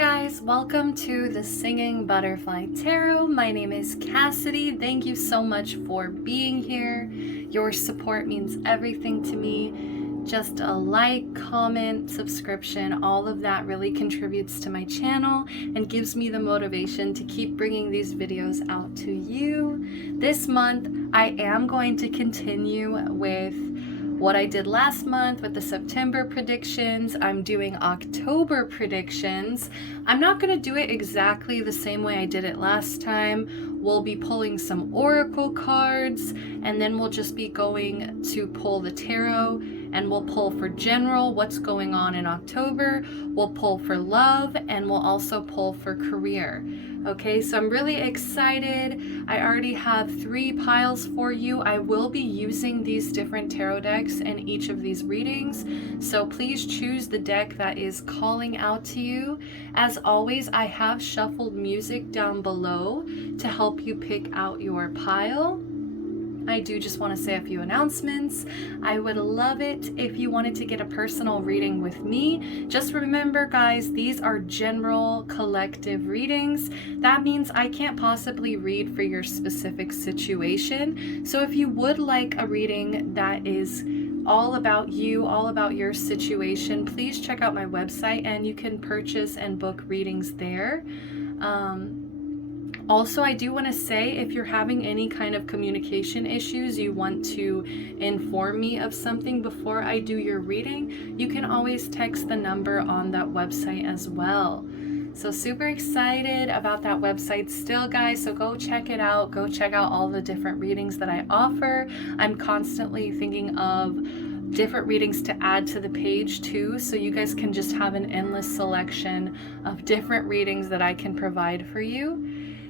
guys, welcome to the Singing Butterfly Tarot. My name is Cassidy. Thank you so much for being here. Your support means everything to me. Just a like, comment, subscription, all of that really contributes to my channel and gives me the motivation to keep bringing these videos out to you. This month, I am going to continue with what I did last month with the September predictions. I'm doing October predictions. I'm not going to do it exactly the same way I did it last time. We'll be pulling some oracle cards, and then we'll just be going to pull the tarot, and we'll pull for general, what's going on in October. We'll pull for love, and we'll also pull for career. Okay, so I'm really excited. I already have 3 piles for you. I will be using these different tarot decks in each of these readings, so please choose the deck that is calling out to you. As always, I have shuffled music down below to help you pick out your pile. I do just want to say a few announcements. I would love it if you wanted to get a personal reading with me. Just remember, guys, these are general collective readings. That means I can't possibly read for your specific situation. So if you would like a reading that is all about you, all about your situation, please check out my website and you can purchase and book readings there. Also, I do want to say, if you're having any kind of communication issues, you want to inform me of something before I do your reading, you can always text the number on that website as well. So super excited about that website still, guys, so go check it out. Go check out all the different readings that I offer. I'm constantly thinking of different readings to add to the page too, so you guys can just have an endless selection of different readings that I can provide for you.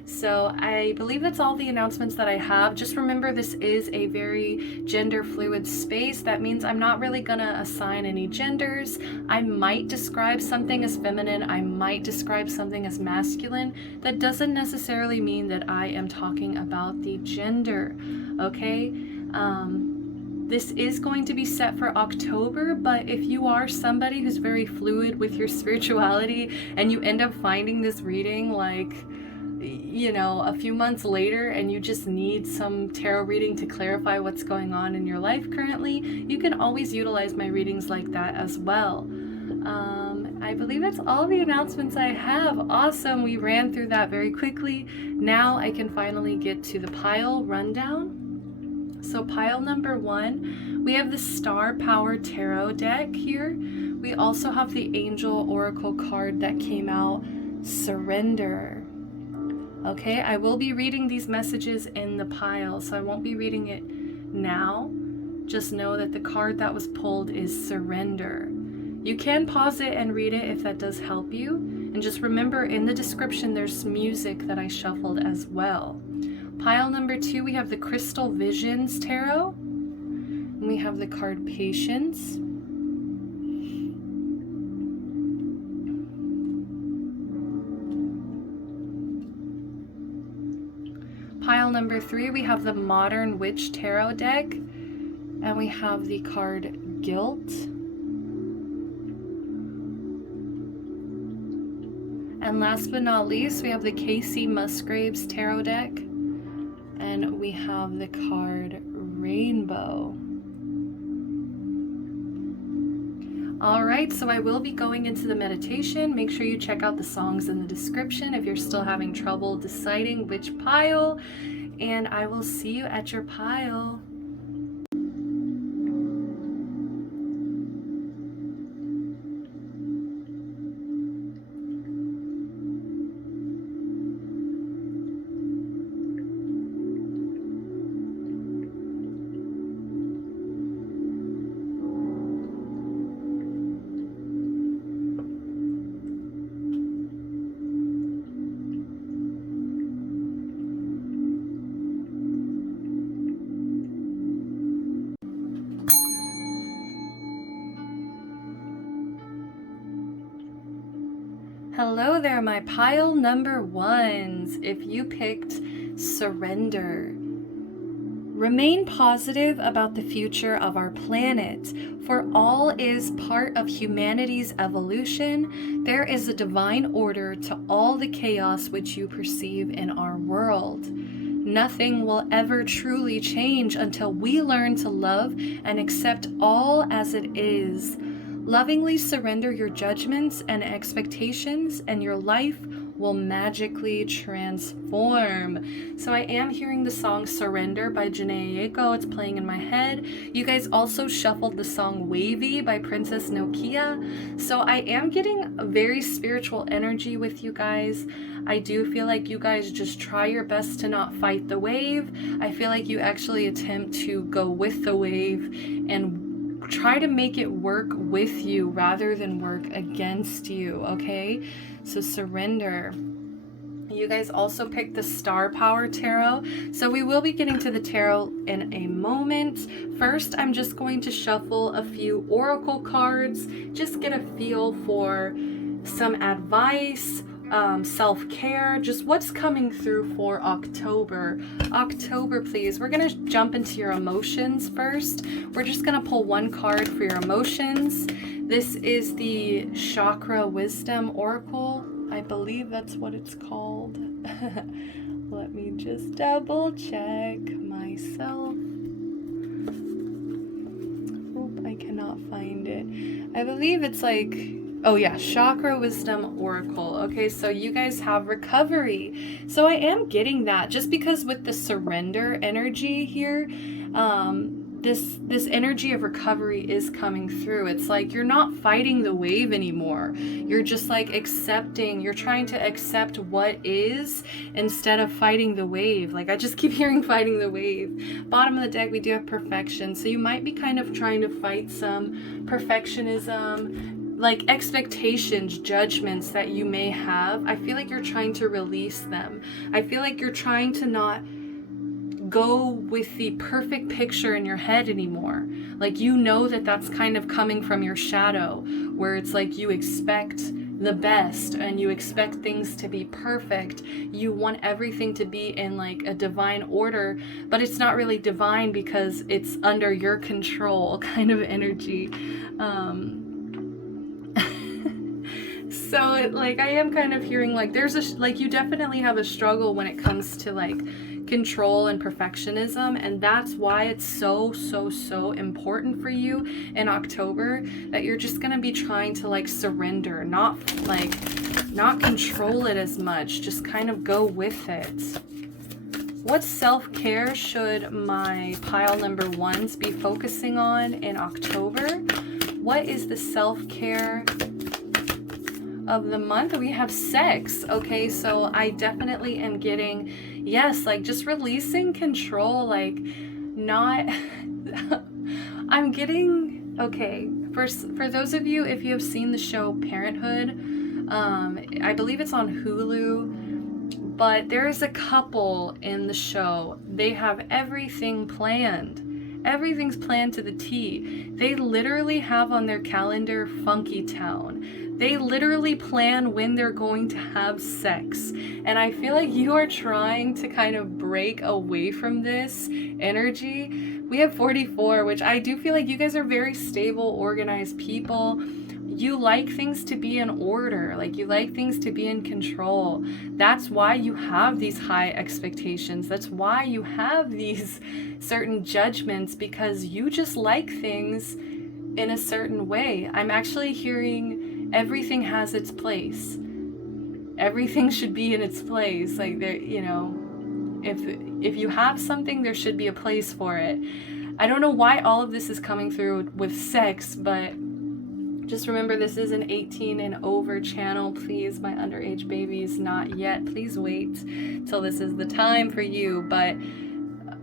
So I believe that's all the announcements that I have. Just remember, this is a very gender fluid space. That means I'm not really gonna assign any genders. I might describe something as feminine, I might describe something as masculine. That doesn't necessarily mean that I am talking about the gender, okay? This is going to be set for October, but if you are somebody who's very fluid with your spirituality and you end up finding this reading like, you know, a few months later, and you just need some tarot reading to clarify what's going on in your life currently, you can always utilize my readings like that as well. I believe that's all the announcements I have. Awesome, we ran through that very quickly. Now I can finally get to the pile rundown. So pile number 1, we have the Star Power Tarot deck here. We also have the Angel Oracle card that came out, Surrender. Okay, I will be reading these messages in the pile, so I won't be reading it now. Just know that the card that was pulled is Surrender. You can pause it and read it if that does help you. And just remember, in the description, there's music that I shuffled as well. Pile number 2, we have the Crystal Visions Tarot. And we have the card Patience. Pile number 3, we have the Modern Witch Tarot deck, and we have the card Guilt. And last but not least, we have the Casey Musgraves Tarot deck, and we have the card Rainbow. Alright, so I will be going into the meditation. Make sure you check out the songs in the description if you're still having trouble deciding which pile, and I will see you at your pile. Hello there, my pile number 1s. If you picked Surrender, Remain positive about the future of our planet, for all is part of humanity's evolution. There is a divine order to all the chaos which you perceive in our world. Nothing will ever truly change until we learn to love and accept all as it is. Lovingly surrender your judgments and expectations, and your life will magically transform. So I am hearing the song Surrender by Janae Aiko. It's playing in my head. You guys also shuffled the song Wavy by Princess Nokia. So I am getting a very spiritual energy with you guys. I do feel like you guys just try your best to not fight the wave. I feel like you actually attempt to go with the wave and try to make it work with you rather than work against you, okay? So surrender. You guys also picked the Star Power Tarot. So we will be getting to the tarot in a moment. First, I'm just going to shuffle a few oracle cards, just get a feel for some advice, self-care, just what's coming through for October. October, please. We're going to jump into your emotions first. We're just going to pull one card for your emotions. This is the Chakra Wisdom Oracle. I believe that's what it's called. Let me just double check myself. Oop, I cannot find it. I believe it's like, oh yeah, Chakra Wisdom Oracle. Okay, so you guys have recovery. So I am getting that just because with the surrender energy here, this energy of recovery is coming through. It's like you're not fighting the wave anymore. You're just like accepting, you're trying to accept what is instead of fighting the wave. Like I just keep hearing fighting the wave. Bottom of the deck, we do have perfection. So you might be kind of trying to fight some perfectionism, like expectations, judgments that you may have. I feel like you're trying to release them. I feel like you're trying to not go with the perfect picture in your head anymore. Like you know that that's kind of coming from your shadow, where it's like you expect the best and you expect things to be perfect. You want everything to be in like a divine order, but it's not really divine because it's under your control kind of energy. So like I am kind of hearing like there's a like you definitely have a struggle when it comes to like control and perfectionism, and that's why it's so important for you in October that you're just gonna be trying to like surrender, not control it as much, just kind of go with it. What self-care should my pile number ones be focusing on in October? What is the self-care of the month? We have sex. Okay, so I definitely am getting, yes, like just releasing control, like not I'm getting, okay, for those of you, if you have seen the show Parenthood, I believe it's on Hulu, but there is a couple in the show. They have everything planned. Everything's planned to the T. They literally have on their calendar Funky Town. They literally plan when they're going to have sex. And I feel like you are trying to kind of break away from this energy. We have 44, which I do feel like you guys are very stable, organized people. You like things to be in order, like you like things to be in control. That's why you have these high expectations. That's why you have these certain judgments, because you just like things in a certain way. I'm actually hearing everything has its place. Everything should be in its place. Like there, you know, if you have something, there should be a place for it. I don't know why all of this is coming through with sex, but just remember this is an 18 and over channel. Please, my underage babies, not yet. Please wait till this is the time for you. But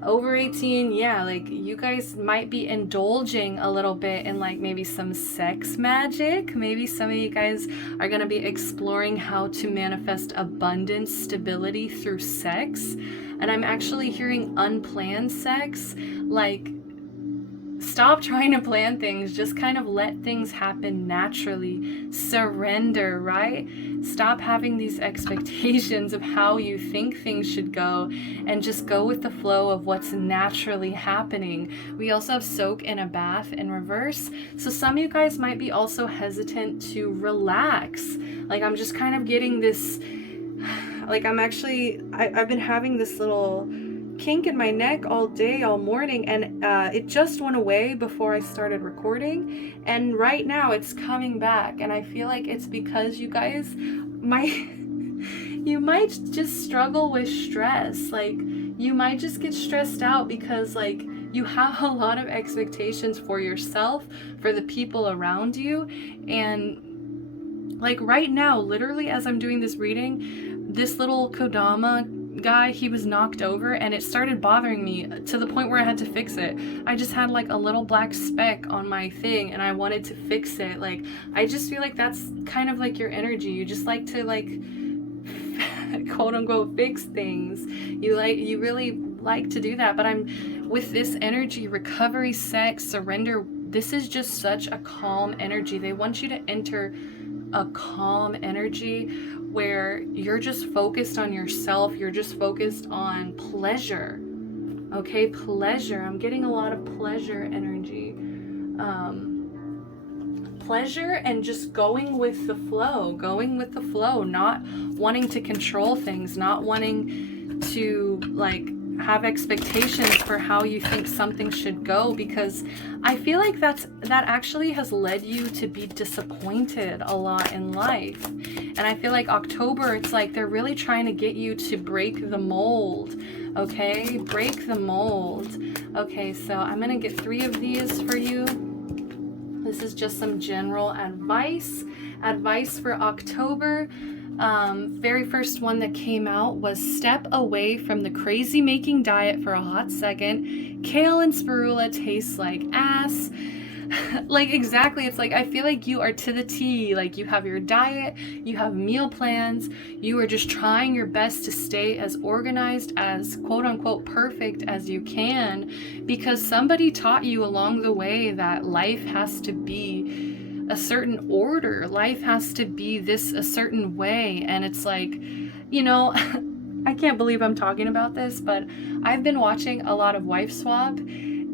over 18, yeah, like you guys might be indulging a little bit in like maybe some sex magic. Maybe some of you guys are going to be exploring how to manifest abundance, stability through sex. And I'm actually hearing unplanned sex, like stop trying to plan things. Just kind of let things happen naturally. Surrender, right? Stop having these expectations of how you think things should go, and just go with the flow of what's naturally happening. We also have soak in a bath in reverse. So some of you guys might be also hesitant to relax. Like, I'm just kind of getting this, like, I've been having this little kink in my neck all day, all morning, and it just went away before I started recording, and right now it's coming back, and I feel like it's because you guys might you might just struggle with stress. Like, you might just get stressed out because, like, you have a lot of expectations for yourself, for the people around you, and like right now, literally as I'm doing this reading, this little Kodama guy, he was knocked over, and it started bothering me to the point where I had to fix it. I just had like a little black speck on my thing, and I wanted to fix it. Like, I just feel like that's kind of like your energy. You just like to, like, quote unquote fix things. You really like to do that. But I'm with this energy, recovery, sex, surrender. This is just such a calm energy. They want you to enter a calm energy where you're just focused on yourself. You're just focused on pleasure. Okay, pleasure. I'm getting a lot of pleasure energy. Pleasure and just going with the flow, not wanting to control things, not wanting to, like, have expectations for how you think something should go, because I feel like that actually has led you to be disappointed a lot in life. And I feel like October, it's like they're really trying to get you to break the mold. Okay, break the mold. Okay, so I'm gonna get 3 of these for you. This is just some general advice for October. Very first one that came out was step away from the crazy making diet for a hot second. Kale and spirulina taste like ass. Like, exactly. It's like, I feel like you are to the T. Like, you have your diet, you have meal plans, you are just trying your best to stay as organized, as quote unquote perfect as you can, because somebody taught you along the way that life has to be a certain order. Life has to be a certain way. And it's like, you know, I can't believe I'm talking about this, but I've been watching a lot of Wife Swap,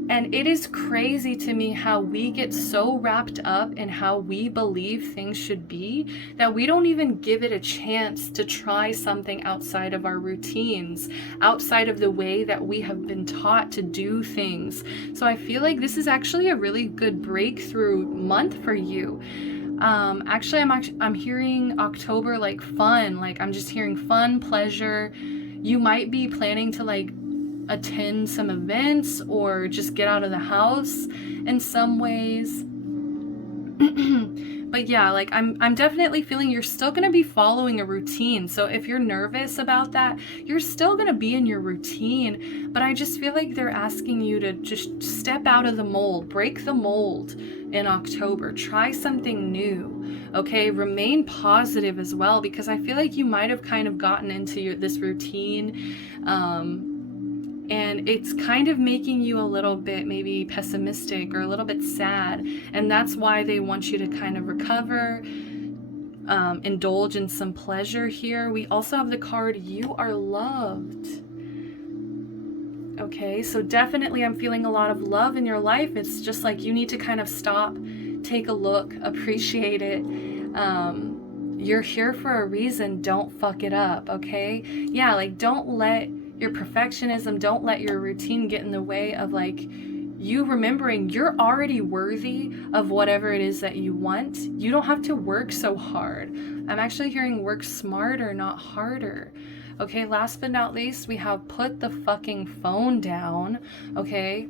and it is crazy to me how we get so wrapped up in how we believe things should be that we don't even give it a chance to try something outside of our routines, outside of the way that we have been taught to do things. So I feel like this is actually a really good breakthrough month for you. Actually, I'm hearing October like fun. Like, I'm just hearing fun, pleasure. You might be planning to, like, attend some events or just get out of the house in some ways. But yeah, like, I'm definitely feeling you're still going to be following a routine. So if you're nervous about that, you're still going to be in your routine. But I just feel like they're asking you to just step out of the mold, break the mold in October, try something new. Okay, remain positive as well, because I feel like you might have kind of gotten into this routine, and it's kind of making you a little bit maybe pessimistic or a little bit sad, and that's why they want you to kind of recover, indulge in some pleasure here. We also have the card, you are loved. Okay, so definitely I'm feeling a lot of love in your life. It's just like you need to kind of stop, take a look, appreciate it. You're here for a reason. Don't fuck it up, okay? Yeah, like, don't let your perfectionism, don't let your routine get in the way of, like, you remembering you're already worthy of whatever it is that you want. You don't have to work so hard. I'm actually hearing work smarter, not harder. Okay, last but not least, we have put the fucking phone down. Okay,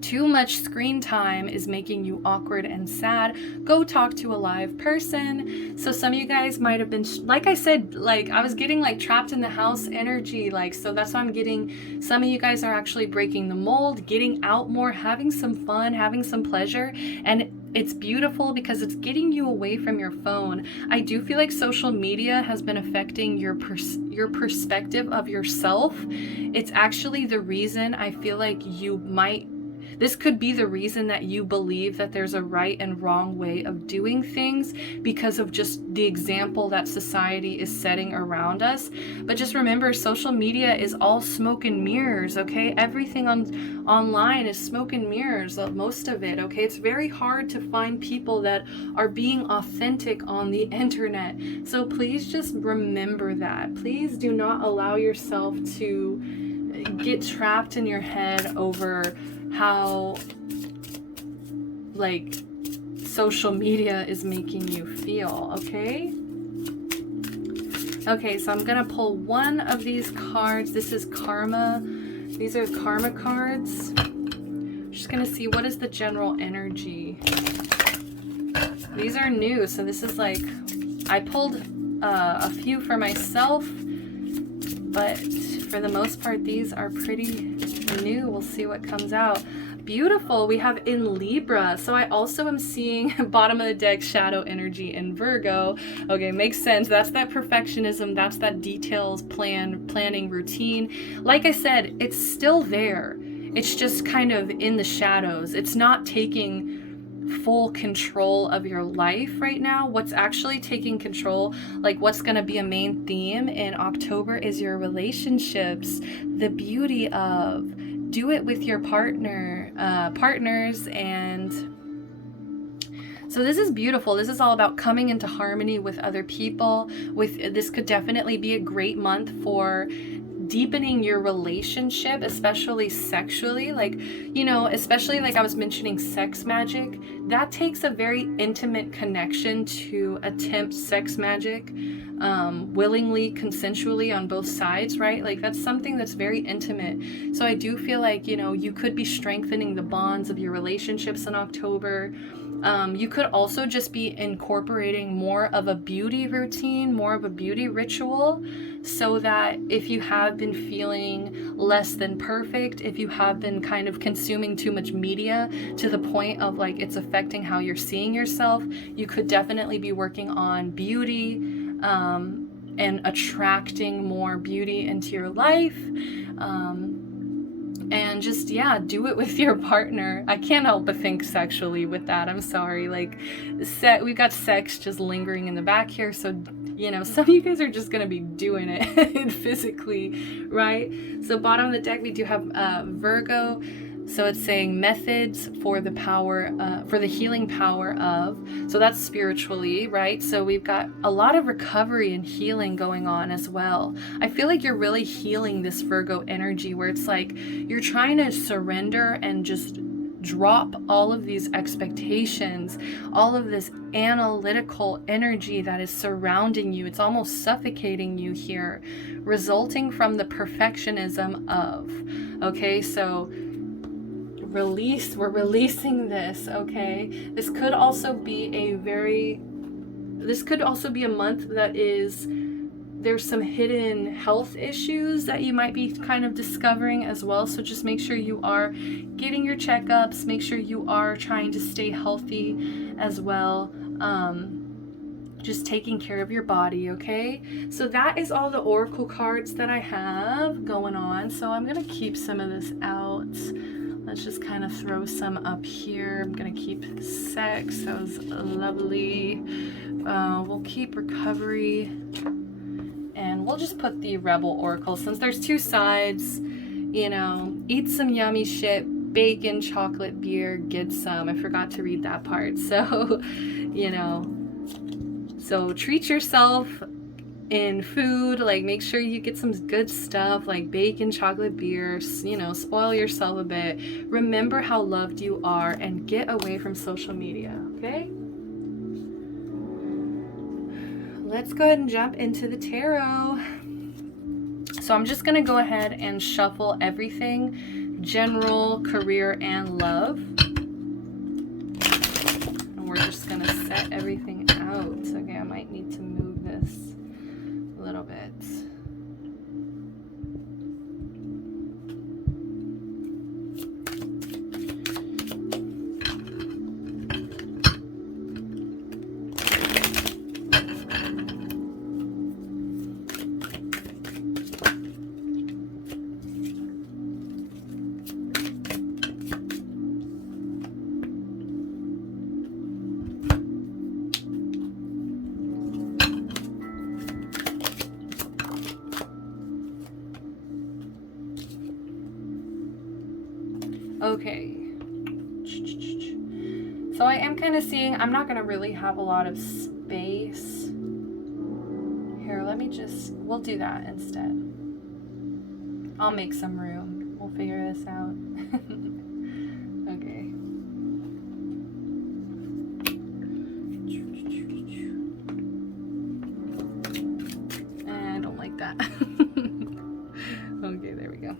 too much screen time is making you awkward and sad. Go talk to a live person. So some of you guys might have been, like I said, like, I was getting like trapped in the house energy. Like, so that's why I'm getting, some of you guys are actually breaking the mold, getting out more, having some fun, having some pleasure. And it's beautiful because it's getting you away from your phone. I do feel like social media has been affecting your perspective of yourself. It's actually the reason I feel like you might This could be the reason that you believe that there's a right and wrong way of doing things because of just the example that society is setting around us. But just remember, social media is all smoke and mirrors, okay? Everything online is smoke and mirrors, most of it, okay? It's very hard to find people that are being authentic on the internet. So please just remember that. Please do not allow yourself to get trapped in your head over how like social media is making you feel, okay? Okay, so I'm gonna pull one of these cards. This is karma. These are karma cards. I'm just gonna see what is the general energy. These are new, so this is like, I pulled a few for myself, but for the most part, these are pretty new. We'll see what comes out. Beautiful. We have in Libra. So I also am seeing bottom of the deck shadow energy in Virgo. Okay, makes sense. That's that perfectionism. That's that details, planning, routine. Like I said, it's still there. It's just kind of in the shadows. It's not taking full control of your life right now. What's actually taking control, like what's going to be a main theme in October, is your relationships. The beauty of do it with your partners. And so this is beautiful. This is all about coming into harmony with other people. This could definitely be a great month for deepening your relationship, especially sexually. Like, you know, especially like I was mentioning sex magic, that takes a very intimate connection to attempt sex magic, willingly, consensually on both sides, right? Like that's something that's very intimate. So I do feel like, you know, you could be strengthening the bonds of your relationships in October. You could also just be incorporating more of a beauty routine, more of a beauty ritual, so that if you have been feeling less than perfect, if you have been kind of consuming too much media to the point of like it's affecting how you're seeing yourself, you could definitely be working on beauty and attracting more beauty into your life. And just, yeah, do it with your partner. I can't help but think sexually with that. I'm sorry. Like, we've got sex just lingering in the back here. So, you know, some of you guys are just going to be doing it physically, right? So bottom of the deck, we do have Virgo. So it's saying methods for the power, for the healing power of, so that's spiritually, right? So we've got a lot of recovery and healing going on as well. I feel like you're really healing this Virgo energy where it's like you're trying to surrender and just drop all of these expectations, all of this analytical energy that is surrounding you. It's almost suffocating you here, resulting from the perfectionism of, okay? So we're releasing this, okay? This could also be a month that there's some hidden health issues that you might be kind of discovering as well. So just make sure you are getting your checkups, make sure you are trying to stay healthy as well. Just taking care of your body, okay? So that is all the oracle cards that I have going on. So I'm gonna keep some of this out. Let's just kind of throw some up here. I'm gonna keep sex, that was lovely. We'll keep recovery, and we'll just put the rebel oracle since there's two sides. You know, eat some yummy shit, bacon, chocolate, beer, get some. I forgot to read that part. So, you know, so treat yourself in food, like make sure you get some good stuff like bacon, chocolate, beer, you know, spoil yourself a bit. Remember how loved you are and get away from social media, okay? Let's go ahead and jump into the tarot. So I'm just gonna go ahead and shuffle everything, general, career, and love. And we're just gonna set everything out. Okay, I might need to move this a little bit. Okay. So I am kind of seeing, I'm not going to really have a lot of space. Here, we'll do that instead. I'll make some room. We'll figure this out. Okay. I don't like that. Okay, there we go.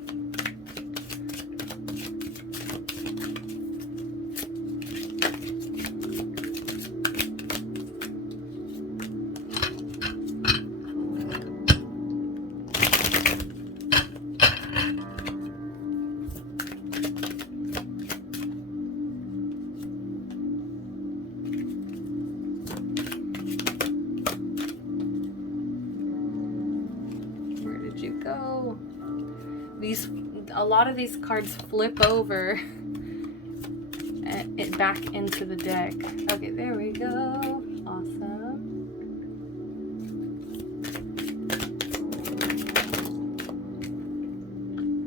You go. A lot of these cards flip over and it back into the deck. Okay, there we go. Awesome.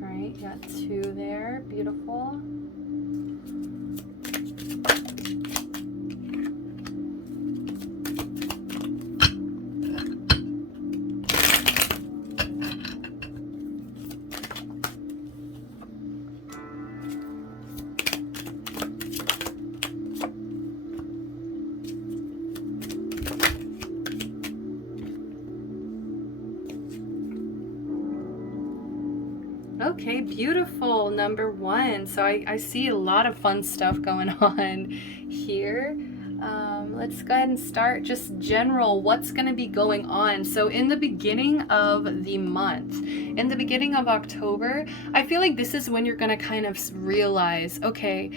All right, got 2 there. Beautiful. Okay, beautiful. Number 1. So I see a lot of fun stuff going on here. Let's go ahead and start just general what's going to be going on. So in the beginning of the month, in the beginning of October, I feel like this is when you're going to kind of realize, okay,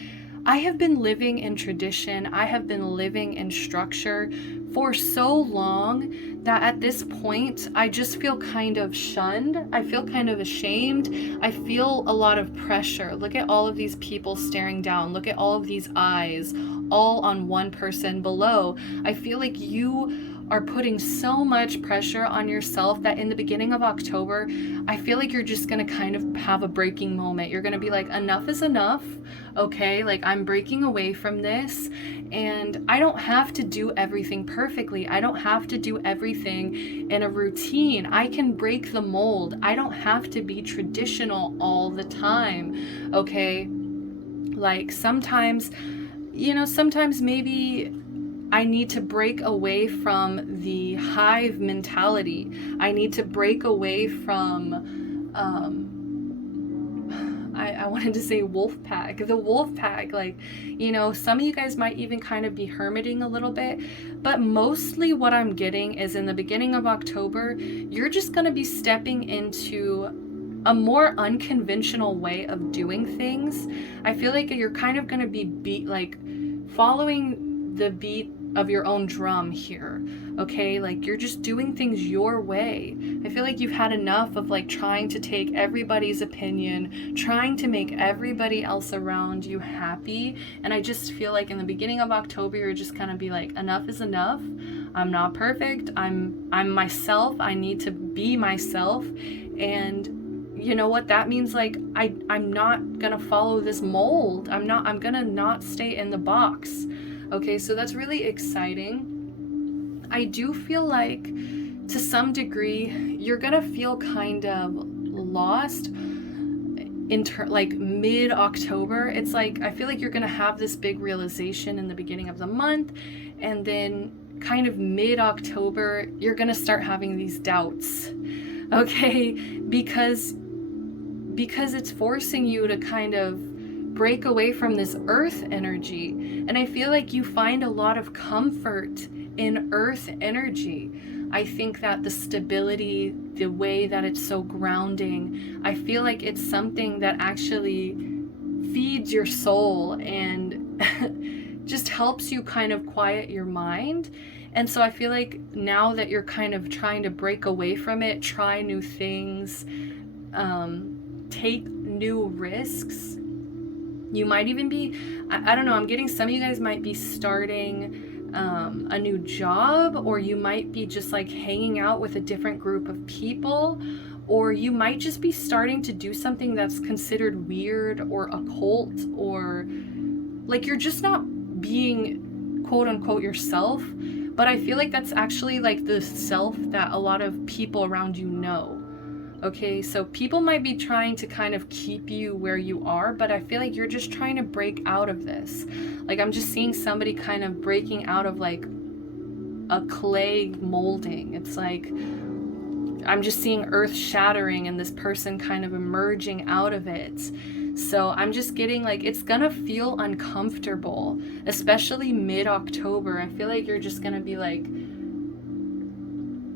I have been living in tradition. I have been living in structure for so long that at this point, I just feel kind of shunned. I feel kind of ashamed. I feel a lot of pressure. Look at all of these people staring down. Look at all of these eyes, all on one person below. I feel like you are putting so much pressure on yourself that in the beginning of October, I feel like you're just going to kind of have a breaking moment. You're going to be like, enough is enough. Okay, like I'm breaking away from this, and I don't have to do everything perfectly. I don't have to do everything in a routine. I can break the mold. I don't have to be traditional all the time. Okay, like sometimes maybe I need to break away from the hive mentality. I need to break away from I wanted to say wolf pack. The wolf pack, like, some of you guys might even kind of be hermiting a little bit, but mostly what I'm getting is in the beginning of October, you're just going to be stepping into a more unconventional way of doing things. I feel like you're kind of going to be following the beat of your own drum here. Okay, like you're just doing things your way. I feel like you've had enough of like trying to take everybody's opinion, trying to make everybody else around you happy. And I just feel like in the beginning of October, you're just gonna be like, enough is enough. I'm not perfect. I'm myself. I need to be myself. And you know what that means? Like I'm not gonna follow this mold. I'm gonna not stay in the box. Okay, so that's really exciting. I do feel like to some degree you're gonna feel kind of lost like mid-October. It's like I feel like you're gonna have this big realization in the beginning of the month, and then kind of mid-October you're gonna start having these doubts. Okay, because it's forcing you to kind of break away from this earth energy. And I feel like you find a lot of comfort in earth energy. I think that the stability, the way that it's so grounding, I feel like it's something that actually feeds your soul and just helps you kind of quiet your mind. And so I feel like now that you're kind of trying to break away from it, try new things, take new risks, you might even be, I don't know, I'm getting some of you guys might be starting a new job, or you might be just like hanging out with a different group of people, or you might just be starting to do something that's considered weird or occult, or like you're just not being quote unquote yourself. But I feel like that's actually like the self that a lot of people around you know. Okay, so people might be trying to kind of keep you where you are, but I feel like you're just trying to break out of this. Like I'm just seeing somebody kind of breaking out of like a clay molding. It's like I'm just seeing earth shattering and this person kind of emerging out of it. So I'm just getting like, it's gonna feel uncomfortable, especially mid-October. I feel like you're just gonna be like,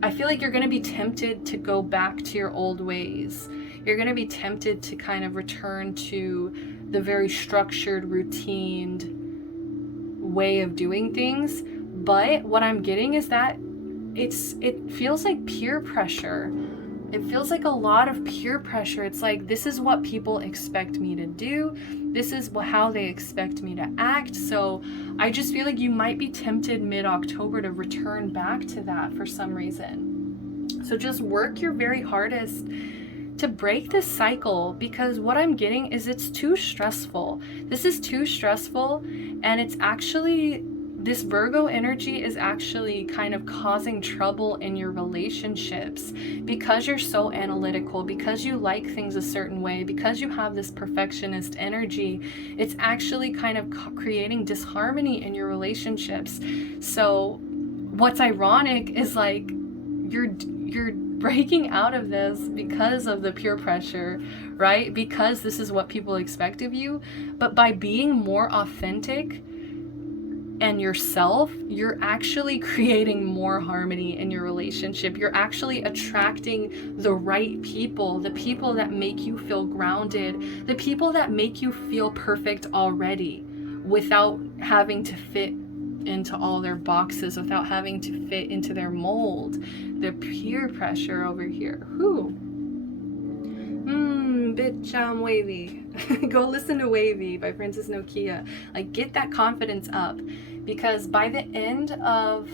I feel like you're gonna be tempted to go back to your old ways. You're gonna be tempted to kind of return to the very structured, routined way of doing things. But what I'm getting is that it feels like peer pressure. It feels like a lot of peer pressure. It's like, this is what people expect me to do. This is how they expect me to act. So I just feel like you might be tempted mid-October to return back to that for some reason. So just work your very hardest to break this cycle, because what I'm getting is it's too stressful. This is too stressful, and it's actually, this Virgo energy is actually kind of causing trouble in your relationships because you're so analytical, because you like things a certain way, because you have this perfectionist energy. It's actually kind of creating disharmony in your relationships. So what's ironic is like you're breaking out of this because of the peer pressure, right? Because this is what people expect of you. But by being more authentic and yourself, you're actually creating more harmony in your relationship. You're actually attracting the right people, the people that make you feel grounded, the people that make you feel perfect already without having to fit into all their boxes, without having to fit into their mold. The peer pressure over here. Whew. Bitch, I'm wavy. Go listen to Wavy by Princess Nokia. Like, get that confidence up, because by the end of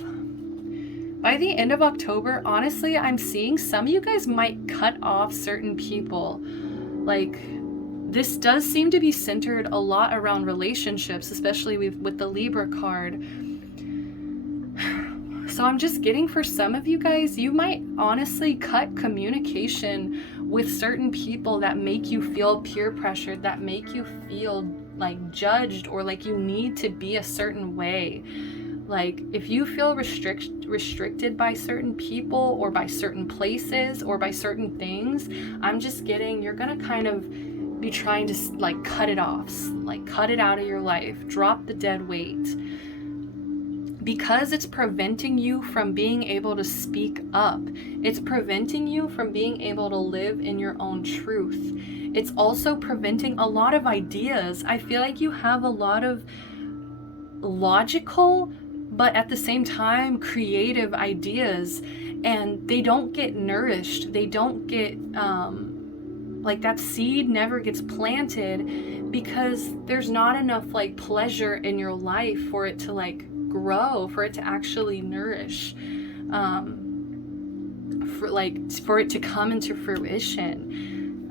October, honestly, I'm seeing some of you guys might cut off certain people. Like, this does seem to be centered a lot around relationships, especially with the Libra card. So I'm just getting, for some of you guys, you might honestly cut communication with certain people that make you feel peer pressured, that make you feel like judged, or like you need to be a certain way. Like, if you feel restricted by certain people or by certain places or by certain things, I'm just getting, you're gonna kind of be trying to like cut it off, like cut it out of your life, drop the dead weight, because it's preventing you from being able to speak up. It's preventing you from being able to live in your own truth. It's also preventing a lot of ideas. I feel like you have a lot of logical, but at the same time creative ideas, and they don't get nourished. They don't get, like, that seed never gets planted because there's not enough like pleasure in your life for it to like grow, for it to actually nourish, for it to come into fruition.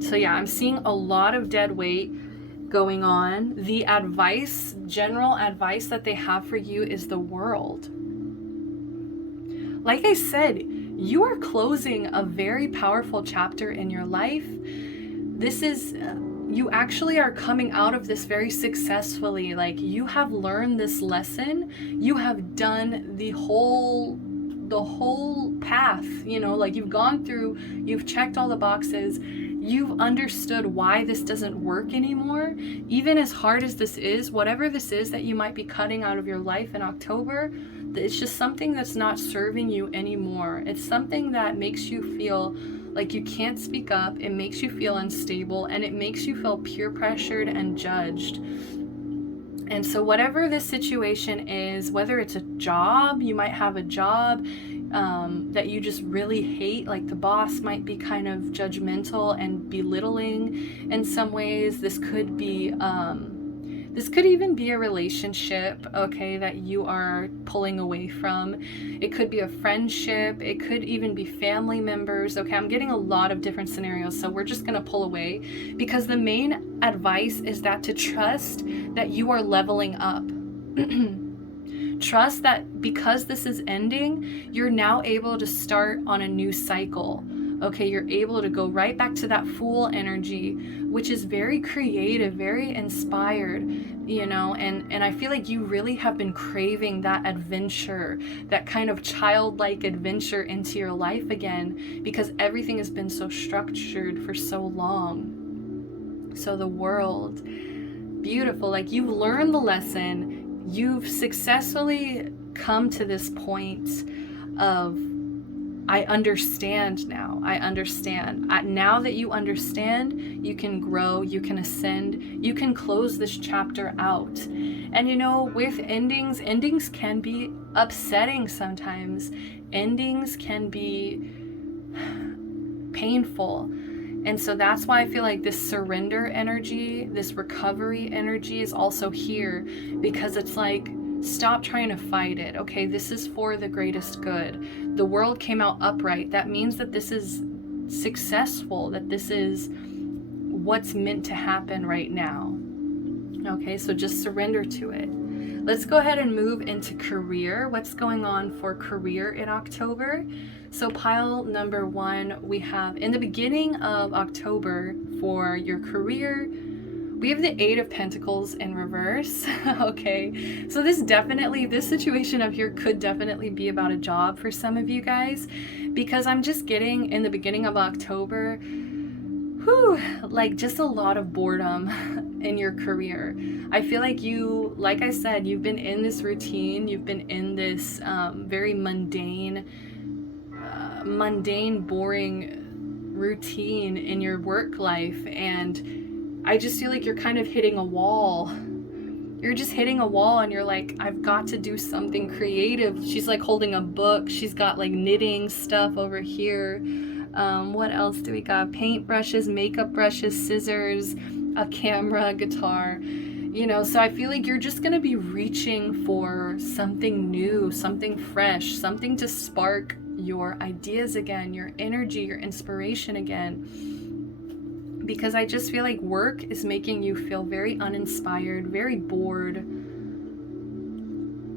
So yeah, I'm seeing a lot of dead weight going on. The advice, general advice that they have for you is the World. Like I said, you are closing a very powerful chapter in your life. This is, you actually are coming out of this very successfully. Like, you have learned this lesson. You have done the whole path, you know, like you've gone through, you've checked all the boxes. You've understood why this doesn't work anymore. Even as hard as this is, whatever this is that you might be cutting out of your life in October, it's just something that's not serving you anymore. It's something that makes you feel like you can't speak up. It makes you feel unstable, and it makes you feel peer pressured and judged. And so whatever this situation is, whether it's a job, you might have a job that you just really hate, like the boss might be kind of judgmental and belittling in some ways. This could be This could even be a relationship, okay, that you are pulling away from. It could be a friendship. It could even be family members. Okay, I'm getting a lot of different scenarios, so we're just gonna pull away, because the main advice is that to trust that you are leveling up. Trust that because this is ending, you're now able to start on a new cycle. Okay, you're able to go right back to that Fool energy, which is very creative, very inspired, you know, and I feel like you really have been craving that adventure, that kind of childlike adventure into your life again, because everything has been so structured for so long. So the world, beautiful, like you've learned the lesson, you've successfully come to this point of, I understand now. I understand. Now that you understand, you can grow, you can ascend, you can close this chapter out. And you know, with endings can be upsetting sometimes. Endings can be painful. And so that's why I feel like this surrender energy, this recovery energy is also here, because it's like, stop trying to fight it. Okay, this is for the greatest good. The world came out upright. That means that this is successful, that this is what's meant to happen right now. Okay, so just surrender to it. Let's go ahead and move into career. What's going on for career in October? So pile number 1, we have in the beginning of October for your career, we have the 8 of Pentacles in reverse. Okay, so this situation up here could definitely be about a job for some of you guys, because I'm just getting in the beginning of October, like just a lot of boredom in your career. I feel like you, like I said, you've been in this routine, you've been in this very mundane, boring routine in your work life, and I just feel like you're kind of hitting a wall. You're just hitting a wall and you're like, I've got to do something creative. She's like holding a book. She's got like knitting stuff over here. What else do we got? Paint brushes, makeup brushes, scissors, a camera, guitar. You know, so I feel like you're just going to be reaching for something new, something fresh, something to spark your ideas again, your energy, your inspiration again. Because I just feel like work is making you feel very uninspired, very bored.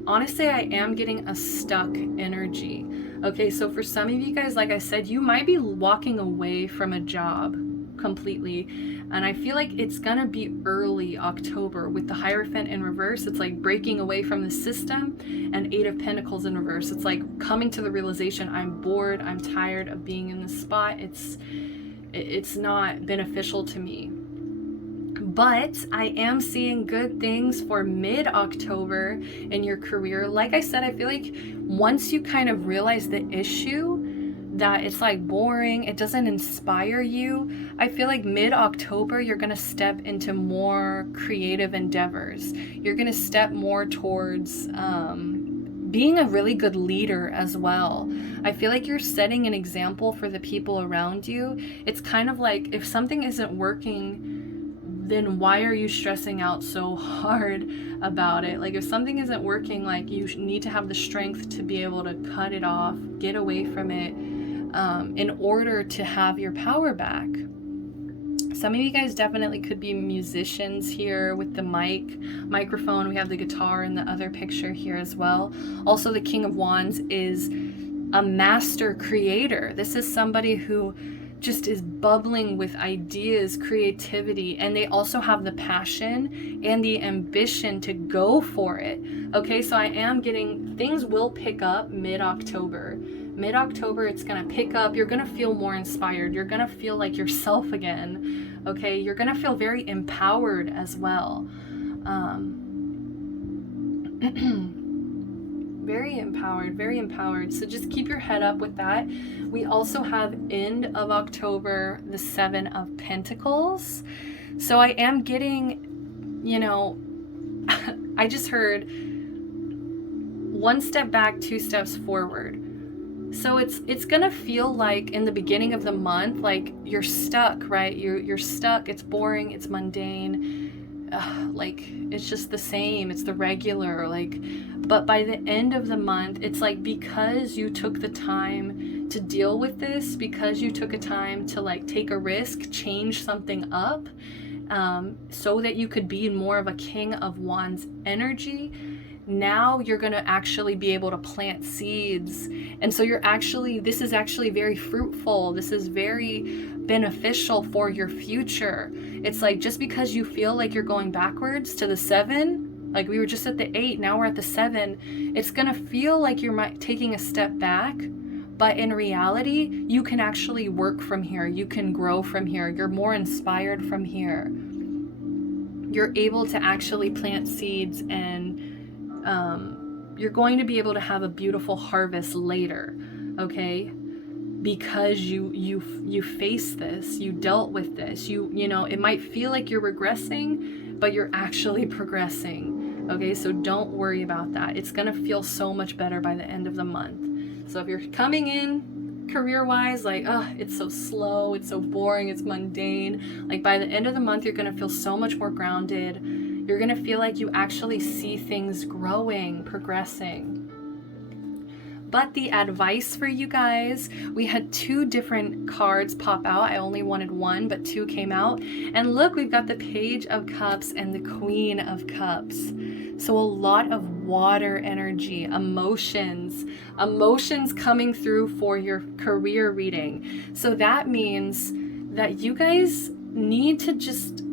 Honestly, I am getting a stuck energy. Okay, so for some of you guys, like I said, you might be walking away from a job completely. And I feel like it's gonna be early October with the Hierophant in reverse. It's like breaking away from the system, and 8 of Pentacles in reverse. It's like coming to the realization, I'm bored, I'm tired of being in this spot. It's not beneficial to me. But I am seeing good things for mid-October in your career. Like I said, I feel like once you kind of realize the issue, that it's like boring, it doesn't inspire you, I feel like mid-October you're going to step into more creative endeavors. You're going to step more towards being a really good leader as well. I feel like you're setting an example for the people around you. It's kind of like, if something isn't working, then why are you stressing out so hard about it? Like if something isn't working, like you need to have the strength to be able to cut it off, get away from it, in order to have your power back. Some of you guys definitely could be musicians here with the microphone. We have the guitar in the other picture here as well. Also, the King of Wands is a master creator. This is somebody who just is bubbling with ideas, creativity, and they also have the passion and the ambition to go for it. Okay, so I am getting, things will pick up mid-October. Mid-October, it's going to pick up. You're going to feel more inspired. You're going to feel like yourself again. Okay, you're going to feel very empowered as well. Very empowered, very empowered. So just keep your head up with that. We also have end of October, the 7 of Pentacles. So I am getting, you know, I just heard 1 step back, 2 steps forward. So it's gonna feel like in the beginning of the month, like you're stuck, right? You're stuck, it's boring, it's mundane. like it's just the same, it's the regular, like, but by the end of the month, it's like, because you took the time to deal with this, because you took a time to like take a risk, change something up, so that you could be more of a King of Wands energy, now you're going to actually be able to plant seeds. And so this is actually very fruitful. This is very beneficial for your future. It's like, just because you feel like you're going backwards to the 7, like we were just at the 8, now we're at the 7, it's going to feel like you're taking a step back. But in reality, you can actually work from here. You can grow from here. You're more inspired from here. You're able to actually plant seeds, and you're going to be able to have a beautiful harvest later, okay? Because you faced this, you dealt with this. You know, it might feel like you're regressing, but you're actually progressing, okay? So don't worry about that. It's gonna feel so much better by the end of the month. So if you're coming in career-wise, like, oh, it's so slow, it's so boring, it's mundane, like by the end of the month, you're gonna feel so much more grounded. You're gonna feel like you actually see things growing, progressing. But the advice for you guys, we had 2 different cards pop out. I only wanted 1, but 2 came out. And look, we've got the Page of Cups and the Queen of Cups. So a lot of water energy, emotions coming through for your career reading. So that means that you guys need to just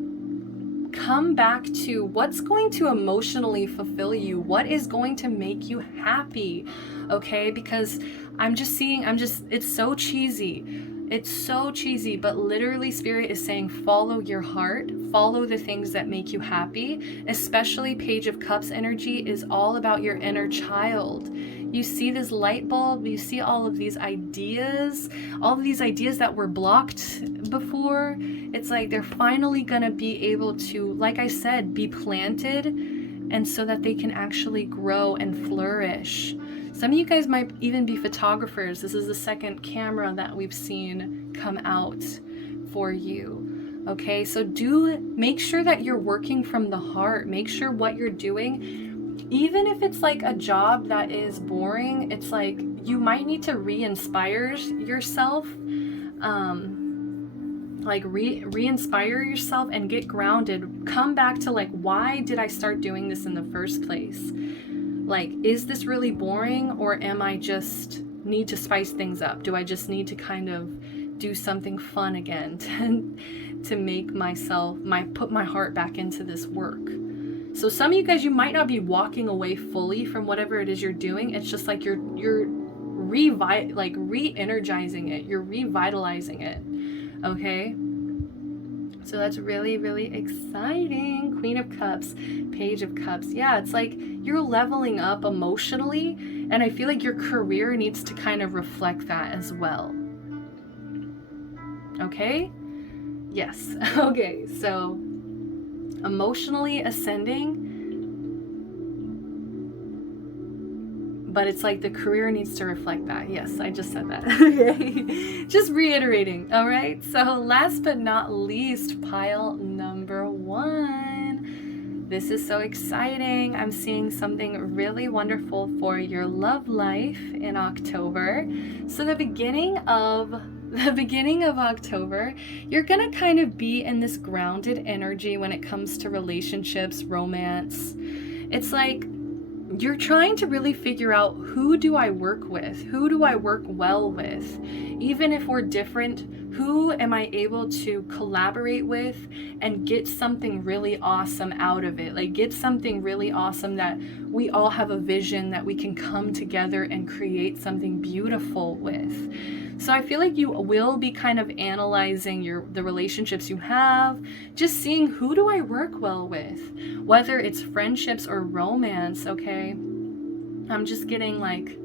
come back to what's going to emotionally fulfill you, what is going to make you happy, okay? Because it's so cheesy. It's so cheesy, but literally Spirit is saying follow your heart, follow the things that make you happy. Especially Page of Cups energy is all about your inner child. You see this light bulb, you see all of these ideas that were blocked before. It's like they're finally gonna be able to, like I said, be planted, and so that they can actually grow and flourish. Some of you guys might even be photographers. This is the second camera that we've seen come out for you. Okay, so make sure that you're working from the heart. Make sure what you're doing, even if it's like a job that is boring, it's like you might need to re-inspire yourself. Like re-inspire yourself and get grounded. Come back to like, why did I start doing this in the first place? Like, is this really boring, or am I just need to spice things up? Do I just need to kind of do something fun again to make put my heart back into this work? So some of you guys, you might not be walking away fully from whatever it is you're doing. It's just like you're re-energizing it. You're revitalizing it. Okay? So that's really, really exciting. Queen of Cups, Page of Cups. Yeah, it's like you're leveling up emotionally, and I feel like your career needs to kind of reflect that as well. Okay? Yes. Okay, so emotionally ascending, but it's like the career needs to reflect that. Yes, I just said that. Okay. Just reiterating. All right. So last but not least, pile number 1. This is so exciting. I'm seeing something really wonderful for your love life in October. So the beginning of October, you're gonna kind of be in this grounded energy when it comes to relationships, romance. It's like you're trying to really figure out, who do I work with? Who do I work well with? Even if we're different, who am I able to collaborate with and get something really awesome out of it? Like, get something really awesome that we all have a vision that we can come together and create something beautiful with. So I feel like you will be kind of analyzing the relationships you have, just seeing, who do I work well with? Whether it's friendships or romance, okay? I'm just getting like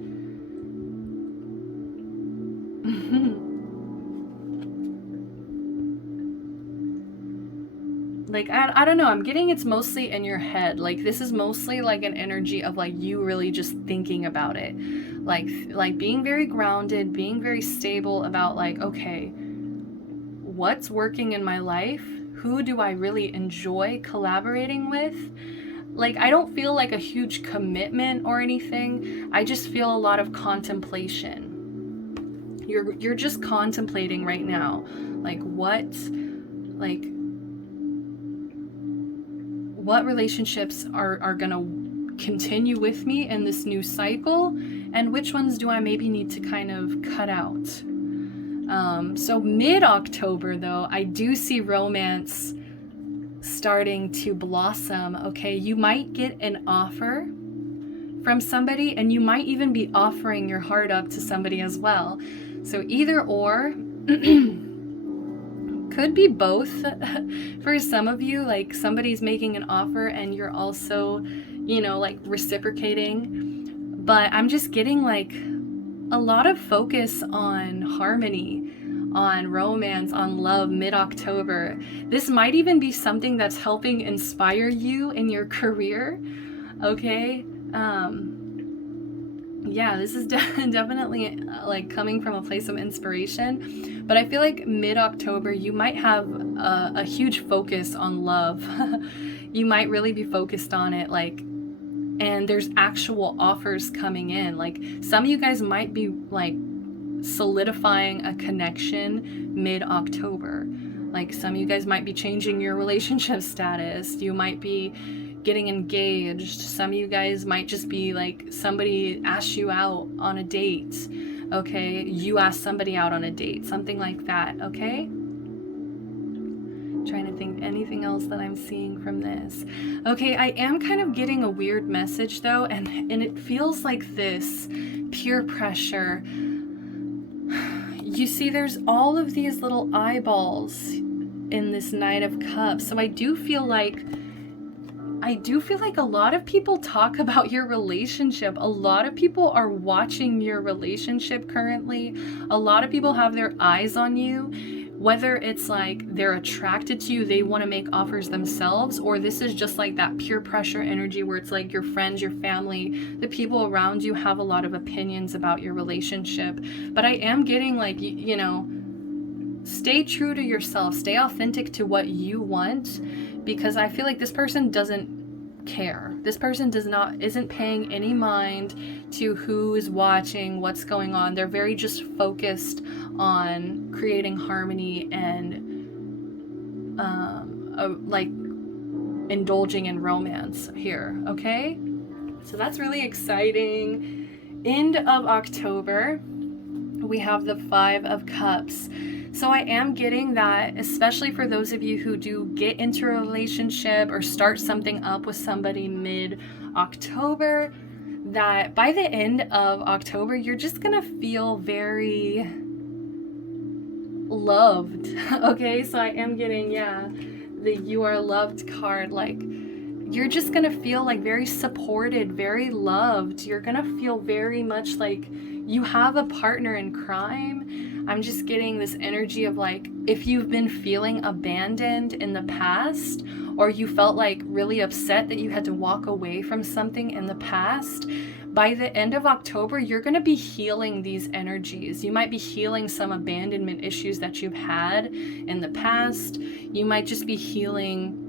like, I don't know, I'm getting it's mostly in your head. Like, this is mostly like an energy of like you really just thinking about it. Like being very grounded, being very stable about like, okay, what's working in my life? who do I really enjoy collaborating with. Like, I don't feel like a huge commitment or anything. I just feel a lot of contemplation. You're just contemplating right now, like what relationships are gonna continue with me in this new cycle, and which ones do I maybe need to kind of cut out. So mid-October, though, I do see romance starting to blossom. Okay, you might get an offer from somebody, and you might even be offering your heart up to somebody as well. So either or, could be both. For some of you, like somebody's making an offer and you're also, like reciprocating. But I'm just getting like a lot of focus on harmony, on romance, on love mid-October. This might even be something that's helping inspire you in your career. Okay. Yeah, this is definitely like coming from a place of inspiration, but I feel like mid-October you might have a huge focus on love. You might really be focused on it, like, and there's actual offers coming in. Like, some of you guys might be like solidifying a connection mid-October. Like, some of you guys might be changing your relationship status. You might be getting engaged. Some of you guys might just be like, somebody asks you out on a date. Okay, you ask somebody out on a date, something like that. Okay, trying to think anything else that I'm seeing from this. Okay, I am kind of getting a weird message though, and it feels like this peer pressure. You see, there's all of these little eyeballs in this Knight of Cups. So I do feel like a lot of people talk about your relationship. A lot of people are watching your relationship currently. A lot of people have their eyes on you, whether it's like they're attracted to you, they want to make offers themselves, or this is just like that peer pressure energy where it's like your friends, your family, the people around you have a lot of opinions about your relationship. But I am getting like, stay true to yourself, stay authentic to what you want, because I feel like this person doesn't care. This person isn't paying any mind to who is watching, what's going on. They're very just focused on creating harmony and like indulging in romance here. Okay, so that's really exciting. End of October, we have the 5 of Cups. So I am getting that, especially for those of you who do get into a relationship or start something up with somebody mid-October, that by the end of October, you're just gonna feel very loved. Okay, so I am getting, the You Are Loved card. Like, you're just gonna feel like very supported, very loved. You're gonna feel very much like you have a partner in crime. I'm just getting this energy of like, if you've been feeling abandoned in the past, or you felt like really upset that you had to walk away from something in the past, by the end of October, you're going to be healing these energies. You might be healing some abandonment issues that you've had in the past. You might just be healing,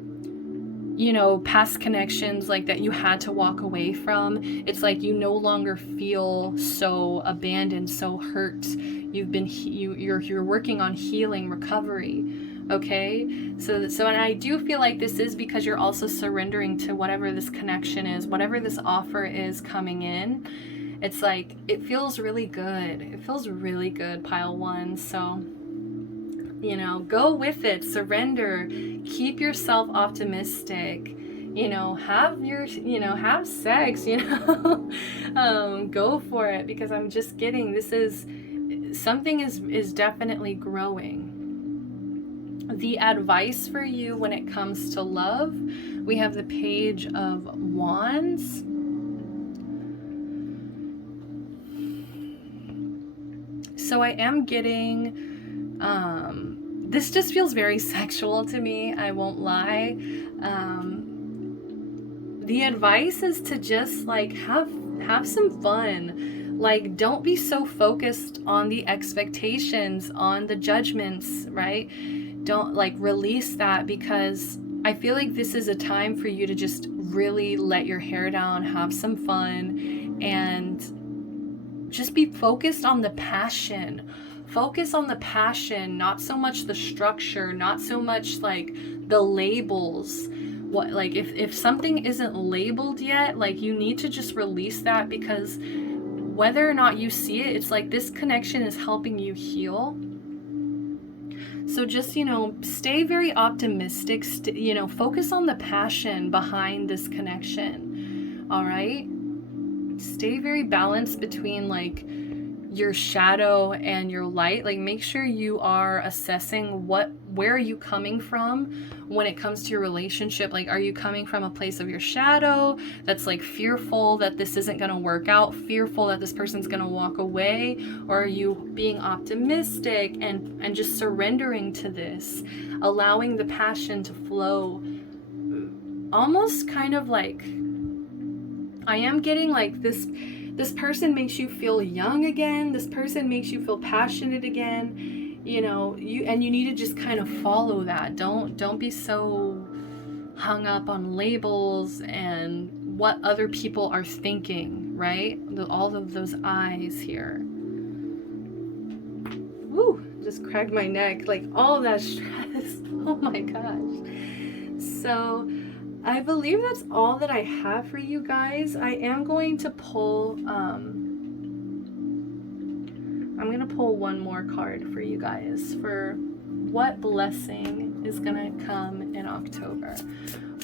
past connections like that you had to walk away from. It's like you no longer feel so abandoned, so hurt. You're working on healing, recovery. Okay, so and I do feel like this is because you're also surrendering to whatever this connection is, whatever this offer is coming in. It's like, it feels really good. It feels really good, pile 1. So, go with it, surrender, keep yourself optimistic, have sex, go for it, because I'm just getting, something is definitely growing. The advice for you when it comes to love, we have the Page of Wands. So I am getting, this just feels very sexual to me, I won't lie. The advice is to just like have some fun. Like, don't be so focused on the expectations, on the judgments, right? don't like release that, because I feel like this is a time for you to just really let your hair down, have some fun, and just be focused on the passion. Focus on the passion, not so much the structure, not so much like the labels. What, like if something isn't labeled yet, like you need to just release that, because whether or not you see it, it's like this connection is helping you heal. So just, you know, stay very optimistic, you know, focus on the passion behind this connection. All right? Stay very balanced between like your shadow and your light. Like make sure you are assessing where are you coming from when it comes to your relationship. Like, are you coming from a place of your shadow that's like fearful that this isn't going to work out, fearful that this person's going to walk away? Or are you being optimistic and just surrendering to this, allowing the passion to flow? Almost kind of like, I am getting like this person makes you feel young again. This person makes you feel passionate again. You know, you need to just kind of follow that. Don't be so hung up on labels and what other people are thinking, right? All of those eyes here. Woo, just cracked my neck. Like all that stress. Oh my gosh. So I believe that's all that I have for you guys. I am going to pull, I'm going to pull one more card for you guys for what blessing is going to come in October.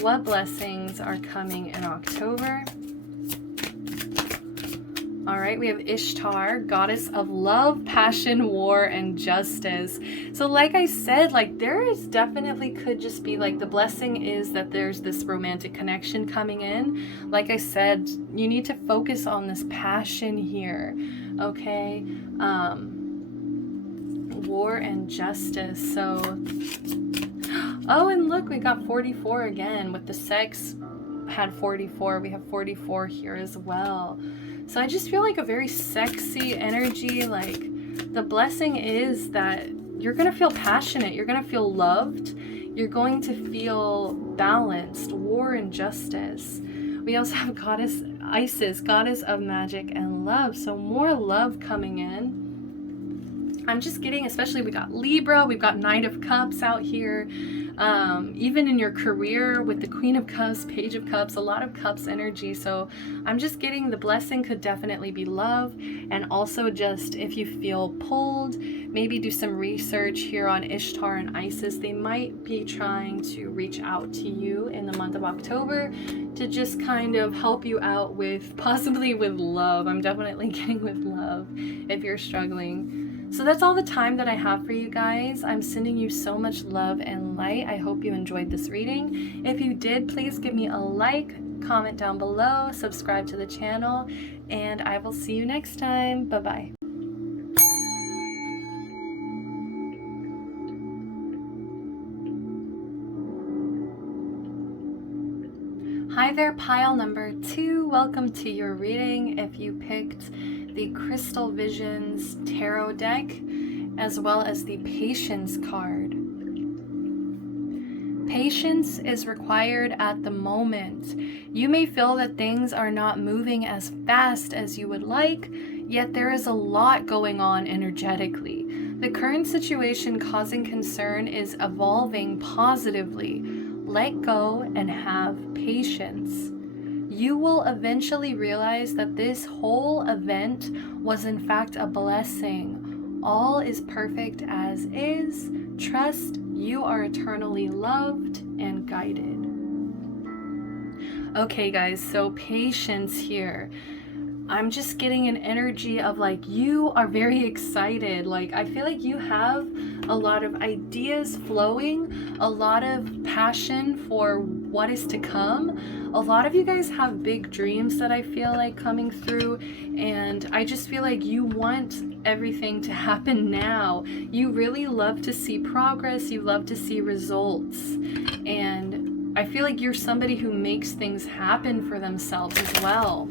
What blessings are coming in October? All right, we have Ishtar, goddess of love, passion, war, and justice. So like I said, like there is definitely could just be like the blessing is that there's this romantic connection coming in. Like I said, you need to focus on this passion here, okay? War and justice. So, oh, and look, we got 44 again with the sex had 44. We have 44 here as well. So I just feel like a very sexy energy. Like the blessing is that you're going to feel passionate. You're going to feel loved. You're going to feel balanced. War and justice. We also have goddess Isis, goddess of magic and love. So more love coming in. I'm just getting, especially we got Libra, we've got Knight of Cups out here. Even in your career with the Queen of Cups, Page of Cups, a lot of Cups energy. So I'm just getting the blessing could definitely be love. And also just if you feel pulled, maybe do some research here on Ishtar and Isis. They might be trying to reach out to you in the month of October to just kind of help you out with, possibly with love. I'm definitely getting with love if you're struggling. So that's all the time that I have for you guys. I'm sending you so much love and light. I hope you enjoyed this reading. If you did, please give me a like, comment down below, subscribe to the channel, and I will see you next time. Bye-bye. Hi there, pile number 2. Welcome to your reading. If you picked the Crystal Visions Tarot deck, as well as the Patience card. Patience is required at the moment. You may feel that things are not moving as fast as you would like, yet there is a lot going on energetically. The current situation causing concern is evolving positively. Let go and have patience. You will eventually realize that this whole event was in fact a blessing. All is perfect as is. Trust you are eternally loved and guided. Okay guys, so patience here. I'm just getting an energy of like you are very excited. Like I feel like you have a lot of ideas flowing, a lot of passion for what is to come. A lot of you guys have big dreams that I feel like coming through, and I just feel like you want everything to happen now. You really love to see progress, you love to see results, and I feel like you're somebody who makes things happen for themselves as well.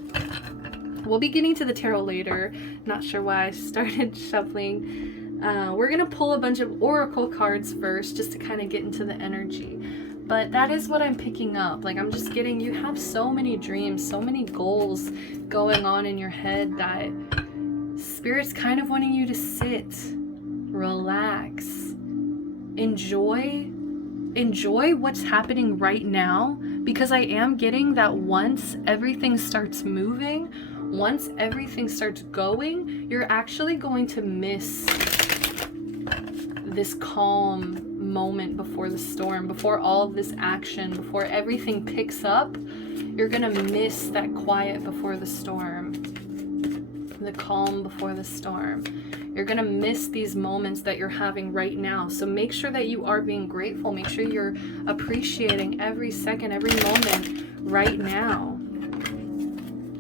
We'll be getting to the tarot later. Not sure why I started shuffling We're going to pull a bunch of oracle cards first just to kind of get into the energy. But that is what I'm picking up. Like, I'm just getting, you have so many dreams, so many goals going on in your head that Spirit's kind of wanting you to sit, relax, enjoy what's happening right now, because I am getting that once everything starts moving, once everything starts going, you're actually going to miss this calm moment before the storm, before all of this action, before everything picks up. You're gonna miss that quiet before the storm, the calm before the storm. You're gonna miss these moments that you're having right now. So make sure that you are being grateful. Make sure you're appreciating every second, every moment right now.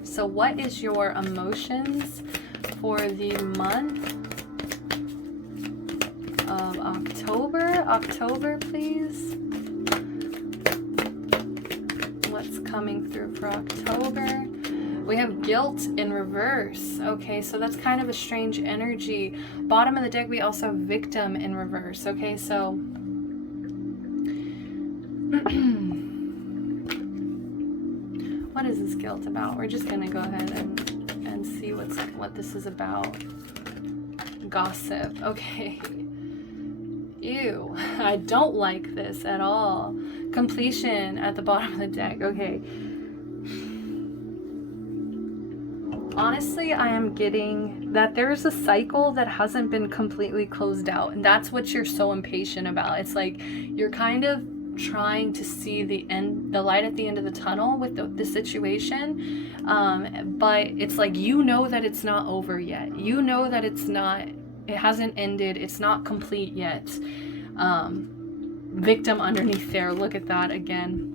So what is your emotions for the month of October? October, please. What's coming through for October? We have guilt in reverse. Okay, so that's kind of a strange energy. Bottom of the deck, we also have victim in reverse. Okay, so what is this guilt about? We're just gonna go ahead and see what this is about. Gossip. Okay. Ew, I don't like this at all. Completion at the bottom of the deck. Okay. Honestly, I am getting that there's a cycle that hasn't been completely closed out, and that's what you're so impatient about. It's like you're kind of trying to see the light at the end of the tunnel with the situation, but it's like, you know that it's not over yet. You know that it hasn't ended. It's not complete yet. Victim underneath there. Look at that again.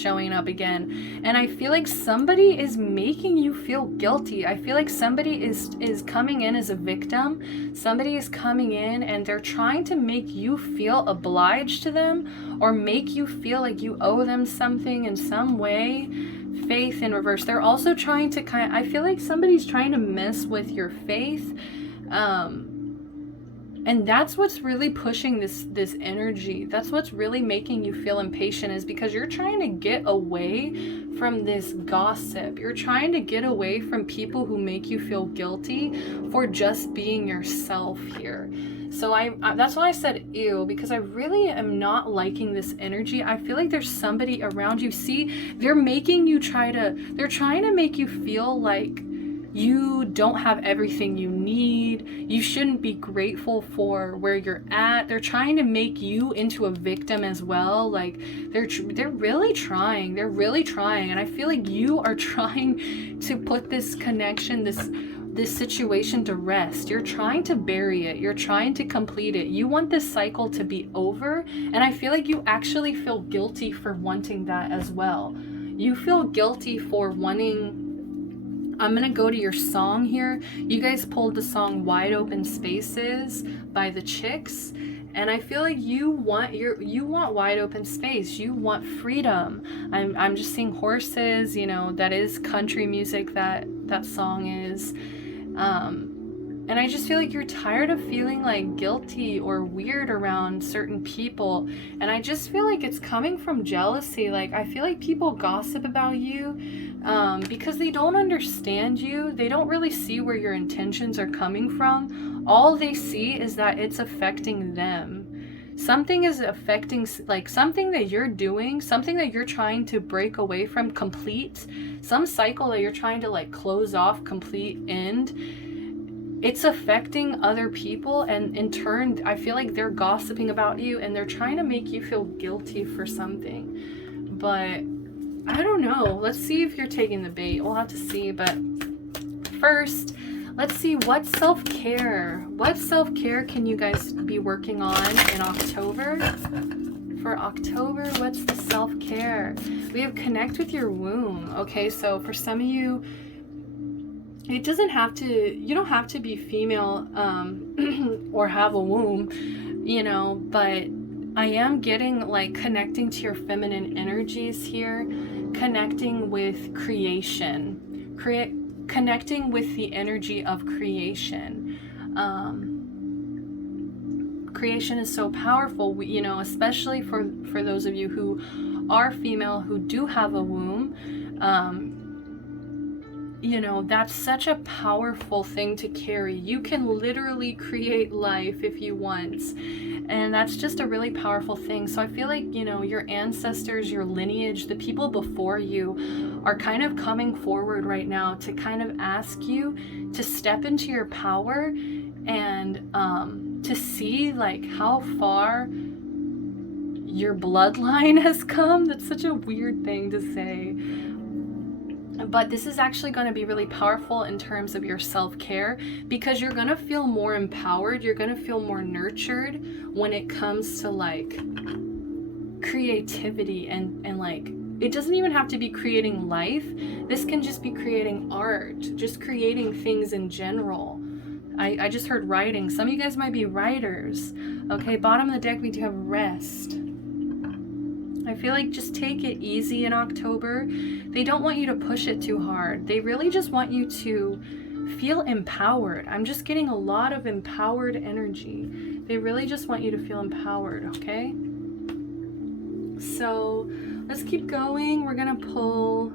Showing up again. And I feel like somebody is making you feel guilty. I feel like somebody is coming in as a victim. Somebody is coming in and they're trying to make you feel obliged to them, or make you feel like you owe them something in some way. Faith in reverse. They're also trying to I feel like somebody's trying to mess with your faith. And that's what's really pushing this energy. That's what's really making you feel impatient, is because you're trying to get away from this gossip. You're trying to get away from people who make you feel guilty for just being yourself here. So that's why I said ew, because I really am not liking this energy. I feel like there's somebody around you. See, they're trying to make you feel like you don't have everything you need. You shouldn't be grateful for where you're at. They're trying to make you into a victim as well. Like they're really trying. They're really trying. And I feel like you are trying to put this connection, this situation to rest. You're trying to bury it. You're trying to complete it. You want this cycle to be over. And I feel like you actually feel guilty for wanting that as well. You feel guilty for wanting... I'm going to go to your song here. You guys pulled the song Wide Open Spaces by the Chicks. And I feel like you want wide open space. You want freedom. I'm just seeing horses, that is country music, that song is. And I just feel like you're tired of feeling like guilty or weird around certain people. And I just feel like it's coming from jealousy. Like, I feel like people gossip about you because they don't understand you. They don't really see where your intentions are coming from. All they see is that it's affecting them. Something is affecting, like something that you're doing, something that you're trying to break away from, complete, some cycle that you're trying to like close off, complete, end. It's affecting other people, and in turn, I feel like they're gossiping about you and they're trying to make you feel guilty for something. But I don't know. Let's see if you're taking the bait. We'll have to see. But first, let's see what self-care can you guys be working on in October? For October, what's the self-care? We have connect with your womb. Okay, so for some of you, you don't have to be female or have a womb, but I am getting like connecting to your feminine energies here, connecting with creation, connecting with the energy of creation. creation is so powerful. You know, especially for those of you who are female, who do have a womb, you know, that's such a powerful thing to carry. You can literally create life if you want. And that's just a really powerful thing. So I feel like, you know, your ancestors, your lineage, the people before you are kind of coming forward right now to kind of ask you to step into your power and to see like how far your bloodline has come. That's such a weird thing to say. But this is actually going to be really powerful in terms of your self-care, because you're going to feel more empowered. You're going to feel more nurtured when it comes to like creativity and like, it doesn't even have to be creating life. This can just be creating art, just creating things in general. I just heard writing. Some of you guys might be writers. Okay, bottom of the deck, we do have rest. I feel like just take it easy in October. They don't want you to push it too hard. They really just want you to feel empowered. I'm just getting a lot of empowered energy. They really just want you to feel empowered, okay? So let's keep going. We're gonna pull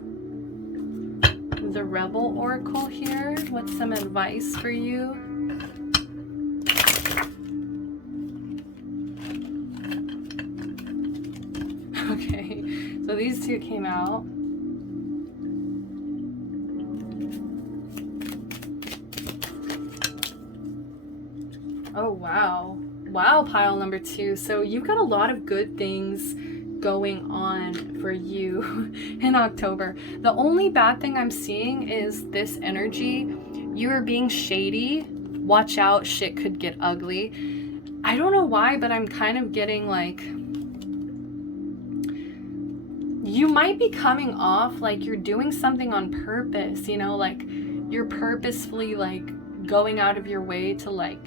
the Rebel Oracle here. What's some advice for you? Okay, so these two came out. Oh, wow. Wow, pile number 2. So you've got a lot of good things going on for you in October. The only bad thing I'm seeing is this energy. You are being shady. Watch out, shit could get ugly. I don't know why, but I'm kind of getting like, you might be coming off like you're doing something on purpose, you know, like you're purposefully like going out of your way to like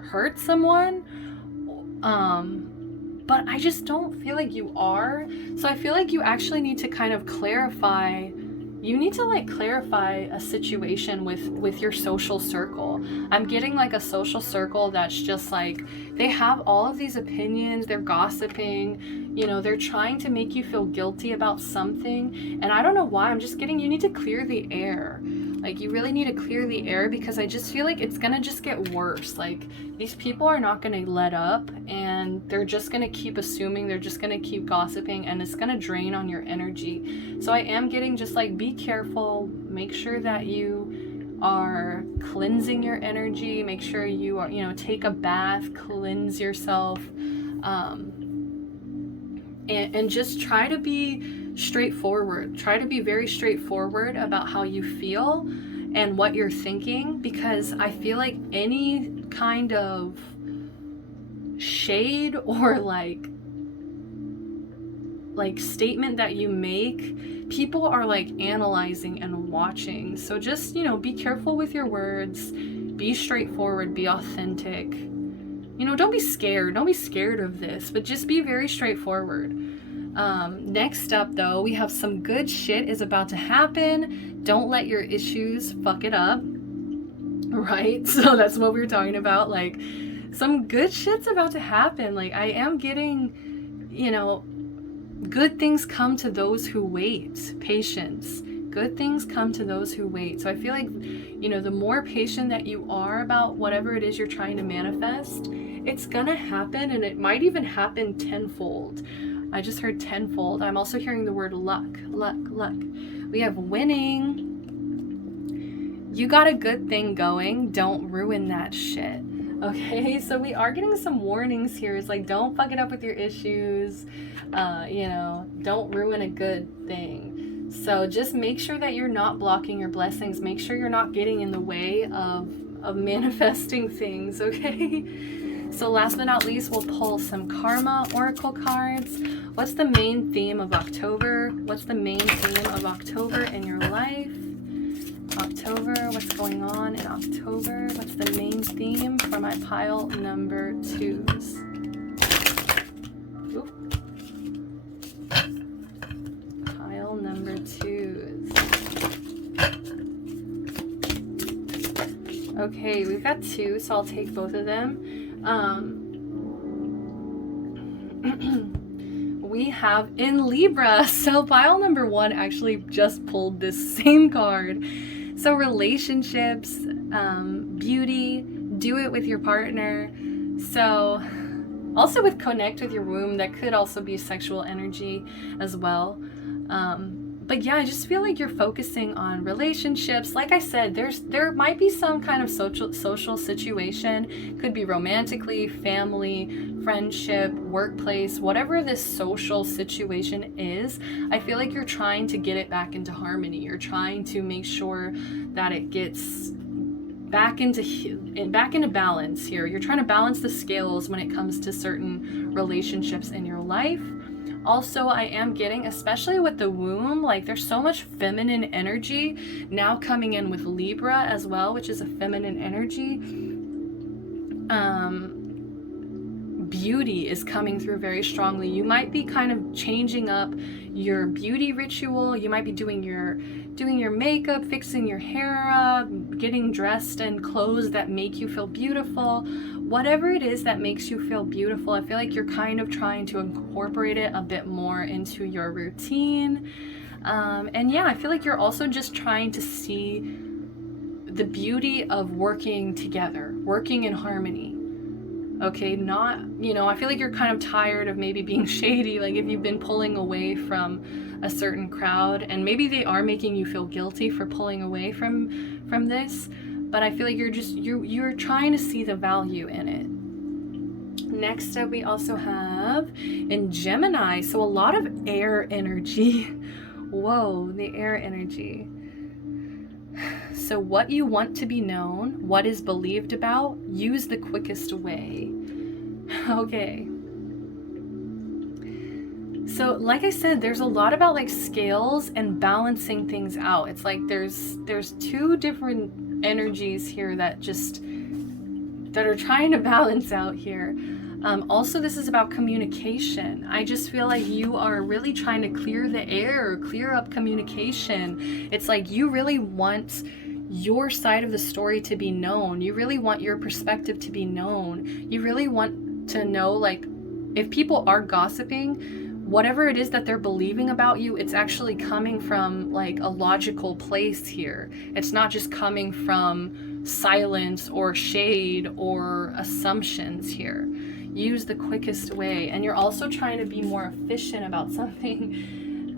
hurt someone. But I just don't feel like you are. So I feel like you actually need to kind of clarify. You need to like clarify a situation with your social circle. I'm getting like a social circle that's just like, they have all of these opinions, they're gossiping, you know, they're trying to make you feel guilty about something. And I don't know why, I'm just getting, you need to clear the air. Like you really need to clear the air, because I just feel like it's gonna just get worse. Like these people are not gonna let up, and they're just gonna keep assuming, they're just gonna keep gossiping, and it's gonna drain on your energy. So I am getting just like, be careful, make sure that you are cleansing your energy, make sure you are, you know, take a bath, cleanse yourself, and just try to be straightforward. Try to be very straightforward about how you feel and what you're thinking, because I feel like any kind of shade or like statement that you make, people are like analyzing and watching. So just, you know, be careful with your words, be straightforward, be authentic. You know, don't be scared of this, but just be very straightforward. Next up though, we have some good shit is about to happen. Don't let your issues fuck it up, right? So that's what we were talking about. Like some good shit's about to happen. Like I am getting, you know, good things come to those who wait. Patience. Good things come to those who wait. So I feel like, you know, the more patient that you are about whatever it is you're trying to manifest, it's gonna happen, and it might even happen tenfold. I just heard tenfold. I'm also hearing the word luck, luck, luck. We have winning. You got a good thing going. Don't ruin that shit. Okay, so we are getting some warnings here. It's like, don't fuck it up with your issues. You know, don't ruin a good thing. So just make sure that you're not blocking your blessings. Make sure you're not getting in the way of manifesting things, okay? So last but not least, we'll pull some Karma Oracle cards. What's the main theme of October? What's the main theme of October in your life? October, what's going on in October? What's the main theme for my pile number 2s? Oop. Pile number 2s. Okay, we've got 2, so I'll take both of them. we have in Libra. So pile number 1 actually just pulled this same card. So relationships, beauty, do it with your partner. So also with connect with your womb, that could also be sexual energy as well. But yeah, I just feel like you're focusing on relationships. Like I said, there might be some kind of social situation. Could be romantically, family, friendship, workplace, whatever this social situation is. I feel like you're trying to get it back into harmony. You're trying to make sure that it gets back into balance here. You're trying to balance the scales when it comes to certain relationships in your life. Also, I am getting, especially with the womb, like there's so much feminine energy now coming in with Libra as well, which is a feminine energy. Beauty is coming through very strongly. You might be kind of changing up your beauty ritual. You might be doing your makeup, fixing your hair up, getting dressed in clothes that make you feel beautiful. Whatever it is that makes you feel beautiful, I feel like you're kind of trying to incorporate it a bit more into your routine. And yeah, I feel like you're also just trying to see the beauty of working together, working in harmony. Okay, not, I feel like you're kind of tired of maybe being shady, like if you've been pulling away from a certain crowd, and maybe they are making you feel guilty for pulling away from this, but I feel like you're trying to see the value in it. Next up, we also have in Gemini, so a lot of air energy. Whoa, the air energy. So what you want to be known, what is believed about, use the quickest way. Okay. So like I said, there's a lot about like scales and balancing things out. It's like there's two different energies here that are trying to balance out here. Also, this is about communication. I just feel like you are really trying to clear the air, clear up communication. It's like you really want your side of the story to be known. You really want your perspective to be known. You really want to know, like, if people are gossiping, whatever it is that they're believing about you, it's actually coming from like a logical place here. It's not just coming from silence or shade or assumptions here. Use the quickest way. And you're also trying to be more efficient about something.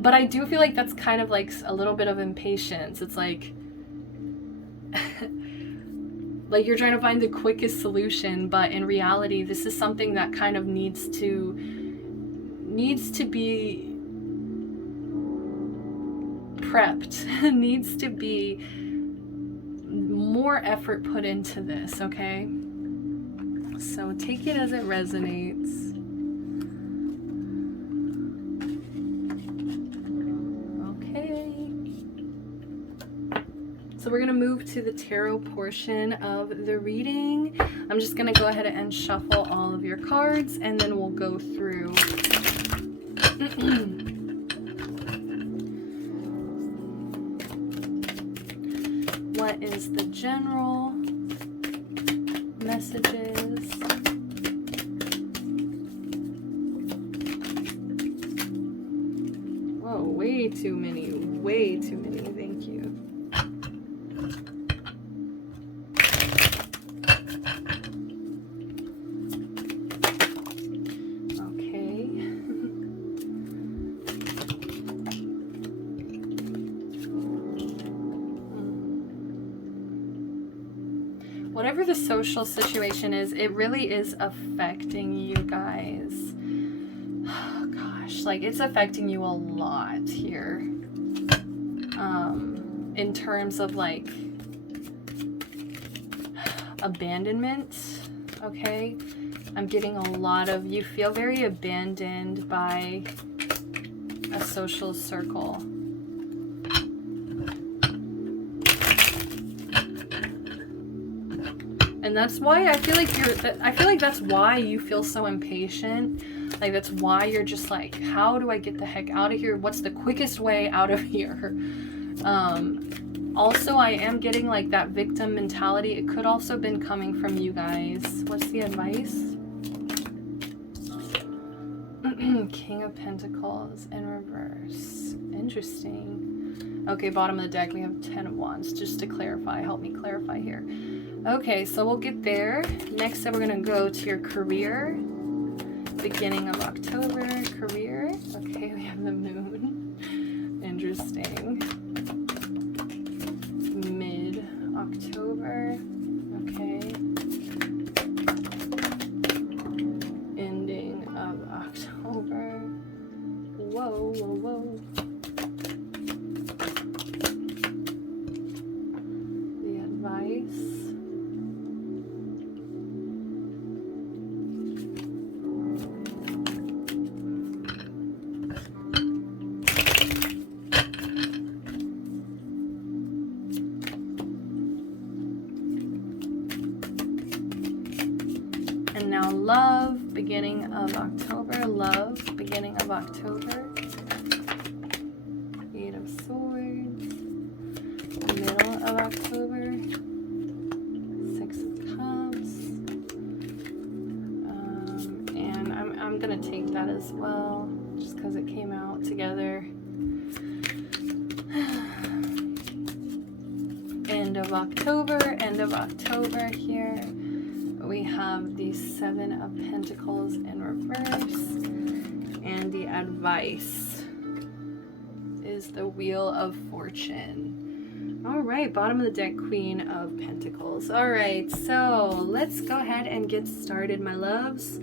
But I do feel like that's kind of like a little bit of impatience. It's like like you're trying to find the quickest solution, but in reality, this is something that kind of needs to be prepped, needs to be more effort put into this, okay? So take it as it resonates. So we're going to move to the tarot portion of the reading. I'm just going to go ahead and shuffle all of your cards, and then we'll go through. What is the general messages? Whoa, way too many, thank you. Whatever the social situation is, it really is affecting you guys. Oh, gosh, like it's affecting you a lot here. In terms of like abandonment, okay? I'm getting a lot of, you feel very abandoned by a social circle. And that's why I feel like that's why you feel so impatient. Like that's why you're just like, how do I get the heck out of here? What's the quickest way out of here? Also, I am getting like that victim mentality. It could also have been coming from you guys. What's the advice? King of Pentacles in reverse. Interesting. Okay, bottom of the deck, we have 10 of Wands. Just to clarify, help me clarify here. Okay, so we'll get there. Next up, we're going to go to your career. Beginning of October, career. Okay, we have the moon. Interesting. Mid-October. Okay. Ending of October. Whoa, whoa, whoa. The advice. And now love, beginning of October. Love, beginning of October. Eight of Swords. Middle of October. Six of Cups. And I'm going to take that as well, just because it came out together. End of October here. We have the Seven of Pentacles in reverse, and the advice is the Wheel of Fortune. All right, bottom of the deck, Queen of Pentacles. All right, so let's go ahead and get started, my loves.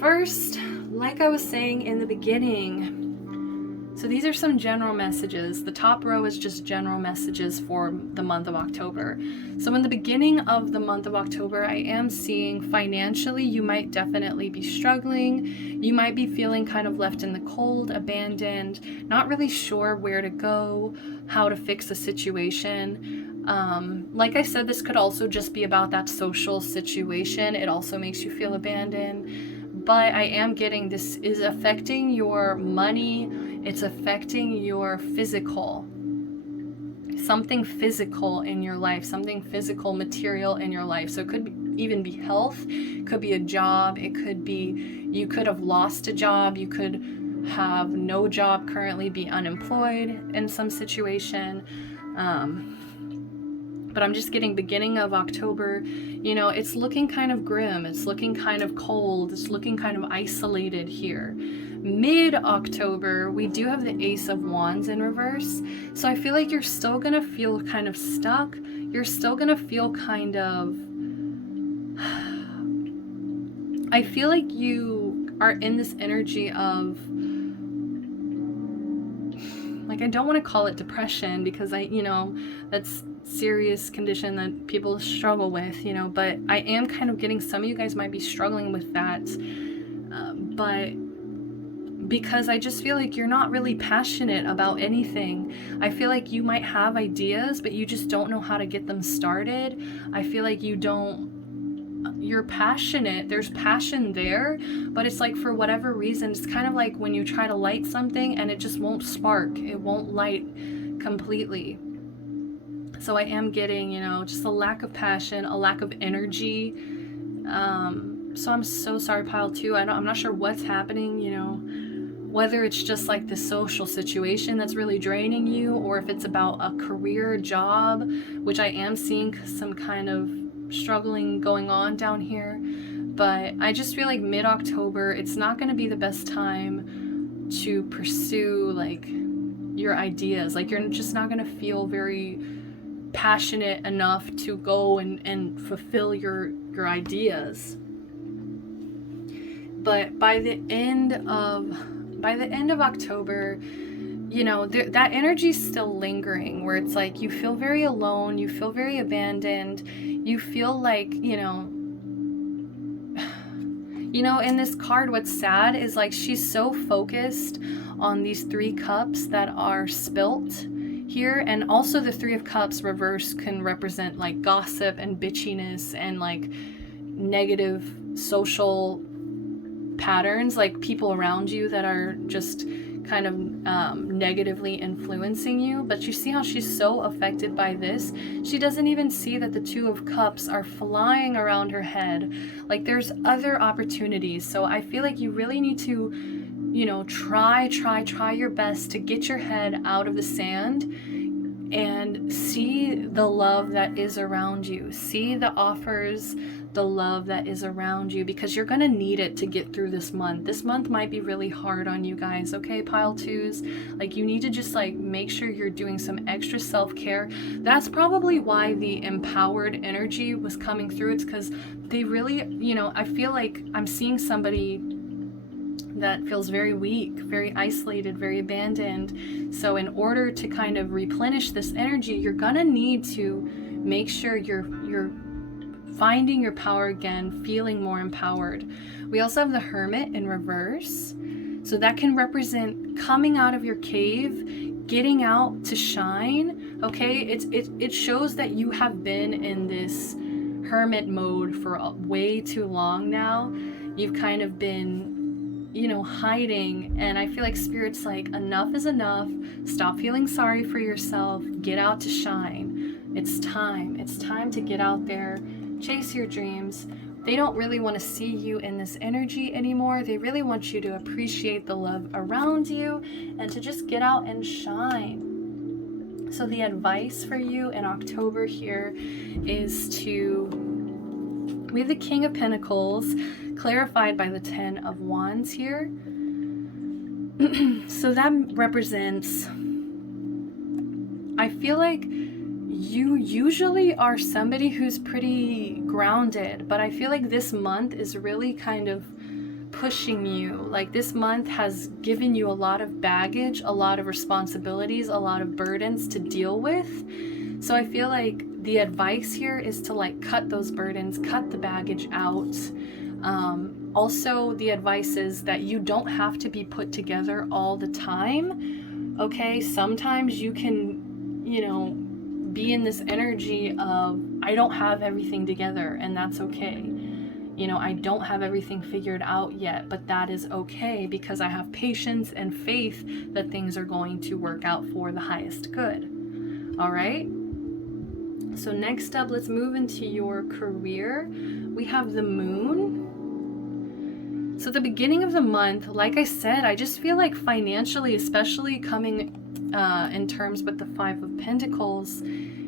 First, like I was saying in the beginning, so these are some general messages. The top row is just general messages for the month of October. So in the beginning of the month of October, I am seeing financially, you might definitely be struggling. You might be feeling kind of left in the cold, abandoned, not really sure where to go, how to fix a situation. Like I said, this could also just be about that social situation. It also makes you feel abandoned. But I am getting this is affecting your money. It's affecting your physical. Something physical in your life, something physical, material in your life. So it could even be health, could be a job, it could be you could have lost a job, you could have no job currently, be unemployed in some situation. But I'm just getting beginning of October, you know, it's looking kind of grim. It's looking kind of cold. It's looking kind of isolated here. Mid-October, we do have the Ace of Wands in reverse. So I feel like you're still going to feel kind of stuck. You're still going to feel kind of... I feel like you are in this energy of... Like, I don't want to call it depression because that's serious condition that people struggle with, but I am kind of getting some of you guys might be struggling with that, but because I just feel like you're not really passionate about anything. I feel like you might have ideas, but you just don't know how to get them started. I feel like you're passionate, there's passion there, but it's like for whatever reason, it's kind of like when you try to light something and it just won't spark, it won't light completely. So I am getting, just a lack of passion, a lack of energy. So I'm so sorry, pile 2. I'm not sure what's happening, whether it's just like the social situation that's really draining you, or if it's about a career job, which I am seeing some kind of struggling going on down here. But I just feel like mid-October, it's not going to be the best time to pursue like your ideas. Like you're just not going to feel very passionate enough to go and fulfill your ideas. But by the end of October, that energy is still lingering, where it's like you feel very alone, you feel very abandoned, you feel like, in this card, what's sad is like she's so focused on these 3 cups that are spilt here, and also the 3 of Cups reverse can represent like gossip and bitchiness and like negative social patterns, like people around you that are just kind of negatively influencing you. But you see how she's so affected by this? She doesn't even see that the Two of Cups are flying around her head. Like, there's other opportunities. So I feel like you really need to, you know, try your best to get your head out of the sand and see the love that is around you. See the offers, the love that is around you, because you're gonna need it to get through this month. This month might be really hard on you guys, okay, pile twos? Like, you need to just like make sure you're doing some extra self-care. That's probably why the empowered energy was coming through. It's because they really, you know, I feel like I'm seeing somebody that feels very weak, very isolated, very abandoned. So in order to kind of replenish this energy, you're gonna need to make sure you're finding your power again, feeling more empowered. We also have the Hermit in reverse. So that can represent coming out of your cave, getting out to shine. Okay, it shows that you have been in this hermit mode for way too long now. You've kind of been, you know, hiding, and I feel like Spirit's like, enough is enough. Stop feeling sorry for yourself. Get out to shine. It's time to get out there, chase your dreams. They don't really want to see you in this energy anymore. They really want you to appreciate the love around you and to just get out and shine. So the advice for you in October here is we have the King of Pentacles clarified by the 10 of Wands here. So that represents, I feel like you usually are somebody who's pretty grounded, but I feel like this month is really kind of pushing you. Like, this month has given you a lot of baggage, a lot of responsibilities, a lot of burdens to deal with. So I feel like the advice here is to like cut those burdens, cut the baggage out. Also, the advice is that you don't have to be put together all the time. Okay, sometimes you can, you know, be in this energy of, I don't have everything together, and that's okay. You know, I don't have everything figured out yet, but that is okay, because I have patience and faith that things are going to work out for the highest good. All right. So next up, let's move into your career. We have the Moon. So the beginning of the month, like I said, I just feel like financially, especially coming in terms with the Five of Pentacles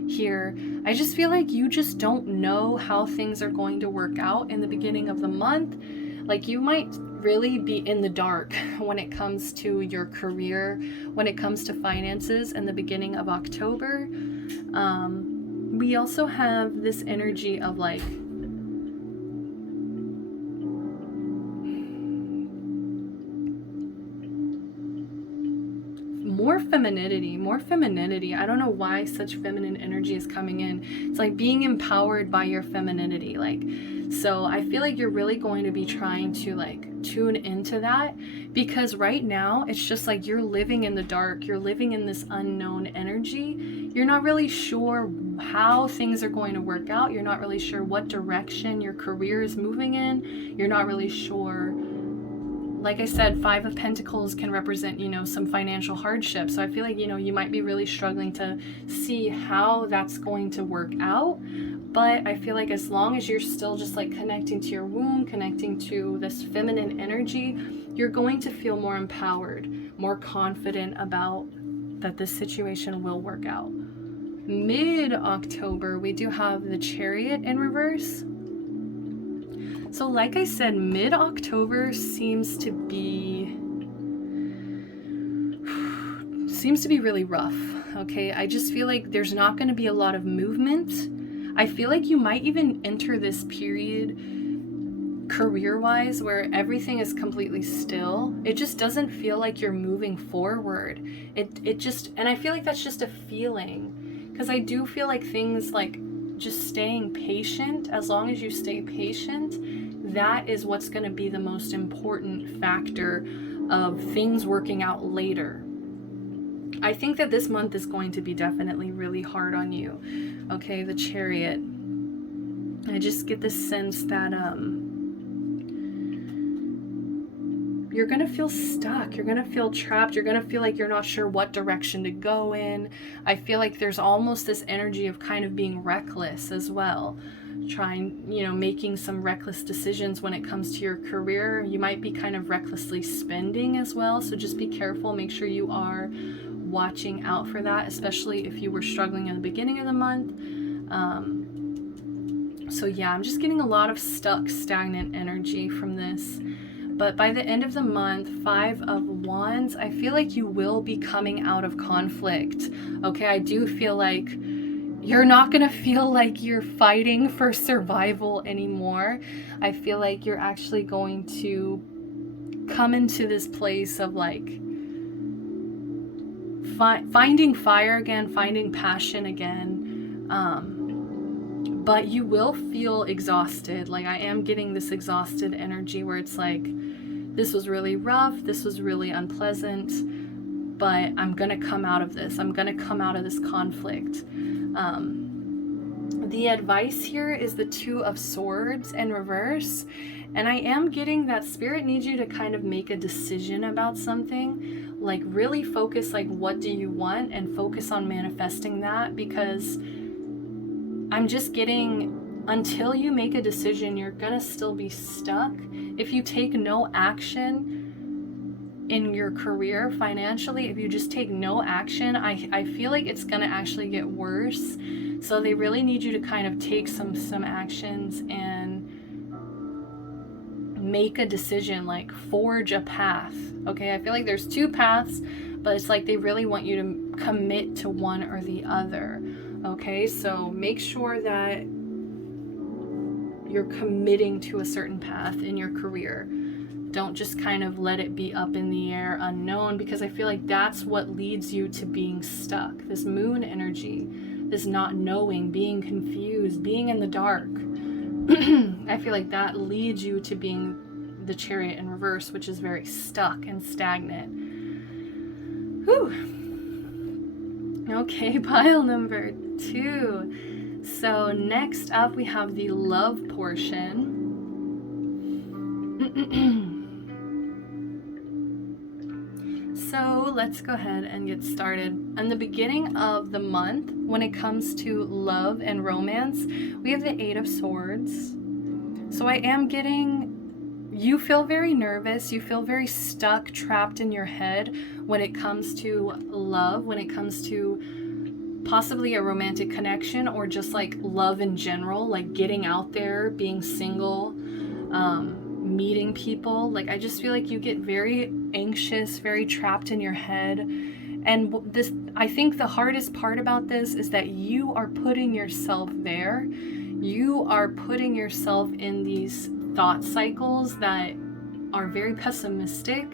here, I just feel like you just don't know how things are going to work out in the beginning of the month. Like, you might really be in the dark when it comes to your career, when it comes to finances in the beginning of October. We also have this energy of like more femininity. I don't know why such feminine energy is coming in. It's like being empowered by your femininity. Like, so I feel like you're really going to be trying to like tune into that, because right now it's just like you're living in the dark. You're living in this unknown energy. You're not really sure how things are going to work out. You're not really sure what direction your career is moving in. You're not really sure. Like I said, Five of Pentacles can represent, you know, some financial hardship. So I feel like, you know, you might be really struggling to see how that's going to work out. But I feel like as long as you're still just like connecting to your womb, connecting to this feminine energy, you're going to feel more empowered, more confident about that this situation will work out. Mid-October, we do have the Chariot in reverse. So like I said, mid-October seems to be really rough, okay? I just feel like there's not going to be a lot of movement. I feel like you might even enter this period career-wise where everything is completely still. It just doesn't feel like you're moving forward. It just, and I feel like that's just a feeling, because I do feel like things like just staying patient, as long as you stay patient, that is what's going to be the most important factor of things working out later. I think that this month is going to be definitely really hard on you. Okay, the Chariot. I just get this sense that you're going to feel stuck. You're going to feel trapped. You're going to feel like you're not sure what direction to go in. I feel like there's almost this energy of kind of being reckless as well. Trying, making some reckless decisions when it comes to your career. You might be kind of recklessly spending as well. So just be careful. Make sure you are watching out for that, especially if you were struggling in the beginning of the month. So yeah, I'm just getting a lot of stuck, stagnant energy from this. But by the end of the month, 5 of Wands, I feel like you will be coming out of conflict. Okay, I do feel like you're not going to feel like you're fighting for survival anymore. I feel like you're actually going to come into this place of like finding fire again, finding passion again. But you will feel exhausted. Like I am getting this exhausted energy where it's like, this was really rough, this was really unpleasant, but I'm gonna come out of this. I'm gonna come out of this conflict. The advice here is the 2 of Swords in reverse. And I am getting that Spirit needs you to kind of make a decision about something. Like really focus, like what do you want, and focus on manifesting that, because I'm just getting, until you make a decision, you're gonna still be stuck. If you take no action in your career financially, if you just take no action, I feel like it's gonna actually get worse. So they really need you to kind of take some actions and make a decision, like forge a path. Okay, I feel like there's 2 paths, but it's like they really want you to commit to one or the other. Okay, so make sure that you're committing to a certain path in your career. Don't just kind of let it be up in the air, unknown, because I feel like that's what leads you to being stuck. This moon energy, this not knowing, being confused, being in the dark. I feel like that leads you to being the Chariot in reverse, which is very stuck and stagnant. Whew. Okay, pile number 2. So next up we have the love portion. So let's go ahead and get started. In the beginning of the month, when it comes to love and romance, we have the 8 of Swords. So I am getting, you feel very nervous, you feel very stuck, trapped in your head when it comes to love, when it comes to possibly a romantic connection, or just like love in general, like getting out there, being single, meeting people. Like I just feel like you get very anxious, very trapped in your head. And this, I think the hardest part about this is that you are putting yourself there. You are putting yourself in these thought cycles that are very pessimistic.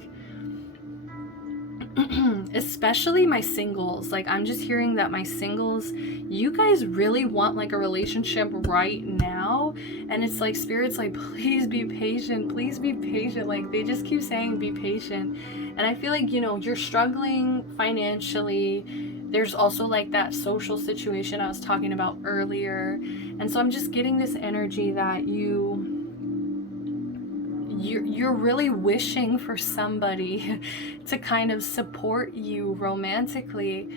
Especially my singles. Like I'm just hearing that my singles, you guys really want like a relationship right now, and it's like Spirit's like, please be patient, please be patient. Like they just keep saying be patient. And I feel like, you're struggling financially. There's also like that social situation I was talking about earlier, and so I'm just getting this energy that you're really wishing for somebody to kind of support you romantically,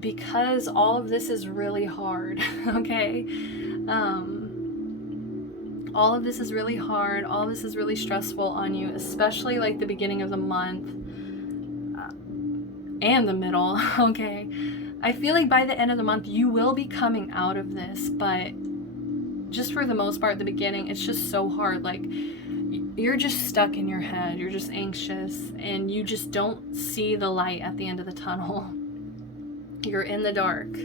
because all of this is really hard. Okay, all of this is really hard, all of this is really stressful on you, especially like the beginning of the month and the middle. Okay, I feel like by the end of the month you will be coming out of this, but just for the most part, at the beginning, it's just so hard. Like you're just stuck in your head, you're just anxious, and you just don't see the light at the end of the tunnel. You're in the dark.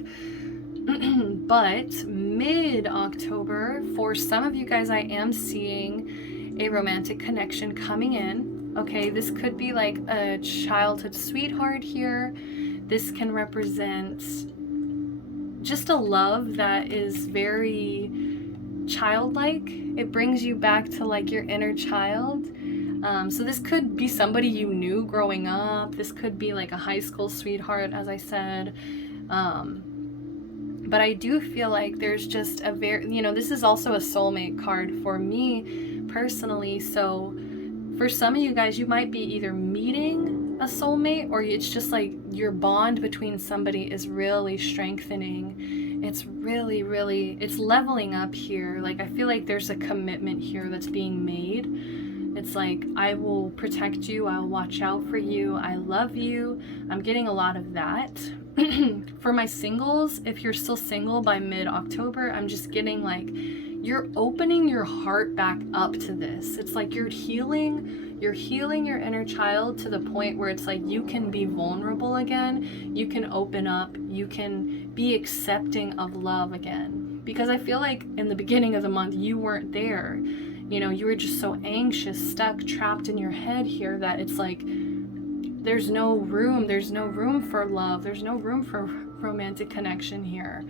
But mid-October, for some of you guys, I am seeing a romantic connection coming in. Okay, this could be like a childhood sweetheart here. This can represent just a love that is very childlike. It brings you back to like your inner child. So this could be somebody you knew growing up. This could be like a high school sweetheart, as I said. But I do feel like there's just a very, this is also a soulmate card for me personally. So For some of you guys, you might be either meeting a soulmate, or it's just like your bond between somebody is really strengthening. It's really, it's leveling up here. Like, I feel like there's a commitment here that's being made. It's like, I will protect you, I'll watch out for you, I love you. I'm getting a lot of that. For my singles, if you're still single by mid-October, I'm just getting like, you're opening your heart back up to this. It's like you're healing your inner child to the point where it's like you can be vulnerable again, you can open up, you can be accepting of love again. Because I feel like in the beginning of the month, you weren't there. You know, you were just so anxious, stuck, trapped in your head here that it's like there's no room for love, there's no room for romantic connection here.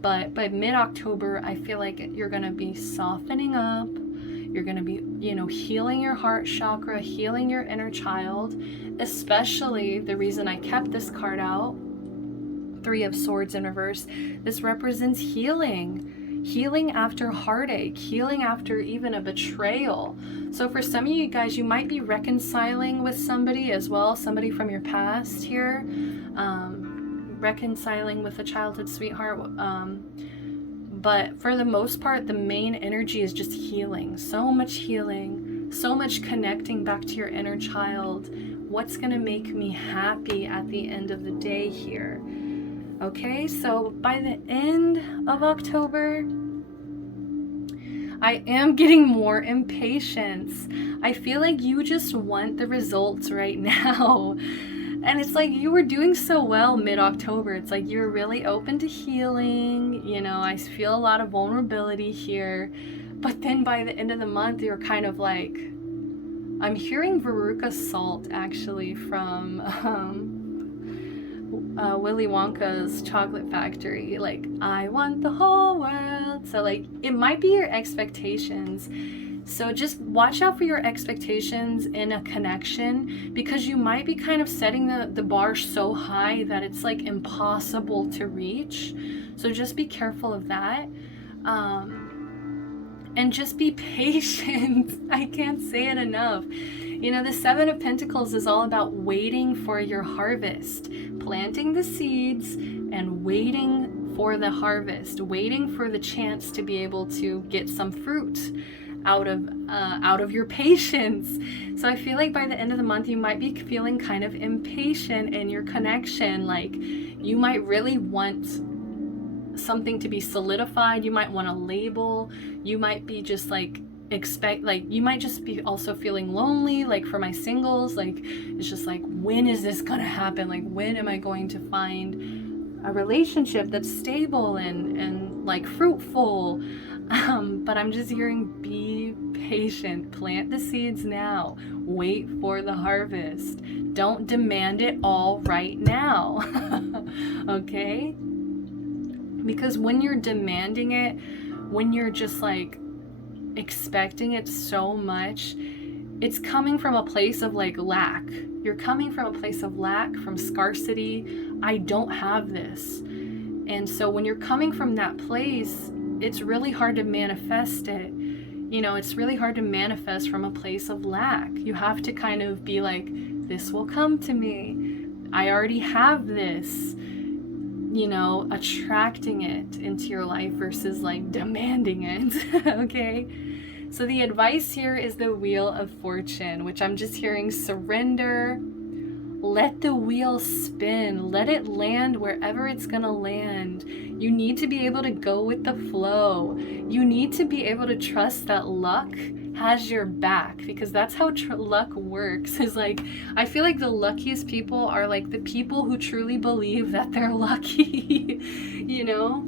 But by mid-October, I feel like you're going to be softening up, you're going to be, you know, healing your heart chakra, healing your inner child. Especially the reason I kept this card out, Three of Swords in reverse, this represents healing after heartache, healing after even a betrayal. So for some of you guys, you might be reconciling with somebody as well, somebody from your past here, reconciling with a childhood sweetheart. But for the most part, the main energy is just healing, so much connecting back to your inner child. What's gonna make me happy at the end of the day here? Okay, so by the end of October, I am getting more impatience. I feel like you just want the results right now. And it's like you were doing so well mid-October. It's like you're really open to healing. You know, I feel a lot of vulnerability here. But then by the end of the month, you're kind of like, I'm hearing Veruca Salt actually from Willy Wonka's Chocolate Factory, like, I want the whole world. So like, it might be your expectations. So just watch out for your expectations in a connection, because you might be kind of setting the bar so high that it's like impossible to reach. So just be careful of that. And just be patient. I can't say it enough. You know, the Seven of Pentacles is all about waiting for your harvest, planting the seeds and waiting for the harvest, waiting for the chance to be able to get some fruit out of your patience. So I feel like by the end of the month, you might be feeling kind of impatient in your connection. Like, you might really want something to be solidified. You might want a label. You might be just like you might just be also feeling lonely. Like for my singles, like it's just like, when is this gonna happen? Like, when am I going to find a relationship that's stable and like fruitful? But I'm just hearing, be patient, plant the seeds now, wait for the harvest. Don't demand it all right now. Okay? Because when you're demanding it, when you're just like expecting it so much, it's coming from a place of like lack. You're coming from a place of lack, from scarcity. I don't have this. And so when you're coming from that place, it's really hard to manifest it. You know, it's really hard to manifest from a place of lack. You have to kind of be like, this will come to me. I already have this. You know, attracting it into your life versus like demanding it. Okay? So the advice here is the Wheel of Fortune, which I'm just hearing surrender. Let the wheel spin. Let it land wherever it's gonna land. You need to be able to go with the flow. You need to be able to trust that luck has your back, because that's how luck works. Is like, I feel like the luckiest people are like the people who truly believe that they're lucky. You know?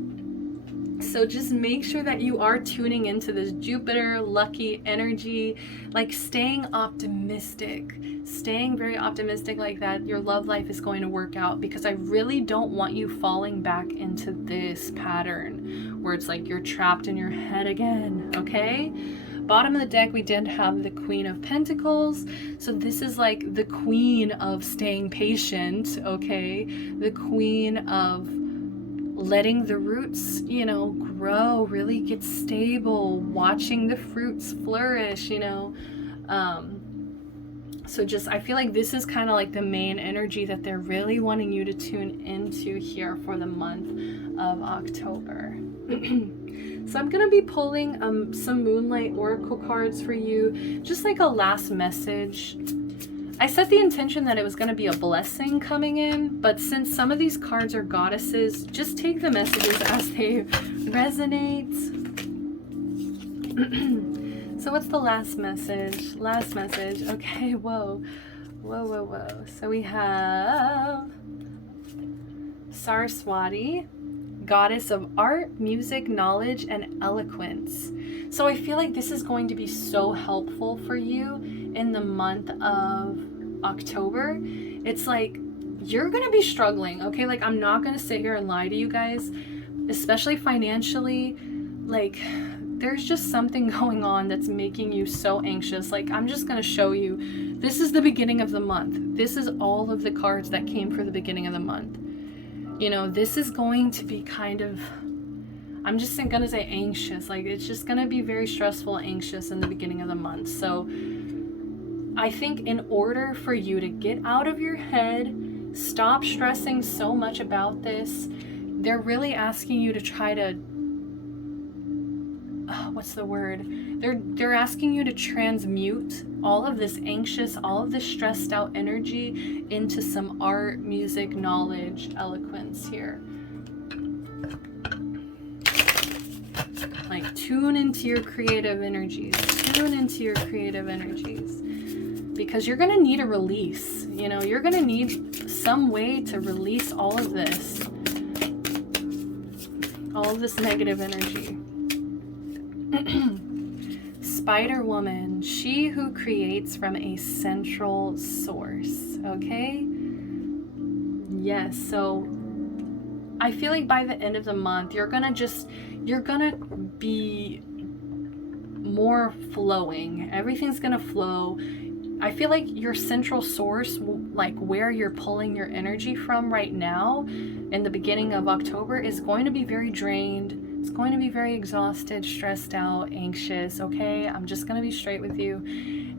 So just make sure that you are tuning into this Jupiter lucky energy, like staying optimistic, staying very optimistic, like that your love life is going to work out, because I really don't want you falling back into this pattern where it's like you're trapped in your head again. Okay? Bottom of the deck, we did have the Queen of Pentacles. So this is like the queen of staying patient, okay? The queen of letting the roots, you know, grow, really get stable, watching the fruits flourish, you know. So just, I feel like this is kind of like the main energy that they're really wanting you to tune into here for the month of October. So I'm going to be pulling some Moonlight Oracle cards for you, just like a last message. I set the intention that it was going to be a blessing coming in, but since some of these cards are goddesses, just take the messages as they resonate. So what's the last message? Last message. Okay, whoa. Whoa, whoa, whoa. So we have Saraswati, goddess of art, music, knowledge, and eloquence. So I feel like this is going to be so helpful for you in the month of October. It's like you're going to be struggling, okay? Like, I'm not going to sit here and lie to you guys, especially financially. Like, there's just something going on that's making you so anxious. Like, I'm just going to show you. This is the beginning of the month. This is all of the cards that came for the beginning of the month. You know, this is going to be kind of, I'm just going to say anxious. Like, it's just going to be very stressful, anxious in the beginning of the month. So I think in order for you to get out of your head, stop stressing so much about this, they're really asking you to try to, what's the word? They're asking you to transmute all of this anxious, all of this stressed out energy into some art, music, knowledge, eloquence here. Like, tune into your creative energies. Tune into your creative energies. Because you're going to need a release. You know, you're going to need some way to release all of this. All of this negative energy. Spider Woman, she who creates from a central source, okay? Yes, so I feel like by the end of the month, you're gonna be more flowing. Everything's gonna flow. I feel like your central source, like where you're pulling your energy from right now in the beginning of October, is going to be very drained. It's going to be very exhausted, stressed out, anxious, okay? I'm just going to be straight with you.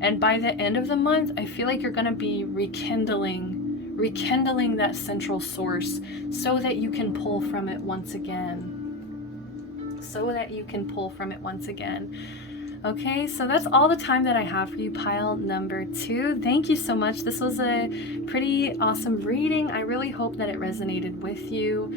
And by the end of the month, I feel like you're going to be rekindling that central source so that you can pull from it once again. Okay, so that's all the time that I have for you, pile number 2. Thank you so much. This was a pretty awesome reading. I really hope that it resonated with you.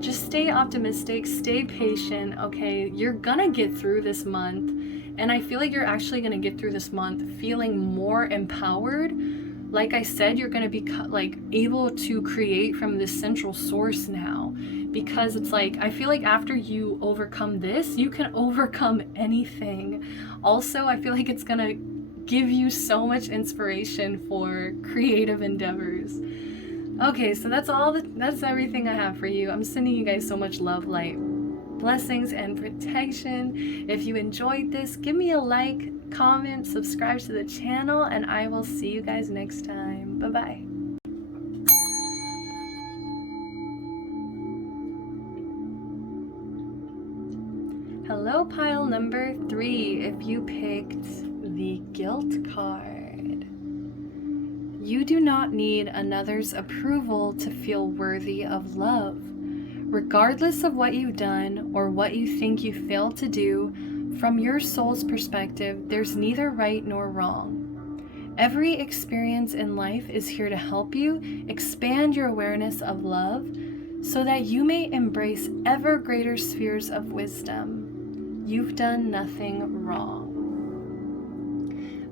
Just stay optimistic, stay patient, okay? You're gonna get through this month, and I feel like you're actually gonna get through this month feeling more empowered. Like I said, you're gonna be like able to create from this central source now, because it's like, I feel like after you overcome this, you can overcome anything. Also, I feel like it's gonna give you so much inspiration for creative endeavors. Okay, so that's everything I have for you. I'm sending you guys so much love, light, blessings, and protection. If you enjoyed this, give me a like, comment, subscribe to the channel, and I will see you guys next time. Bye-bye. Hello, pile number 3. If you picked the guilt card. You do not need another's approval to feel worthy of love. Regardless of what you've done or what you think you failed to do, from your soul's perspective, there's neither right nor wrong. Every experience in life is here to help you expand your awareness of love so that you may embrace ever greater spheres of wisdom. You've done nothing wrong.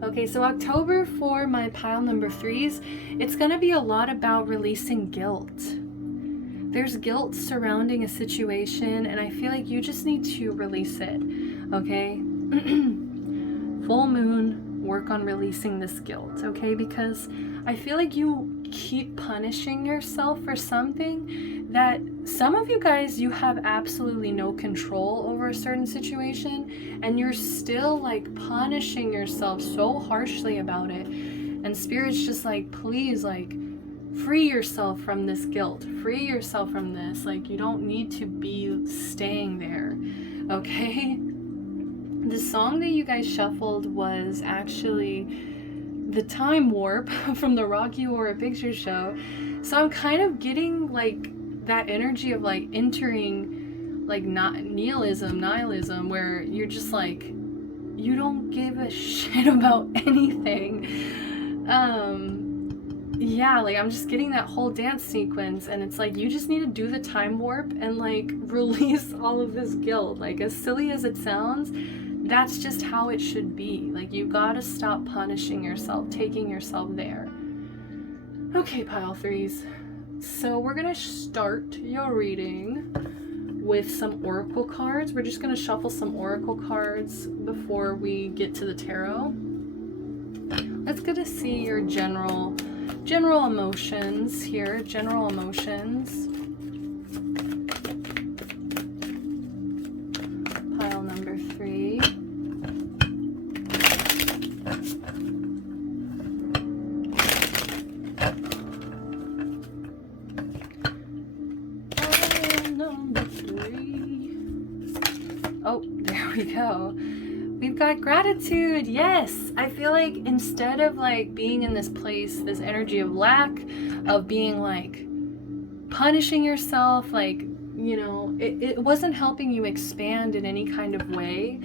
Okay, so October for my pile number 3s, it's going to be a lot about releasing guilt. There's guilt surrounding a situation, and I feel like you just need to release it, okay? Full moon, work on releasing this guilt, okay? Because I feel like you keep punishing yourself for something that some of you guys, you have absolutely no control over a certain situation, and you're still like punishing yourself so harshly about it. And Spirit's just like, please, like, free yourself from this guilt, free yourself from this. Like, you don't need to be staying there, okay? The song that you guys shuffled was actually the time warp from the Rocky Horror Picture Show. So I'm kind of getting like that energy of like entering like not nihilism, where you're just like, you don't give a shit about anything. Yeah, like I'm just getting that whole dance sequence, and it's like you just need to do the time warp and like release all of this guilt. Like, as silly as it sounds, that's just how it should be. Like, you gotta stop punishing yourself, taking yourself there. Okay, pile threes. So we're gonna start your reading with some oracle cards. We're just gonna shuffle some oracle cards before we get to the tarot. Let's get to see your general emotions here. General emotions. Pile number 3. Pile number 3. Oh, there we go. We've got gratitude. Yes, I feel like instead of like being in this place, this energy of lack, of being like punishing yourself, like, you know, it wasn't helping you expand in any kind of way.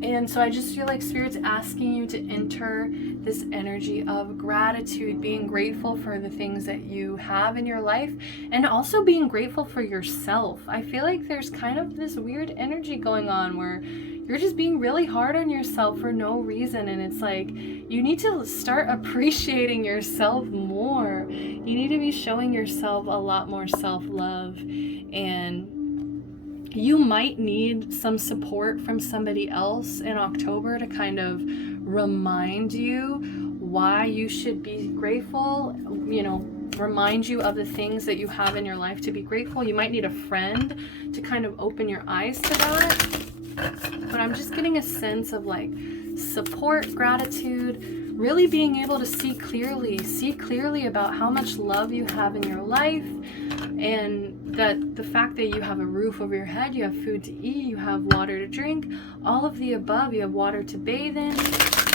And so I just feel like Spirit's asking you to enter this energy of gratitude, being grateful for the things that you have in your life, and also being grateful for yourself. I feel like there's kind of this weird energy going on where you're just being really hard on yourself for no reason, and it's like you need to start appreciating yourself more. You need to be showing yourself a lot more self-love, and you might need some support from somebody else in October to kind of remind you why you should be grateful, you know, remind you of the things that you have in your life to be grateful. You might need a friend to kind of open your eyes to that. But I'm just getting a sense of like support, gratitude, really being able to see clearly about how much love you have in your life, and that the fact that you have a roof over your head, you have food to eat, you have water to drink, all of the above, you have water to bathe in,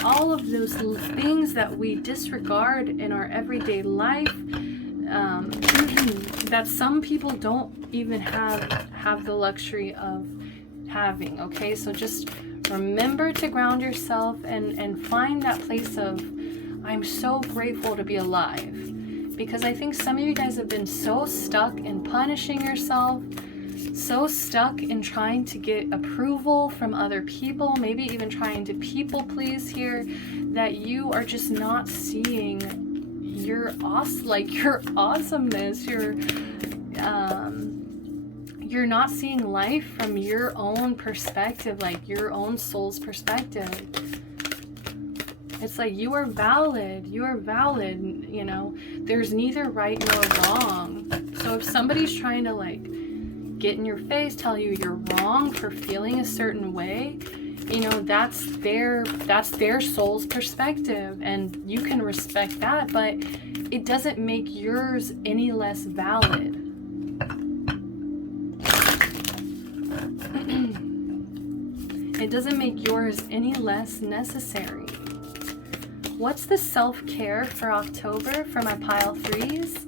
all of those things that we disregard in our everyday life, that some people don't even have the luxury of having. Okay, so just remember to ground yourself and find that place of, I'm so grateful to be alive. Because I think some of you guys have been so stuck in punishing yourself, so stuck in trying to get approval from other people, maybe even trying to people please here, that you are just not seeing your awesomeness, you're not seeing life from your own perspective, like your own soul's perspective. It's like you are valid, you know, there's neither right nor wrong. So if somebody's trying to like get in your face, tell you you're wrong for feeling a certain way, you know, that's their soul's perspective, and you can respect that, but it doesn't make yours any less valid. It doesn't make yours any less necessary. What's the self-care for October for my pile threes?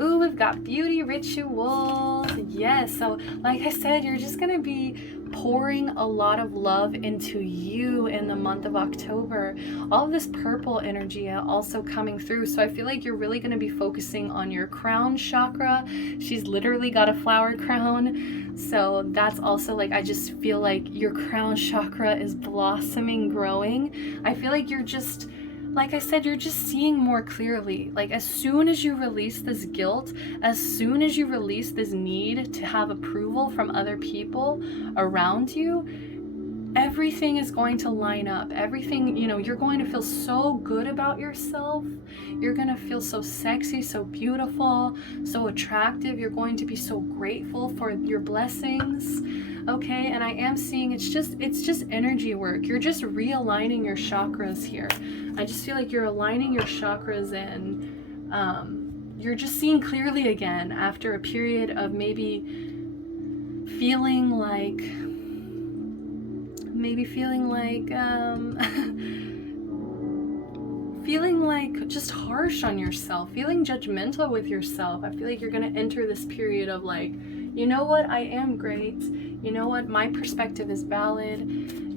Ooh, we've got beauty ritual. Yes, so like I said, you're just going to be pouring a lot of love into you in the month of October. All of this purple energy also coming through. So I feel like you're really going to be focusing on your crown chakra. She's literally got a flower crown. So that's also like, I just feel like your crown chakra is blossoming, growing. I feel like you're just, like I said, you're just seeing more clearly. Like as soon as you release this guilt, as soon as you release this need to have approval from other people around you, everything is going to line up. Everything, you know, you're going to feel so good about yourself. You're going to feel so sexy, so beautiful, so attractive. You're going to be so grateful for your blessings. Okay, and I am seeing it's just energy work. You're just realigning your chakras here. I just feel like you're aligning your chakras, and you're just seeing clearly again after a period of maybe feeling like feeling like just harsh on yourself, feeling judgmental with yourself. I feel like you're going to enter this period of like, you know what, I am great. You know what, my perspective is valid,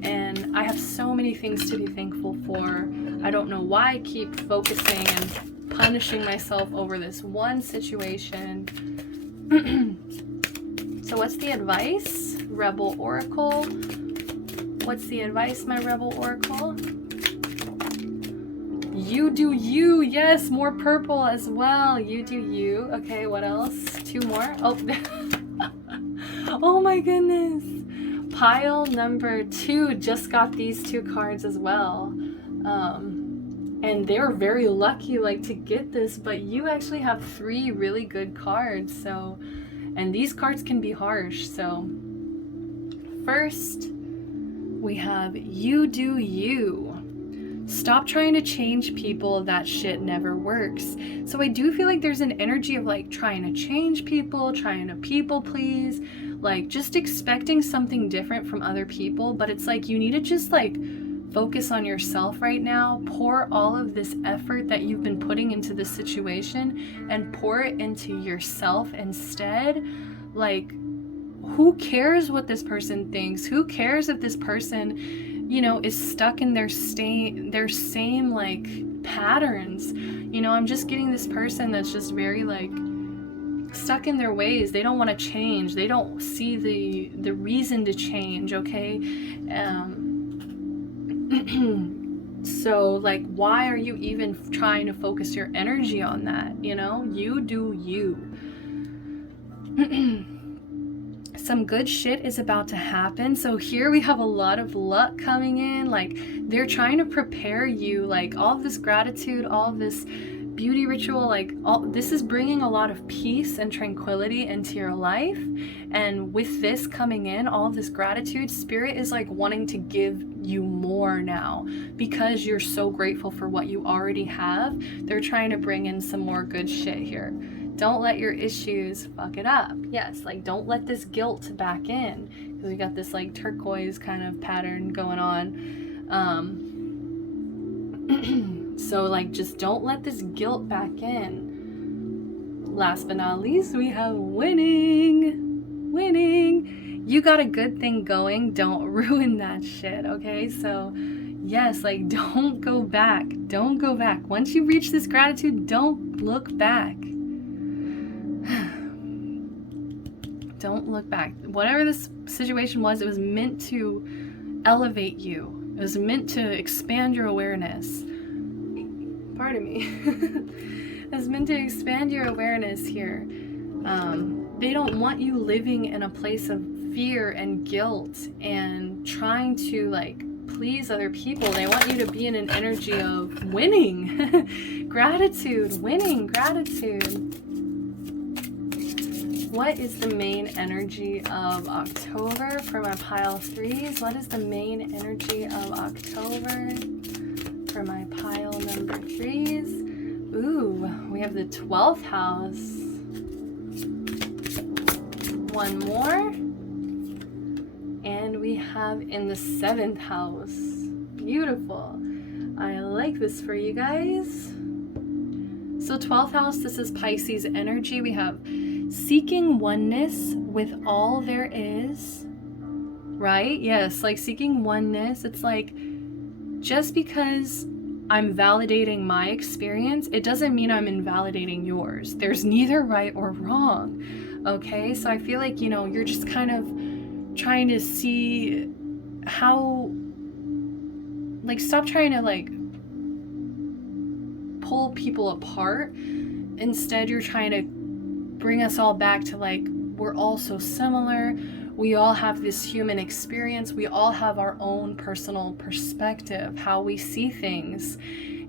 and I have so many things to be thankful for. I don't know why I keep focusing and punishing myself over this one situation. So what's the advice, Rebel Oracle? What's the advice, my Rebel Oracle? You do you. Yes, more purple as well. You do you. Okay, what else? 2 more. Oh, oh my goodness. Pile number 2 just got these 2 cards as well. And they're very lucky like to get this, but you actually have 3 really good cards. So, and these cards can be harsh. So first we have you do you. Stop trying to change people. That shit never works. So I do feel like there's an energy of like trying to change people, trying to people please, like just expecting something different from other people. But it's like you need to just like focus on yourself right now. Pour all of this effort that you've been putting into this situation and pour it into yourself instead. Like, who cares what this person thinks? Who cares if this person, you know, is stuck in their same like patterns? You know, I'm just getting this person that's just very like stuck in their ways. They don't want to change. They don't see the reason to change, okay? So like, why are you even trying to focus your energy on that? You know, you do you. Some good shit is about to happen. So here we have a lot of luck coming in. Like, they're trying to prepare you, like all of this gratitude, all of this beauty ritual, like all this is bringing a lot of peace and tranquility into your life. And with this coming in, all of this gratitude, Spirit is like wanting to give you more now because you're so grateful for what you already have. They're trying to bring in some more good shit here. Don't let your issues fuck it up. Yes, like don't let this guilt back in, because we got this like turquoise kind of pattern going on. So like just don't let this guilt back in. Last but not least, we have winning. You got a good thing going. Don't ruin that shit, okay? So yes, like don't go back. Once you reach this gratitude, don't look back. Don't look back. Whatever this situation was, it was meant to elevate you. It was meant to expand your awareness. Pardon me. It was meant to expand your awareness here. They don't want you living in a place of fear and guilt and trying to like please other people. They want you to be in an energy of winning. Gratitude, winning, gratitude. What is the main energy of October for my pile 3s? What is the main energy of October for my pile number 3s? Ooh, we have the 12th house. One more. And we have in the 7th house. Beautiful. I like this for you guys. So 12th house, this is Pisces energy. We have seeking oneness with all there is, right? Yes, like seeking oneness. It's like, just because I'm validating my experience, it doesn't mean I'm invalidating yours. There's neither right or wrong, okay? So I feel like, you know, you're just kind of trying to see how, like, stop trying to, like, pull people apart. Instead, you're trying to bring us all back to like, we're all so similar. We all have this human experience. We all have our own personal perspective, how we see things.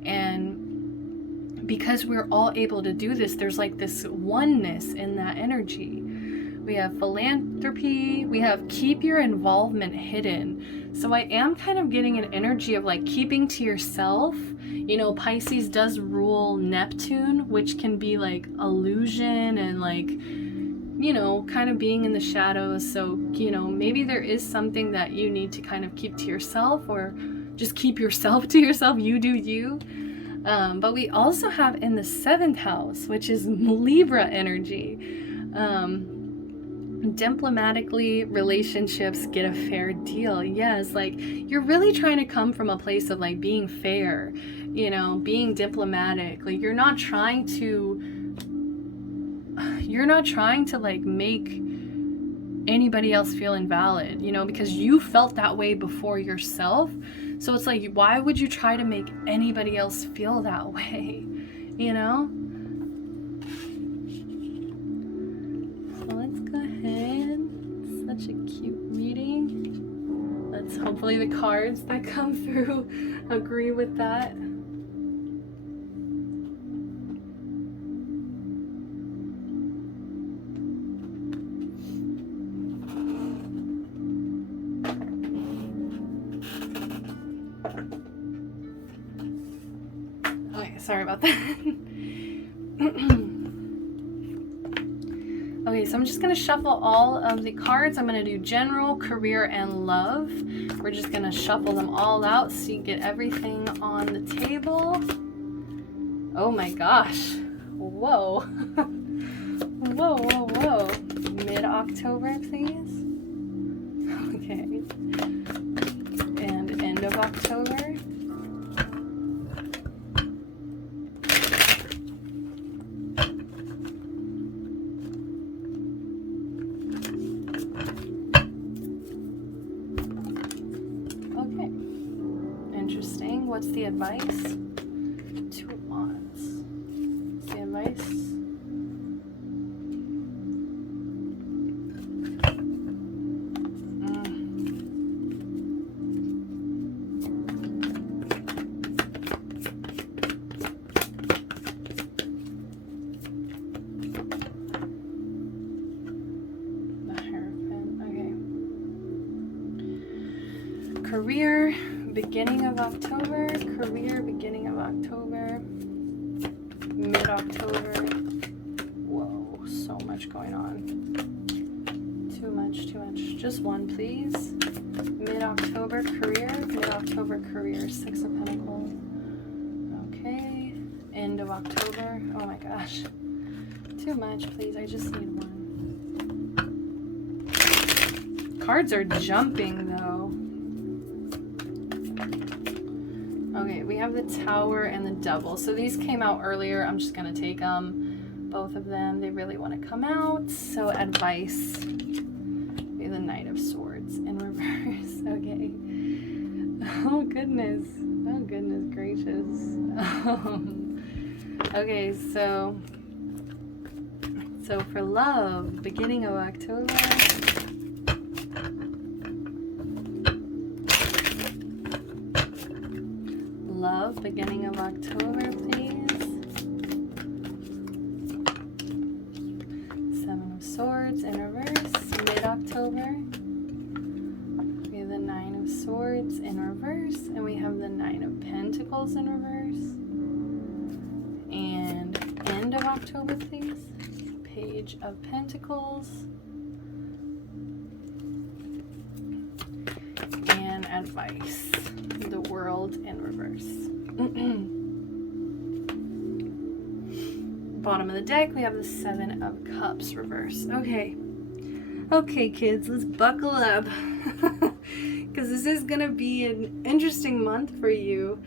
And because we're all able to do this, there's like this oneness in that energy. We have philanthropy. We have keep your involvement hidden. So I am kind of getting an energy of like keeping to yourself. You know, Pisces does rule Neptune, which can be like illusion and like, you know, kind of being in the shadows. So, you know, maybe there is something that you need to kind of keep to yourself, or just keep yourself to yourself. You do you. But we also have in the 7th house, which is Libra energy. Diplomatically, relationships get a fair deal. Yes, like you're really trying to come from a place of like being fair, you know, being diplomatic. Like you're not trying to like make anybody else feel invalid, you know, because you felt that way before yourself. So it's like, why would you try to make anybody else feel that way, you know? So let's go ahead. Such a cute reading. Let's hopefully the cards that come through agree with that. Okay, sorry about that. Okay, so I'm just going to shuffle all of the cards. I'm going to do general, career, and love. We're just going to shuffle them all out so you get everything on the table. Oh my gosh. Whoa. Whoa, whoa, whoa. Mid-October, please. Okay. And end of October. Interesting. What's the advice? 2 of Wands. What's the advice? The Hierophant. Okay. Career. Beginning of October, career, beginning of October, mid-October. Whoa, so much going on. Too much, too much. Just one, please. Mid-October, career, mid-October, career, 6 of Pentacles. Okay, end of October. Oh my gosh. Too much, please. I just need one. Cards are jumping, though. Okay, we have the Tower and the Devil. So these came out earlier. I'm just going to take them, both of them. They really want to come out. So advice. Okay, the Knight of Swords in reverse. Okay. Oh, goodness. Oh, goodness gracious. Okay, so for love, beginning of October. Love, beginning of October, please. 7 of Swords in reverse, mid-October. We have the 9 of Swords in reverse, and we have the 9 of Pentacles in reverse. And end of October, please. Page of Pentacles. And advice. The World in reverse. Bottom of the deck, we have the 7 of Cups reverse. Okay. Okay, kids, let's buckle up. Because this is going to be an interesting month for you.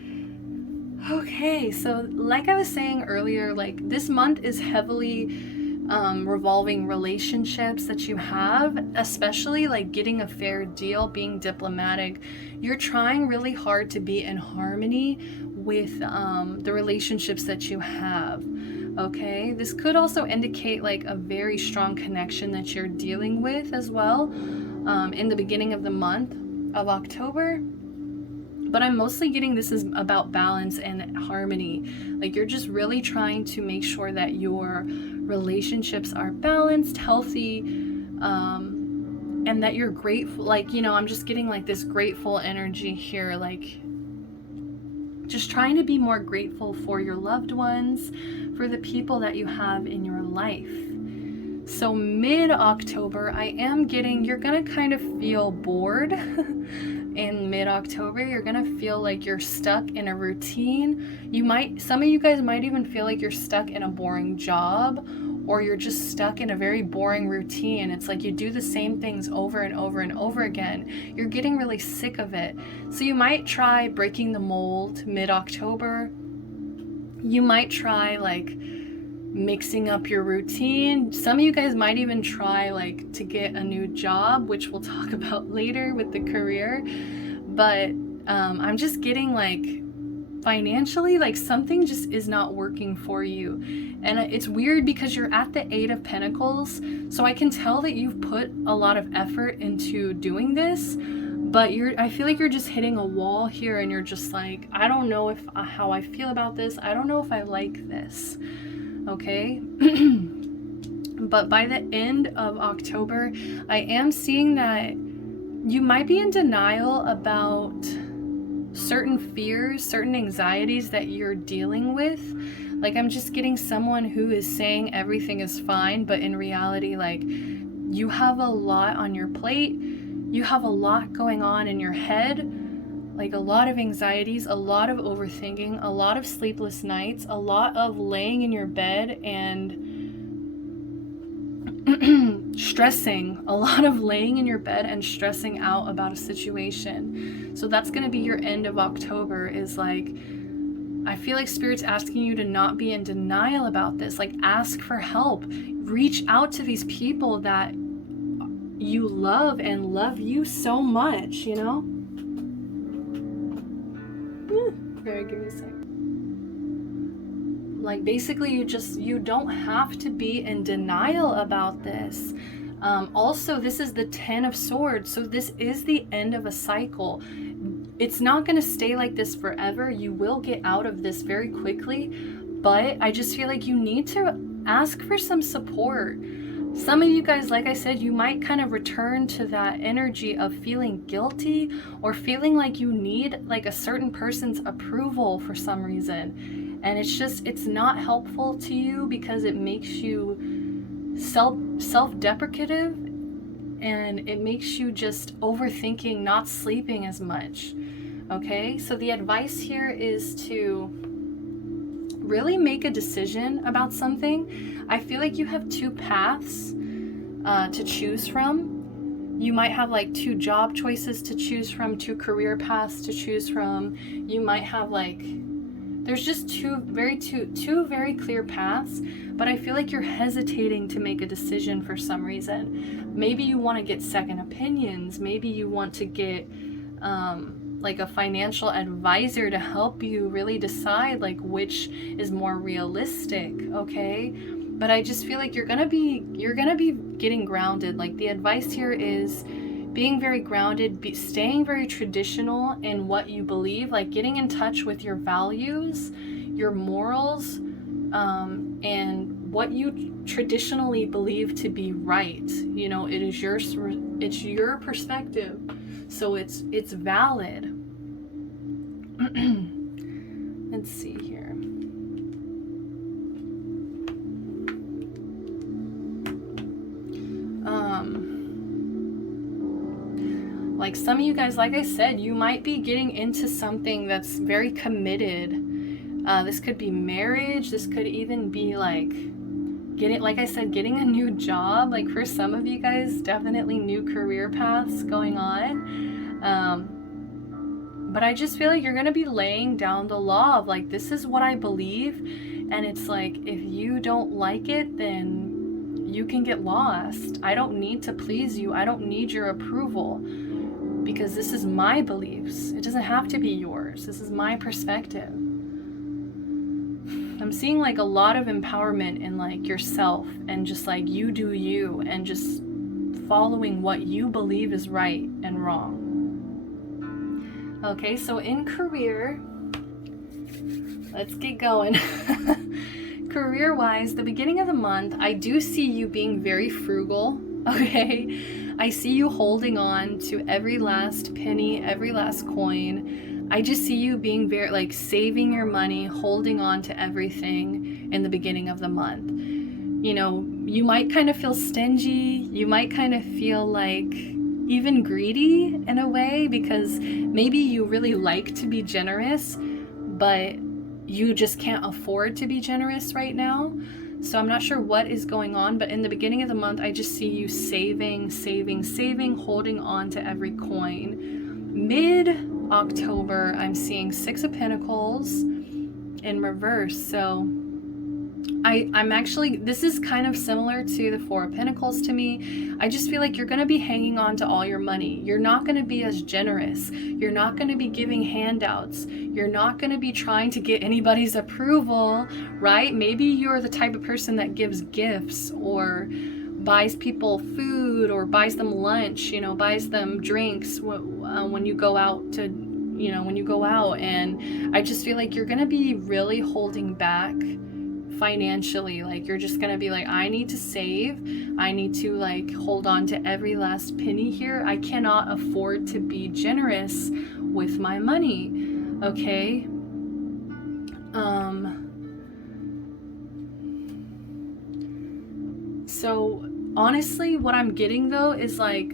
Okay, so like I was saying earlier, like this month is heavily revolving relationships that you have, especially like getting a fair deal, being diplomatic. You're trying really hard to be in harmony with the relationships that you have. Okay, this could also indicate like a very strong connection that you're dealing with as well in the beginning of the month of October. But I'm mostly getting this is about balance and harmony. Like you're just really trying to make sure that your relationships are balanced, healthy, and that you're grateful. Like, you know, I'm just getting like this grateful energy here, like just trying to be more grateful for your loved ones, for the people that you have in your life. So mid-October, I am getting, you're gonna kind of feel bored. in mid-October, you're gonna feel like you're stuck in a routine. Some of you guys might even feel like you're stuck in a boring job, or you're just stuck in a very boring routine. It's like you do the same things over and over and over again. You're getting really sick of it. So you might try breaking the mold mid-October. You might try like mixing up your routine. Some of you guys might even try like to get a new job, which we'll talk about later with the career. But I'm just getting like financially, like something just is not working for you. And it's weird because you're at the 8 of Pentacles, so I can tell that you've put a lot of effort into doing this, but I feel like you're just hitting a wall here, and you're just like, I don't know how I feel about this. I don't know if I like this. Okay. But by the end of October, I am seeing that you might be in denial about certain fears, certain anxieties that you're dealing with. Like, I'm just getting someone who is saying everything is fine, but in reality, like, you have a lot on your plate. You have a lot going on in your head, like a lot of anxieties, a lot of overthinking, a lot of sleepless nights, a lot of laying in your bed and stressing, a lot of laying in your bed and stressing out about a situation. So that's going to be your end of October, is like, I feel like Spirit's asking you to not be in denial about this. Like, ask for help. Reach out to these people that you love and love you so much, you know? Give me a sec. Like, basically, you don't have to be in denial about this. Also, this is the 10 of Swords, so this is the end of a cycle. It's not going to stay like this forever. You will get out of this very quickly, but I just feel like you need to ask for some support. Some of you guys, like I said, you might kind of return to that energy of feeling guilty or feeling like you need like a certain person's approval for some reason. And it's not helpful to you because it makes you self-deprecative, and it makes you just overthinking, not sleeping as much. Okay, so the advice here is to really make a decision about something. I feel like you have 2 paths to choose from. You might have like 2 job choices to choose from, 2 career paths to choose from. You might have like, there's just two very clear paths, but I feel like you're hesitating to make a decision for some reason. Maybe you want to get second opinions. Maybe you want to get like a financial advisor to help you really decide like which is more realistic, okay? But I just feel like you're gonna be getting grounded. Like, the advice here is being very grounded, staying very traditional in what you believe, like getting in touch with your values, your morals, and what you traditionally believe to be right. You know, it's your perspective, so it's valid. Let's see here. Like, some of you guys, like I said, you might be getting into something that's very committed. This could be marriage. This could even be like getting a new job. Like, for some of you guys, definitely new career paths going on. But I just feel like you're going to be laying down the law of like, this is what I believe. And it's like, if you don't like it, then you can get lost. I don't need to please you. I don't need your approval, because this is my beliefs. It doesn't have to be yours. This is my perspective. I'm seeing like a lot of empowerment in like yourself, and just like you do you, and just following what you believe is right and wrong. Okay, so in career, let's get going. Career-wise, the beginning of the month, I do see you being very frugal, okay? I see you holding on to every last penny, every last coin. I just see you being very, like, saving your money, holding on to everything in the beginning of the month. You know, you might kind of feel stingy. You might kind of feel like even greedy in a way, because maybe you really like to be generous, but you just can't afford to be generous right now. So I'm not sure what is going on, but in the beginning of the month, I just see you saving, holding on to every coin. Mid-October, I'm seeing Six of Pentacles in reverse. So I'm actually, this is kind of similar to the Four of Pentacles to me. I just feel like you're going to be hanging on to all your money. You're not going to be as generous. You're not going to be giving handouts. You're not going to be trying to get anybody's approval, right? Maybe you're the type of person that gives gifts or buys people food or buys them lunch, buys them drinks when you go out to, when you go out. And I just feel like you're going to be really holding back financially. Like, you're just gonna be like, I need to save, I need to like hold on to every last penny here. I cannot afford to be generous with my money. Okay. So honestly, what I'm getting though is like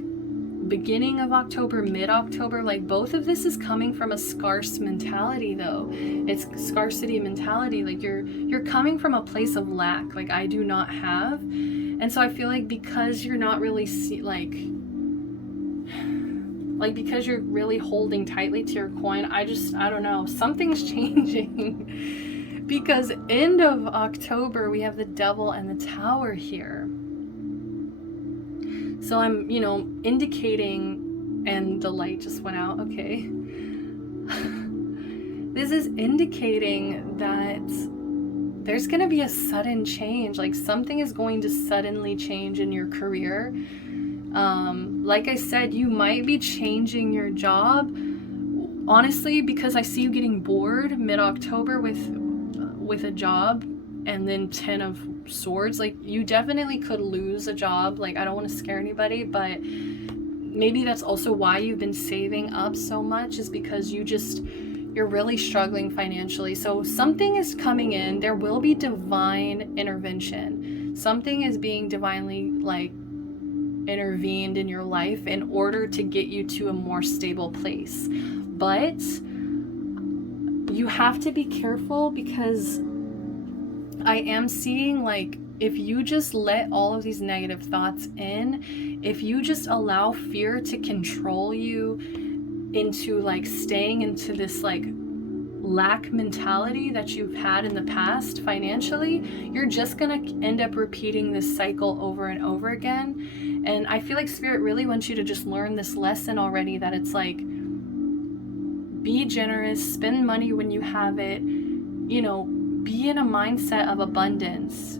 beginning of October, mid-October, like both of this is coming from a scarce mentality though. It's scarcity mentality. Like you're coming from a place of lack, like I do not have. And so I feel like because you're not really because you're really holding tightly to your coin, I don't know, something's changing. Because end of October, we have the Devil and the Tower here. So I'm, indicating, and the light just went out, okay. This is indicating that there's going to be a sudden change, like something is going to suddenly change in your career. Like I said, you might be changing your job, honestly, because I see you getting bored mid-October with a job, and then 10 of Swords. Like, you definitely could lose a job. Like, I don't want to scare anybody, but maybe that's also why you've been saving up so much, is because you're really struggling financially. So something is coming in. There will be divine intervention. Something is being divinely like intervened in your life in order to get you to a more stable place. But you have to be careful, because I am seeing, like, if you just let all of these negative thoughts in, if you just allow fear to control you into like staying into this like lack mentality that you've had in the past financially, you're just gonna end up repeating this cycle over and over again. And I feel like Spirit really wants you to just learn this lesson already, that it's like, be generous, spend money when you have it, be in a mindset of abundance.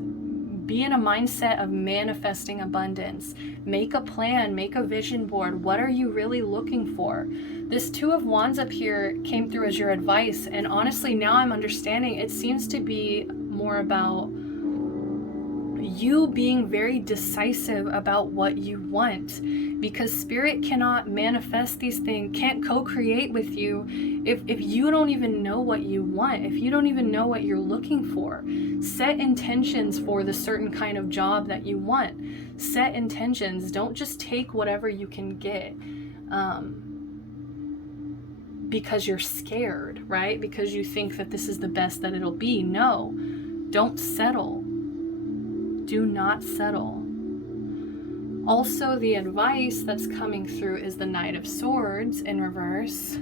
Be in a mindset of manifesting abundance. Make a plan, make a vision board. What are you really looking for? This Two of Wands up here came through as your advice, and honestly, now I'm understanding it seems to be more about you being very decisive about what you want, because Spirit cannot manifest these things, can't co-create with you if you don't even know what you want, if you don't even know what you're looking for. Set intentions for the certain kind of job that you want. Set intentions. Don't just take whatever you can get because you're scared, right? Because you think that this is the best that it'll be. No, don't settle. Do not settle. Also, the advice that's coming through is the Knight of Swords in reverse.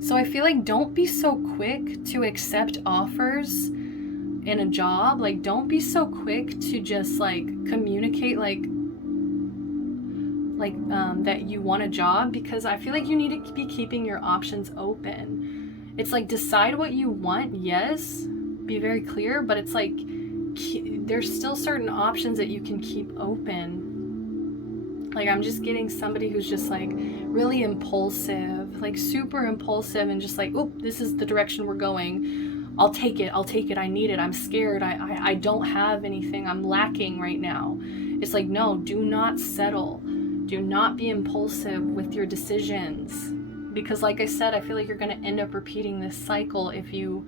So I feel like don't be so quick to accept offers in a job. Like, don't be so quick to just like communicate that you want a job, because I feel like you need to be keeping your options open. It's like, decide what you want, yes, be very clear, but it's like there's still certain options that you can keep open. Like, I'm just getting somebody who's just like really impulsive, like super impulsive, and just like, oh, this is the direction we're going. I'll take it. I need it. I'm scared. I don't have anything. I'm lacking right now. It's like, no, do not settle. Do not be impulsive with your decisions. Because like I said, I feel like you're going to end up repeating this cycle if you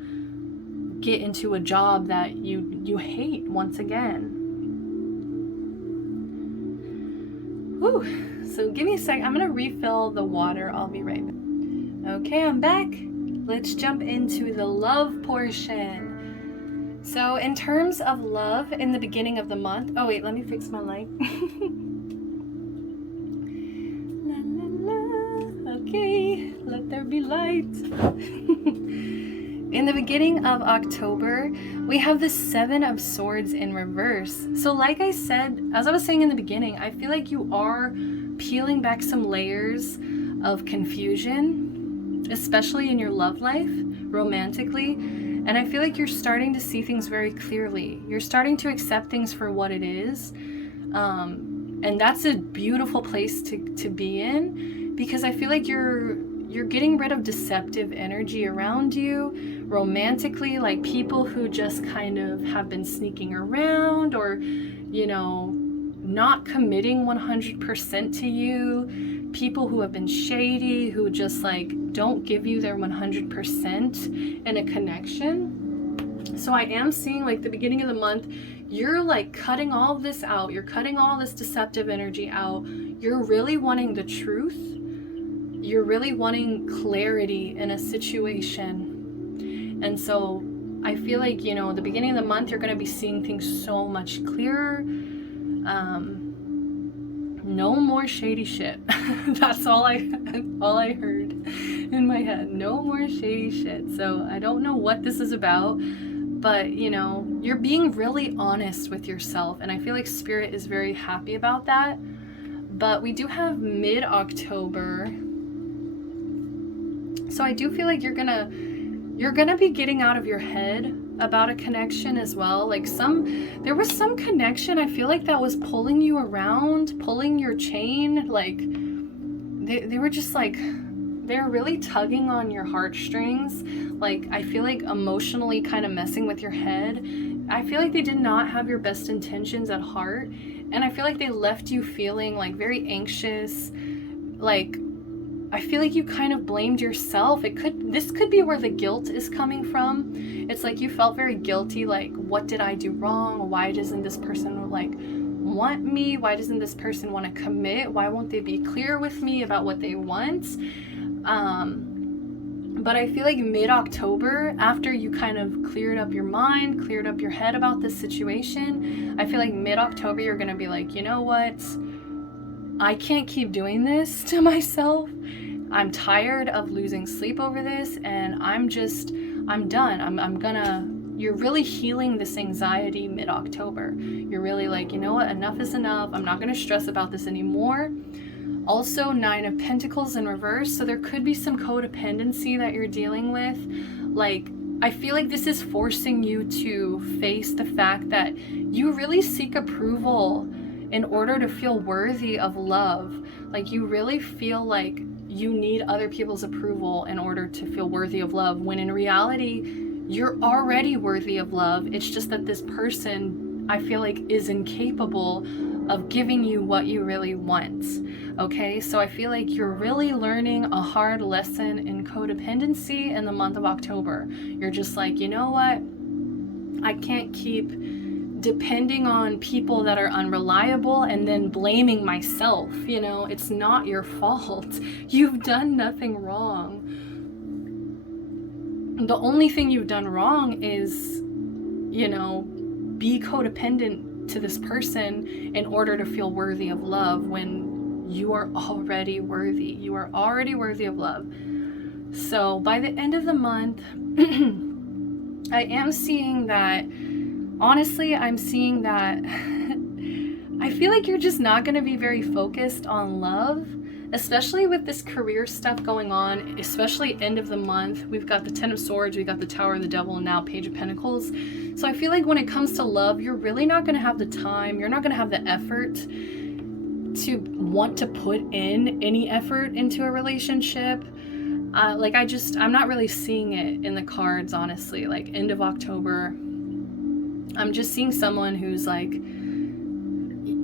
get into a job that you hate once again. Whew. So give me a sec. I'm gonna refill the water. I'll be right back. Okay, I'm back. Let's jump into the love portion. So in terms of love in the beginning of the month, oh wait, let me fix my light. La, la, la. Okay, let there be light. In the beginning of October, we have the Seven of Swords in reverse. So like I said, as I was saying in the beginning, I feel like you are peeling back some layers of confusion, especially in your love life, romantically. And I feel like you're starting to see things very clearly. You're starting to accept things for what it is. And that's a beautiful place to be in, because I feel like you're getting rid of deceptive energy around you romantically, like people who just kind of have been sneaking around, or, you know, not committing 100% to you, people who have been shady, who just like don't give you their 100% in a connection. So I am seeing like the beginning of the month, you're like cutting all of this out. You're cutting all this deceptive energy out. You're really wanting the truth. You're really wanting clarity in a situation. And so I feel like, you know, the beginning of the month, you're going to be seeing things so much clearer. No more shady shit. That's all I heard in my head. No more shady shit. So I don't know what this is about, but you know, you're being really honest with yourself, and I feel like Spirit is very happy about that. But we do have mid-October. So I do feel like you're gonna be getting out of your head about a connection as well. Like there was some connection, I feel like, that was pulling you around, pulling your chain. Like they were just like, they're really tugging on your heartstrings. Like I feel like emotionally kind of messing with your head. I feel like they did not have your best intentions at heart. And I feel like they left you feeling like very anxious. Like I feel like you kind of blamed yourself. This could be where the guilt is coming from. It's like you felt very guilty, like, what did I do wrong? Why doesn't this person like want me? Why doesn't this person want to commit? Why won't they be clear with me about what they want? But I feel like mid-October, after you kind of cleared up your mind, cleared up your head about this situation, I feel like mid-October you're going to be like, you know what? I can't keep doing this to myself. I'm tired of losing sleep over this, and I'm done. You're really healing this anxiety mid-October. You're really like, you know what, enough is enough. I'm not gonna stress about this anymore. Also, 9 of Pentacles in reverse, so there could be some codependency that you're dealing with. Like, I feel like this is forcing you to face the fact that you really seek approval in order to feel worthy of love. Like you really feel like you need other people's approval in order to feel worthy of love, when in reality, you're already worthy of love. It's just that this person, I feel like, is incapable of giving you what you really want. Okay, so I feel like you're really learning a hard lesson in codependency in the month of October. You're just like, you know what? I can't keep depending on people that are unreliable and then blaming myself. You know, it's not your fault. You've done nothing wrong. The only thing you've done wrong is, you know, be codependent to this person in order to feel worthy of love, when you are already worthy. You are already worthy of love. So by the end of the month, I am seeing that, honestly, I'm seeing that I feel like you're just not going to be very focused on love, especially with this career stuff going on, especially end of the month. We've got the 10 of Swords, we've got the Tower of the Devil, and now Page of Pentacles. So I feel like when it comes to love, you're really not going to have the time, you're not going to have the effort to want to put in any effort into a relationship. I'm not really seeing it in the cards, honestly. Like end of October, I'm just seeing someone who's like,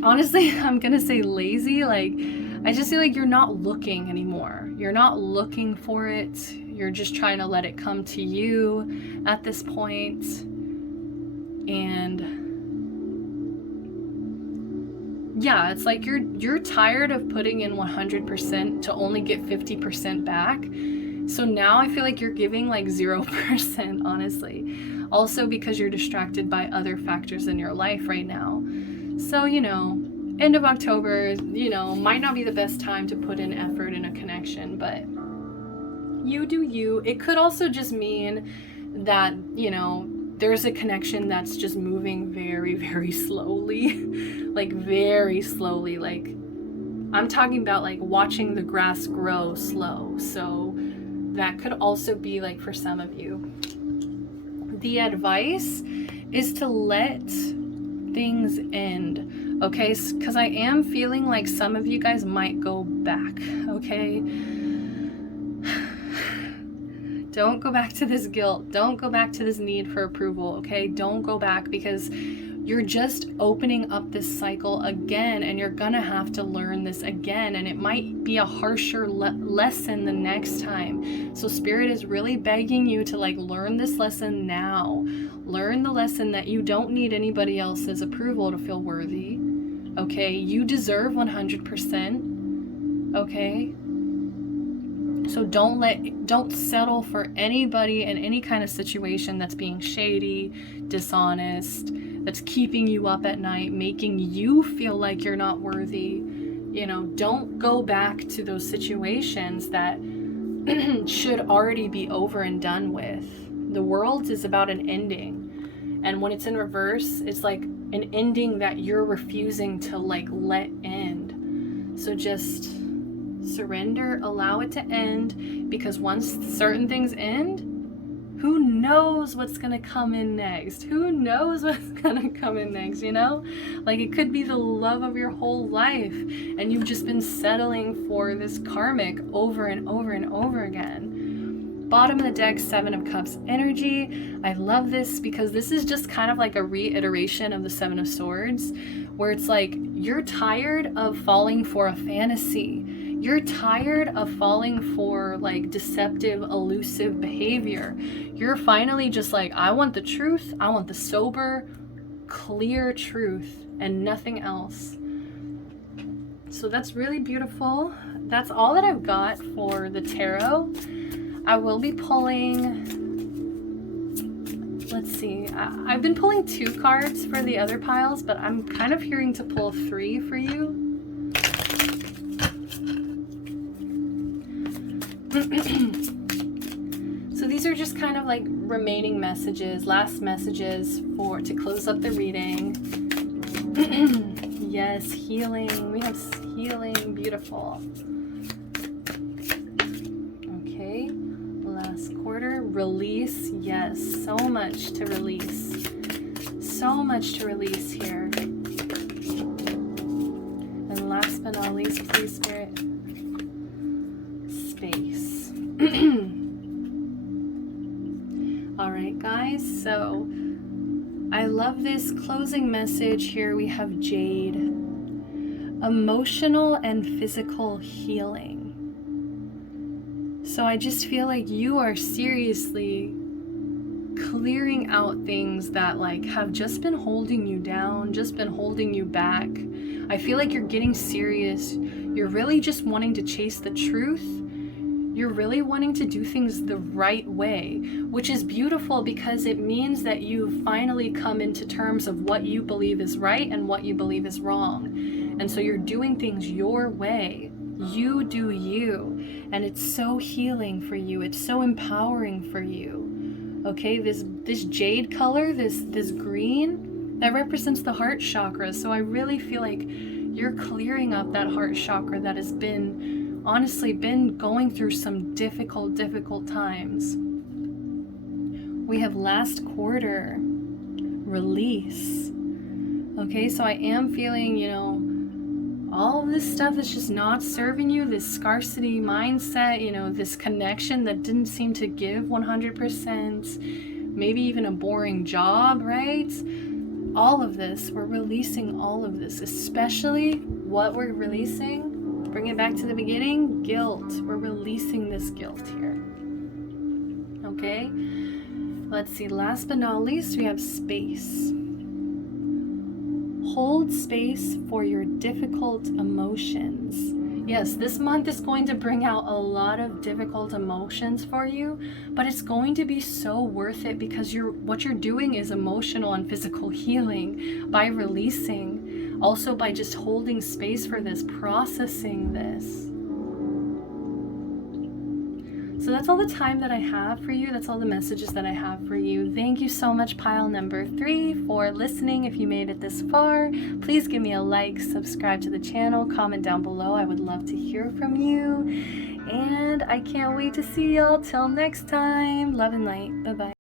honestly, I'm gonna say lazy. Like, I just feel like you're not looking anymore. You're not looking for it. You're just trying to let it come to you at this point. And yeah, it's like you're tired of putting in 100% to only get 50% back. So now I feel like you're giving like 0%, honestly. Also because you're distracted by other factors in your life right now. So, end of October, might not be the best time to put in effort in a connection, but you do you. It could also just mean that, there's a connection that's just moving very, very slowly. Like, very slowly. Like, I'm talking about like watching the grass grow slow. So that could also be like for some of you. The advice is to let things end, okay? Because I am feeling like some of you guys might go back, okay? Don't go back to this guilt. Don't go back to this need for approval, okay? Don't go back, because you're just opening up this cycle again, and you're gonna have to learn this again, and it might be a harsher lesson the next time. So Spirit is really begging you to like learn this lesson now. Learn the lesson that you don't need anybody else's approval to feel worthy, okay? You deserve 100%, okay? So don't settle for anybody in any kind of situation that's being shady, dishonest, that's keeping you up at night, making you feel like you're not worthy. Don't go back to those situations that should already be over and done with. The world is about an ending. And when it's in reverse, it's like an ending that you're refusing to like let end. So just surrender, allow it to end, because once certain things end, who knows what's gonna come in next? Who knows what's gonna come in next, Like, it could be the love of your whole life, and you've just been settling for this karmic over and over and over again. Bottom of the deck, 7 of Cups energy. I love this because this is just kind of like a reiteration of the 7 of Swords, where it's like you're tired of falling for a fantasy. You're tired of falling for like deceptive, elusive behavior. You're finally just like, I want the truth. I want the sober, clear truth and nothing else. So that's really beautiful. That's all that I've got for the tarot. I will be pulling, let's see, I've been pulling 2 cards for the other piles, but I'm kind of hearing to pull 3 for you. So these are just kind of like remaining messages, last messages to close up the reading. Yes, healing. We have healing. Beautiful. Okay, last quarter. Release. Yes, so much to release. So much to release here. And last but not least, please, Spirit, space. All right, guys, so I love this closing message here. We have Jade. Emotional and physical healing. So I just feel like you are seriously clearing out things that like have just been holding you down, just been holding you back. I feel like you're getting serious. You're really just wanting to chase the truth. You're really wanting to do things the right way, which is beautiful because it means that you've finally come into terms of what you believe is right and what you believe is wrong. And so you're doing things your way. You do you. And it's so healing for you. It's so empowering for you. Okay, this jade color, this green, that represents the heart chakra. So I really feel like you're clearing up that heart chakra that has honestly been going through some difficult times. We have last quarter, release. Okay, so I am feeling, all of this stuff that's just not serving you, this scarcity mindset, this connection that didn't seem to give 100%, maybe even a boring job, right? All of this, we're releasing all of this, especially what we're releasing. Bring it back to the beginning, guilt. We're releasing this guilt here. Okay? Let's see, last but not least, we have space. hold space for your difficult emotions. Yes, this month is going to bring out a lot of difficult emotions for you, but it's going to be so worth it because what you're doing is emotional and physical healing by releasing, also by just holding space for this, processing this. So that's all the time that I have for you. That's all the messages that I have for you. Thank you so much, pile number 3, for listening. If you made it this far, please give me a like, subscribe to the channel, comment down below. I would love to hear from you. And I can't wait to see y'all. Till next time. Love and light. Bye-bye.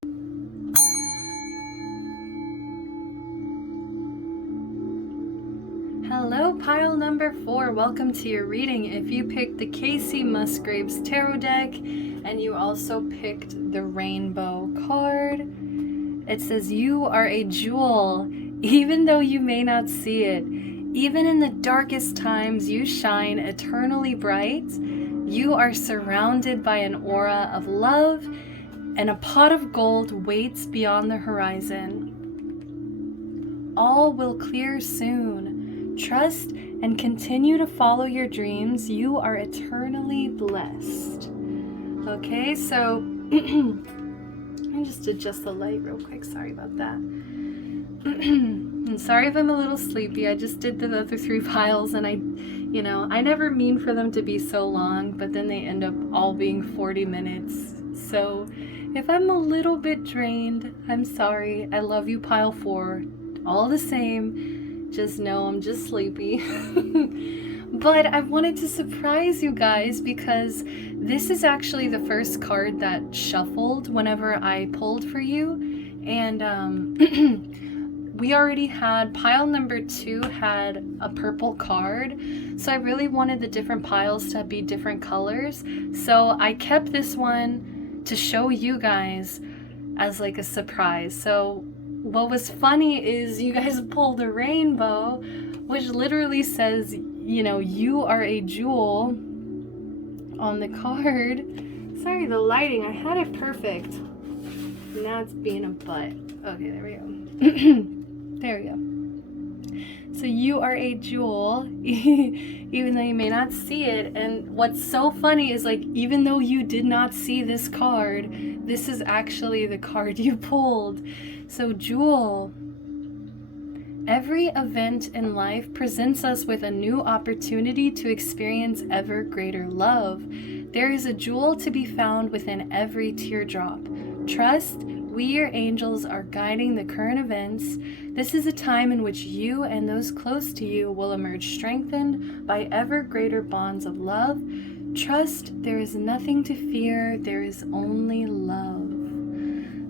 Hello, pile number 4. Welcome to your reading. If you picked the Casey Musgraves Tarot deck and you also picked the Rainbow card, it says you are a jewel, even though you may not see it. Even in the darkest times, you shine eternally bright. You are surrounded by an aura of love, and a pot of gold waits beyond the horizon. All will clear soon. Trust and continue to follow your dreams. You are eternally blessed. Okay, so let me just adjust the light real quick. Sorry about that. And sorry if I'm a little sleepy. I just did the other 3 piles, and I never mean for them to be so long, but then they end up all being 40 minutes. So if I'm a little bit drained, I'm sorry. I love you, pile 4. All the same. Just know I'm just sleepy. But I wanted to surprise you guys because this is actually the first card that shuffled whenever I pulled for you. And we already had, pile number 2 had a purple card. So I really wanted the different piles to be different colors. So I kept this one to show you guys as like a surprise. So what was funny is you guys pulled a rainbow, which literally says, you are a jewel on the card. Sorry, the lighting, I had it perfect. Now it's being a butt. Okay, there we go. There we go. So you are a jewel, even though you may not see it. And what's so funny is, like, even though you did not see this card, this is actually the card you pulled. So jewel, every event in life presents us with a new opportunity to experience ever greater love. There is a jewel to be found within every teardrop. Trust, we, your angels, are guiding the current events. This is a time in which you and those close to you will emerge strengthened by ever greater bonds of love. Trust, there is nothing to fear. There is only love.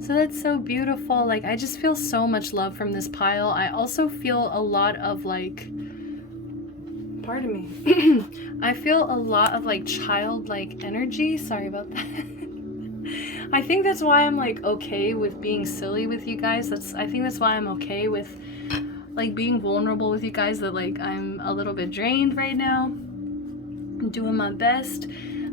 So that's so beautiful. Like, I just feel so much love from this pile. I also feel a lot of, like, pardon me. I feel a lot of, like, childlike energy. Sorry about that. I think that's why I'm, like, okay with being silly with you guys. I think that's why I'm okay with, like, being vulnerable with you guys, that, like, I'm a little bit drained right now. I'm doing my best.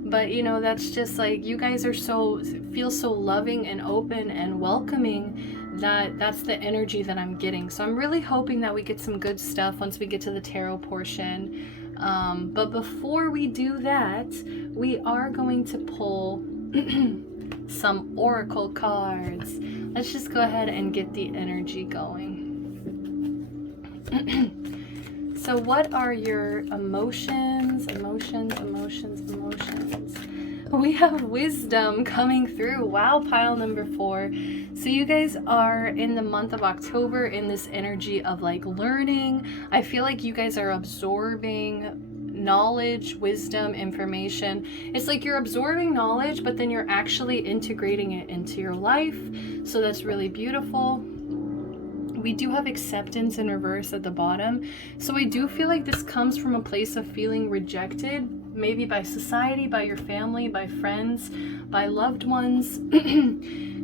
But, that's just, like, you guys are feel so loving and open and welcoming, that's the energy that I'm getting. So I'm really hoping that we get some good stuff once we get to the tarot portion. But before we do that, we are going to pull some oracle cards. Let's just go ahead and get the energy going. So what are your emotions? We have wisdom coming through. Wow, pile number 4. So you guys are in the month of October in this energy of, like, learning. I feel like you guys are absorbing knowledge, wisdom, information. It's like you're absorbing knowledge, but then you're actually integrating it into your life. So that's really beautiful. We do have acceptance in reverse at the bottom. So I do feel like this comes from a place of feeling rejected, maybe by society, by your family, by friends, by loved ones.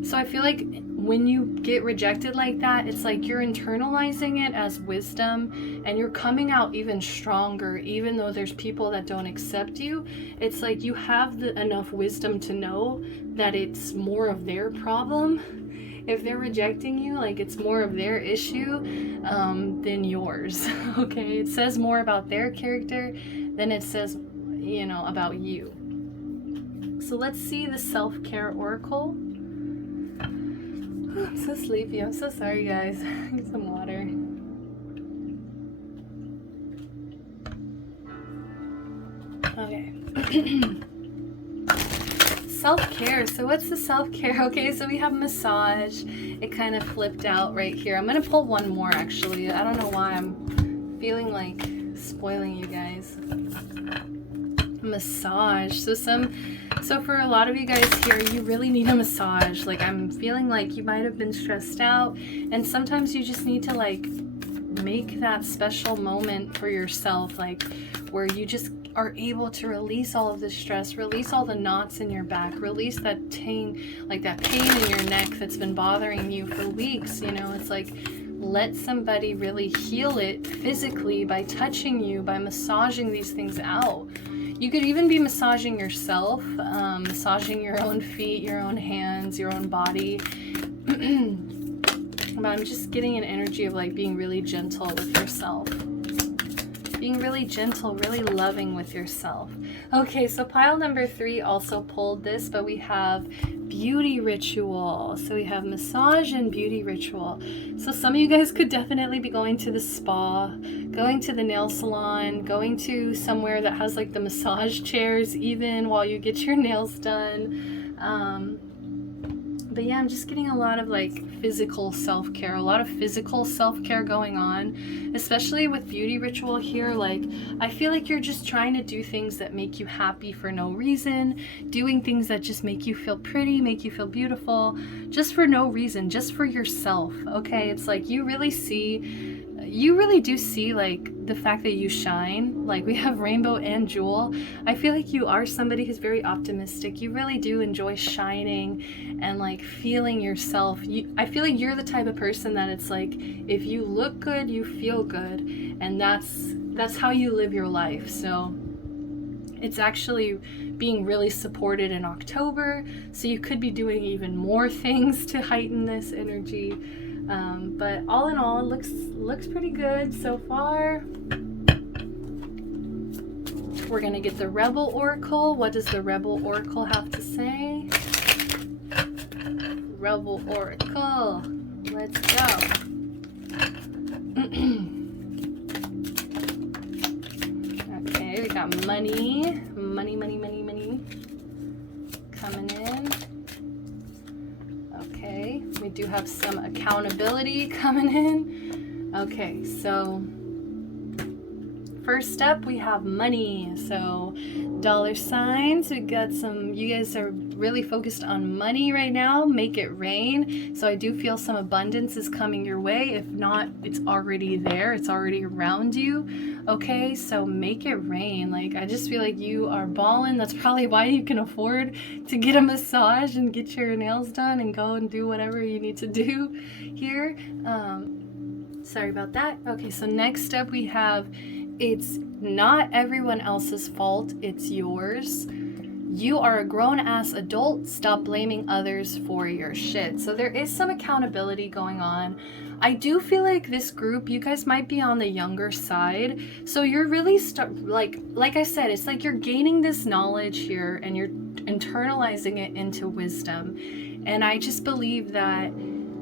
So I feel like when you get rejected like that, it's like you're internalizing it as wisdom and you're coming out even stronger, even though there's people that don't accept you. It's like you have enough wisdom to know that it's more of their problem if they're rejecting you, like it's more of their issue than yours. Okay, it says more about their character than it says, you know, about you. So let's see the self-care oracle. I'm so sleepy. I'm so sorry, guys. Get some water. Okay. Self-care. So what's the self-care? Okay, so we have massage. It kind of flipped out right here. I'm gonna pull one more actually. I don't know why I'm feeling like spoiling you guys. Massage. So for a lot of you guys here, you really need a massage. Like I'm feeling like you might have been stressed out, and sometimes you just need to like make that special moment for yourself, like where you just are able to release all of the stress, release all the knots in your back, release that pain, like that pain in your neck that's been bothering you for weeks. You know, it's like let somebody really heal it physically by touching you, by massaging these things out. You could even be massaging yourself, massaging your own feet, your own hands, your own body. But I'm just getting an energy of like being really gentle with yourself. Being really gentle, really loving with yourself. Okay, so pile number 3 also pulled this, but we have beauty ritual. So we have massage and beauty ritual. So some of you guys could definitely be going to the spa, going to the nail salon, going to somewhere that has like the massage chairs even while you get your nails done. But yeah, I'm just getting a lot of like physical self-care, a lot of physical self-care going on, especially with beauty ritual here. Like I feel like you're just trying to do things that make you happy for no reason, doing things that just make you feel pretty, make you feel beautiful, just for no reason, just for yourself. Okay, it's like you really do see like the fact that you shine. Like we have rainbow and jewel. I feel like you are somebody who's very optimistic. You really do enjoy shining and like feeling yourself. I feel like you're the type of person that it's like if you look good, you feel good, and that's how you live your life. So it's actually being really supported in October, so you could be doing even more things to heighten this energy. But all in all, it looks pretty good so far. We're gonna get the Rebel Oracle. What does the Rebel Oracle have to say? Rebel Oracle, let's go. Okay, we got money coming in. Okay, we do have some accountability coming in. Okay, so first up we have money. So dollar signs, we got some, you guys are really focused on money right now. Make it rain. So I do feel some abundance is coming your way. If not, it's already there, it's already around you. Okay, so make it rain. Like I just feel like you are balling. That's probably why you can afford to get a massage and get your nails done and go and do whatever you need to do here. Sorry about that. Okay, so next up we have, it's not everyone else's fault, it's yours. You are a grown-ass adult. Stop blaming others for your shit. So there is some accountability going on. I do feel like this group, you guys might be on the younger side. So you're really, like I said, it's like you're gaining this knowledge here and you're internalizing it into wisdom. And I just believe that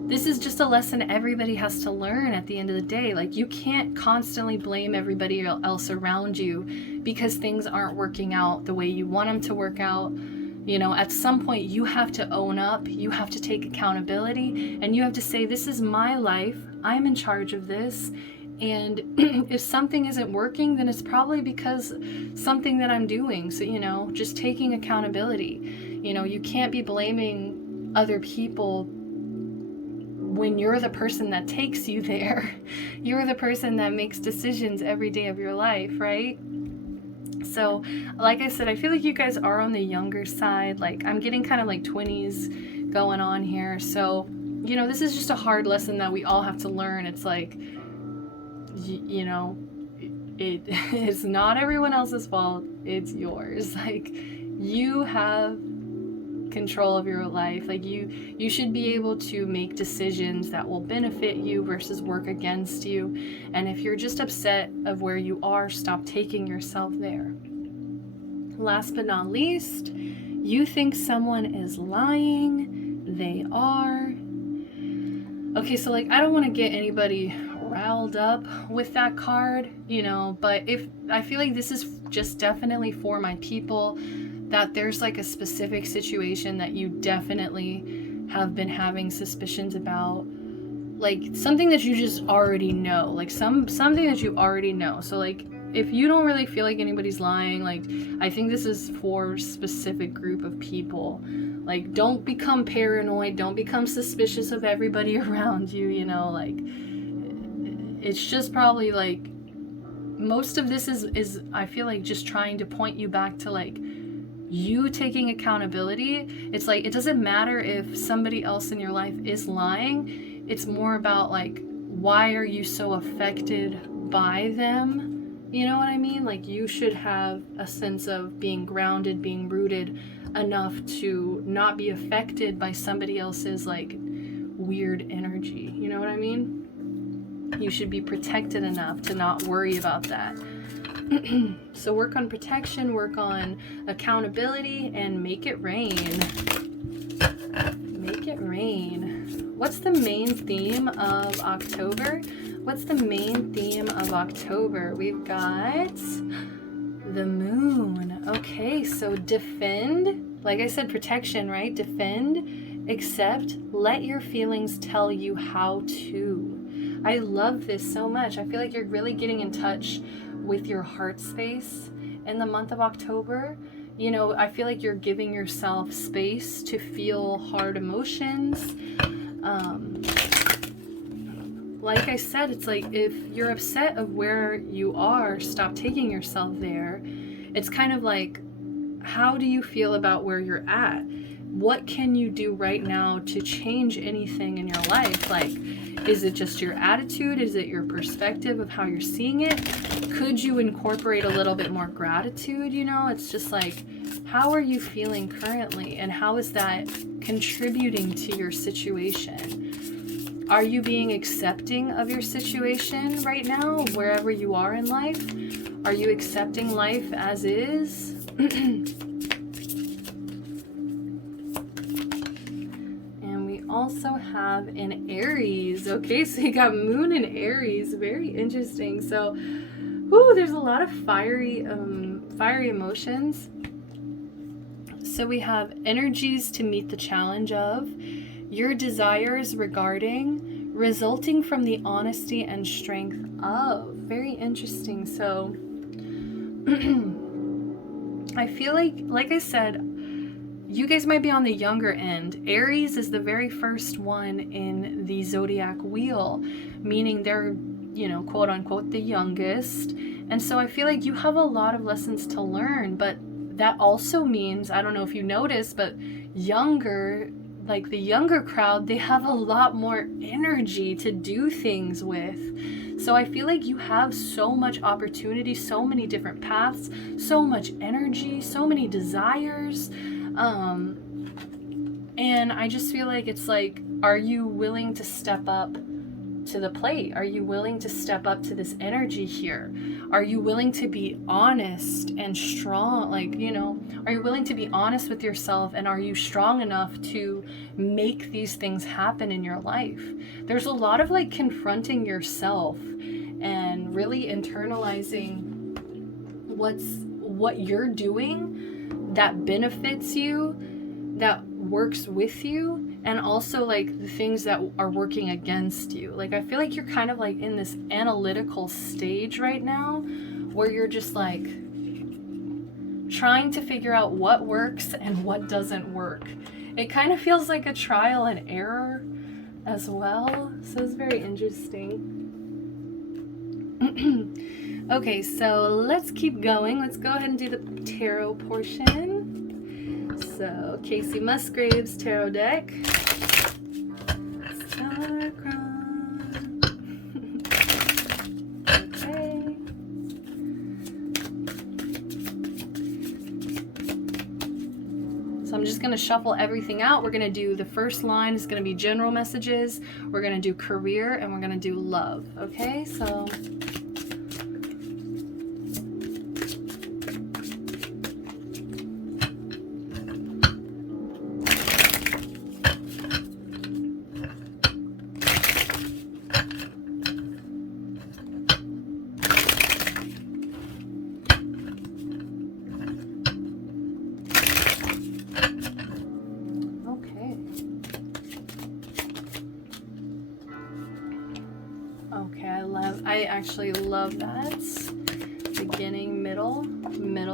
this is just a lesson everybody has to learn at the end of the day. Like you can't constantly blame everybody else around you because things aren't working out the way you want them to work out. You know, at some point you have to own up, you have to take accountability, and you have to say, this is my life, I'm in charge of this. And if something isn't working, then it's probably because something that I'm doing. So, you know, just taking accountability. You know, you can't be blaming other people when you're the person that takes you there. You're the person that makes decisions every day of your life, right? So, like I said, I feel like you guys are on the younger side. Like, I'm getting kind of like 20s going on here. So, you know, this is just a hard lesson that we all have to learn. It's like, you know, it's not everyone else's fault. It's yours. Like, you have control of your life. Like you should be able to make decisions that will benefit you versus work against you. And if you're just upset of where you are, stop taking yourself there. Last but not least, you think someone is lying. They are. Okay, so like I don't want to get anybody riled up with that card, you know, but if I feel like this is just definitely for my people, that there's like a specific situation that you definitely have been having suspicions about, like something that you just already know, like something that you already know. So like if you don't really feel like anybody's lying, like I think this is for a specific group of people. Like don't become paranoid, don't become suspicious of everybody around you, you know, like it's just probably like most of this is I feel like just trying to point you back to like you taking accountability. It's like it doesn't matter if somebody else in your life is lying. It's more about like why are you so affected by them? You know what I mean? Like you should have a sense of being grounded, being rooted enough to not be affected by somebody else's like weird energy. You know what I mean? You should be protected enough to not worry about that. So work on protection, work on accountability, and make it rain. Make it rain. What's the main theme of October? What's the main theme of October? We've got the moon. Okay, so defend. Like I said, protection, right? Defend, accept, let your feelings tell you how to. I love this so much. I feel like you're really getting in touch with your heart space in the month of October. You know, I feel like you're giving yourself space to feel hard emotions. Like I said, it's like if you're upset of where you are, stop taking yourself there. It's kind of like, how do you feel about where you're at? What can you do right now to change anything in your life? Like, is it just your attitude? Is it your perspective of how you're seeing it? Could you incorporate a little bit more gratitude? You know, it's just like, how are you feeling currently? And how is that contributing to your situation? Are you being accepting of your situation right now, wherever you are in life? Are you accepting life as is? Also have an Aries. Okay, so you got moon in Aries. Very interesting. So there's a lot of fiery emotions. So we have energies to meet the challenge of your desires regarding, resulting from the honesty and strength of. Very interesting. So I feel like I said, you guys might be on the younger end. Aries is the very first one in the zodiac wheel, meaning they're, you know, quote unquote, the youngest. And so I feel like you have a lot of lessons to learn, but that also means, I don't know if you noticed, but younger, like the younger crowd, they have a lot more energy to do things with. So I feel like you have so much opportunity, so many different paths, so much energy, so many desires. And I just feel like it's like, are you willing to step up to the plate? Are you willing to step up to this energy here? Are you willing to be honest and strong? Like, you know, are you willing to be honest with yourself? And are you strong enough to make these things happen in your life? There's a lot of like confronting yourself and really internalizing what you're doing that benefits you, that works with you, and also like the things that are working against you. Like I feel like you're kind of like in this analytical stage right now where you're just like trying to figure out what works and what doesn't work. It kind of feels like a trial and error as well, so it's very interesting. Okay, so let's keep going. Let's go ahead and do the tarot portion. So, Casey Musgrave's tarot deck. Okay. So I'm just going to shuffle everything out. We're going to do the first line is going to be general messages. We're going to do career, and we're going to do love. Okay, so I actually love that. Beginning, middle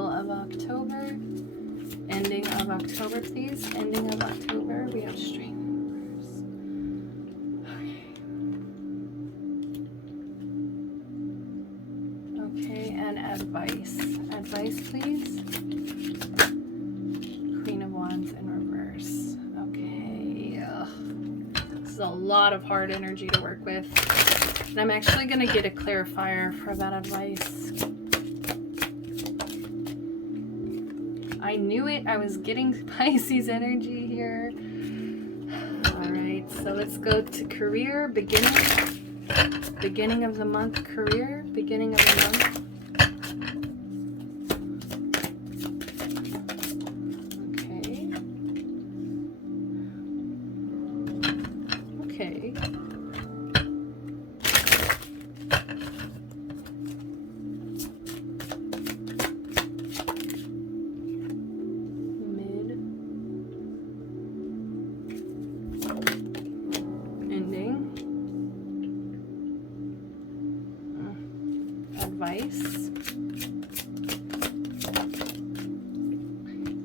of October, ending of October, please. Ending of October. We have strength. Okay, and advice. Advice, please. Queen of Wands in reverse. Okay. This is a lot of hard energy to work with. And I'm actually going to get a clarifier for that advice. I knew it. I was getting Pisces energy here. All right, so let's go to career, beginning of the month, career, beginning of the month. Okay. Advice.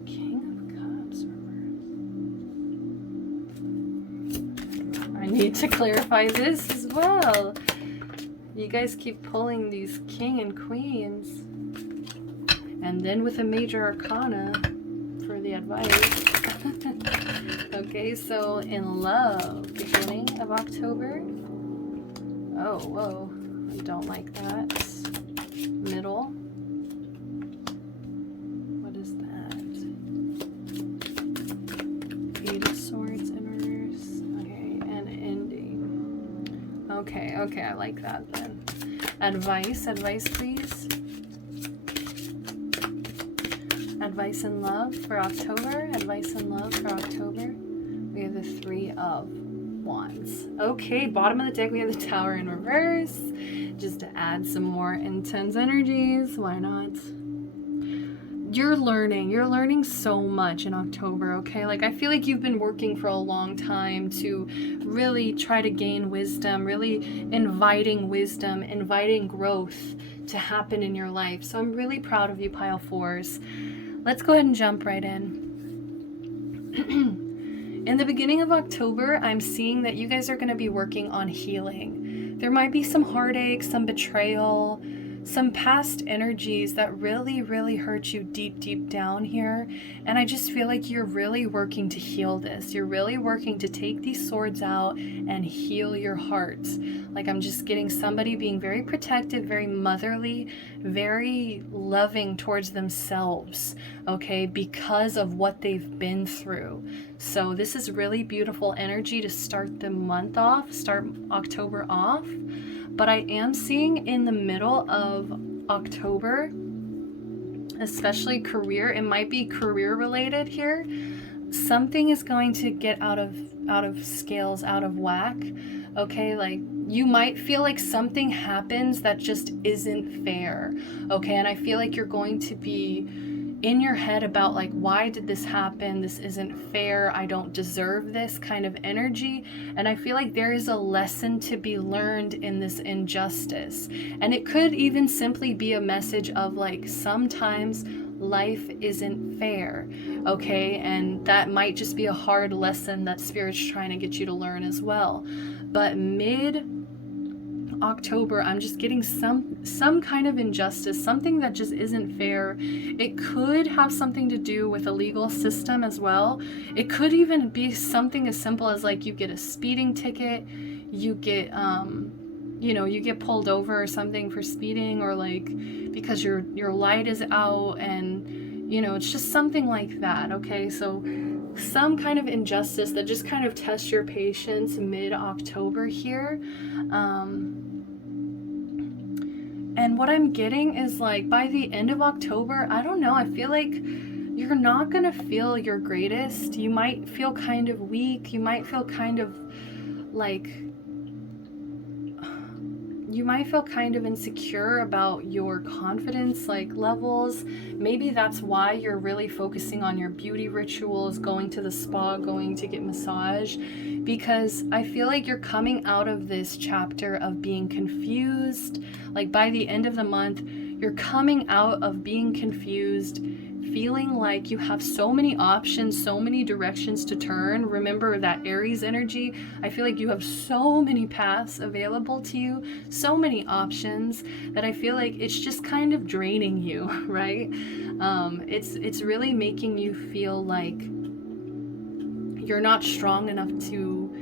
King of Cups reverse. I need to clarify this as well. You guys keep pulling these king and queens. And then with a major arcana for the advice. Okay, so in love, beginning of October. Oh, whoa. I don't like that. Middle. What is that? Eight of Swords in reverse. Okay, and ending. Okay, okay, I like that then. Advice, please. Advice in love for October. Advice in love for October. We have the Three of Wands. Okay, bottom of the deck we have the Tower in reverse. Just to add some more intense energies. Why not? You're learning so much in October, okay? Like, I feel like you've been working for a long time to really try to gain wisdom, really inviting wisdom, inviting growth to happen in your life. So I'm really proud of you, Pile 4s. Let's go ahead and jump right in. In the beginning of October, I'm seeing that you guys are going to be working on healing. There might be some heartache, some betrayal, some past energies that really, really hurt you deep, deep down here. And I just feel like you're really working to heal this. You're really working to take these swords out and heal your heart. Like, I'm just getting somebody being very protective, very motherly, very loving towards themselves, okay, because of what they've been through. So this is really beautiful energy to start the month off, start October off. But I am seeing in the middle of October, especially career, it might be career related here. Something is going to get out of scales, out of whack. Okay, like you might feel like something happens that just isn't fair. Okay, and I feel like you're going to be in your head about like, why did this happen? This isn't fair. I don't deserve this kind of energy. And I feel like there is a lesson to be learned in this injustice. And it could even simply be a message of like, sometimes life isn't fair, okay? And that might just be a hard lesson that Spirit's trying to get you to learn as well. But mid-October, I'm just getting some kind of injustice, something that just isn't fair. It could have something to do with a legal system as well. It could even be something as simple as like you get a speeding ticket, you get you get pulled over or something for speeding, or like because your light is out, and it's just something like that. Okay, so some kind of injustice that just kind of tests your patience mid-October here. And what I'm getting is like by the end of October, I don't know, I feel like you're not gonna feel your greatest. You might feel kind of weak. You might feel kind of like, you might feel kind of insecure about your confidence like levels. Maybe that's why you're really focusing on your beauty rituals, going to the spa, going to get massage, because I feel like you're coming out of this chapter of being confused. Like by the end of the month, you're coming out of being confused, feeling like you have so many options, so many directions to turn. Remember that Aries energy? I feel like you have so many paths available to you, so many options, that I feel like it's just kind of draining you, right? It's really making you feel like you're not strong enough to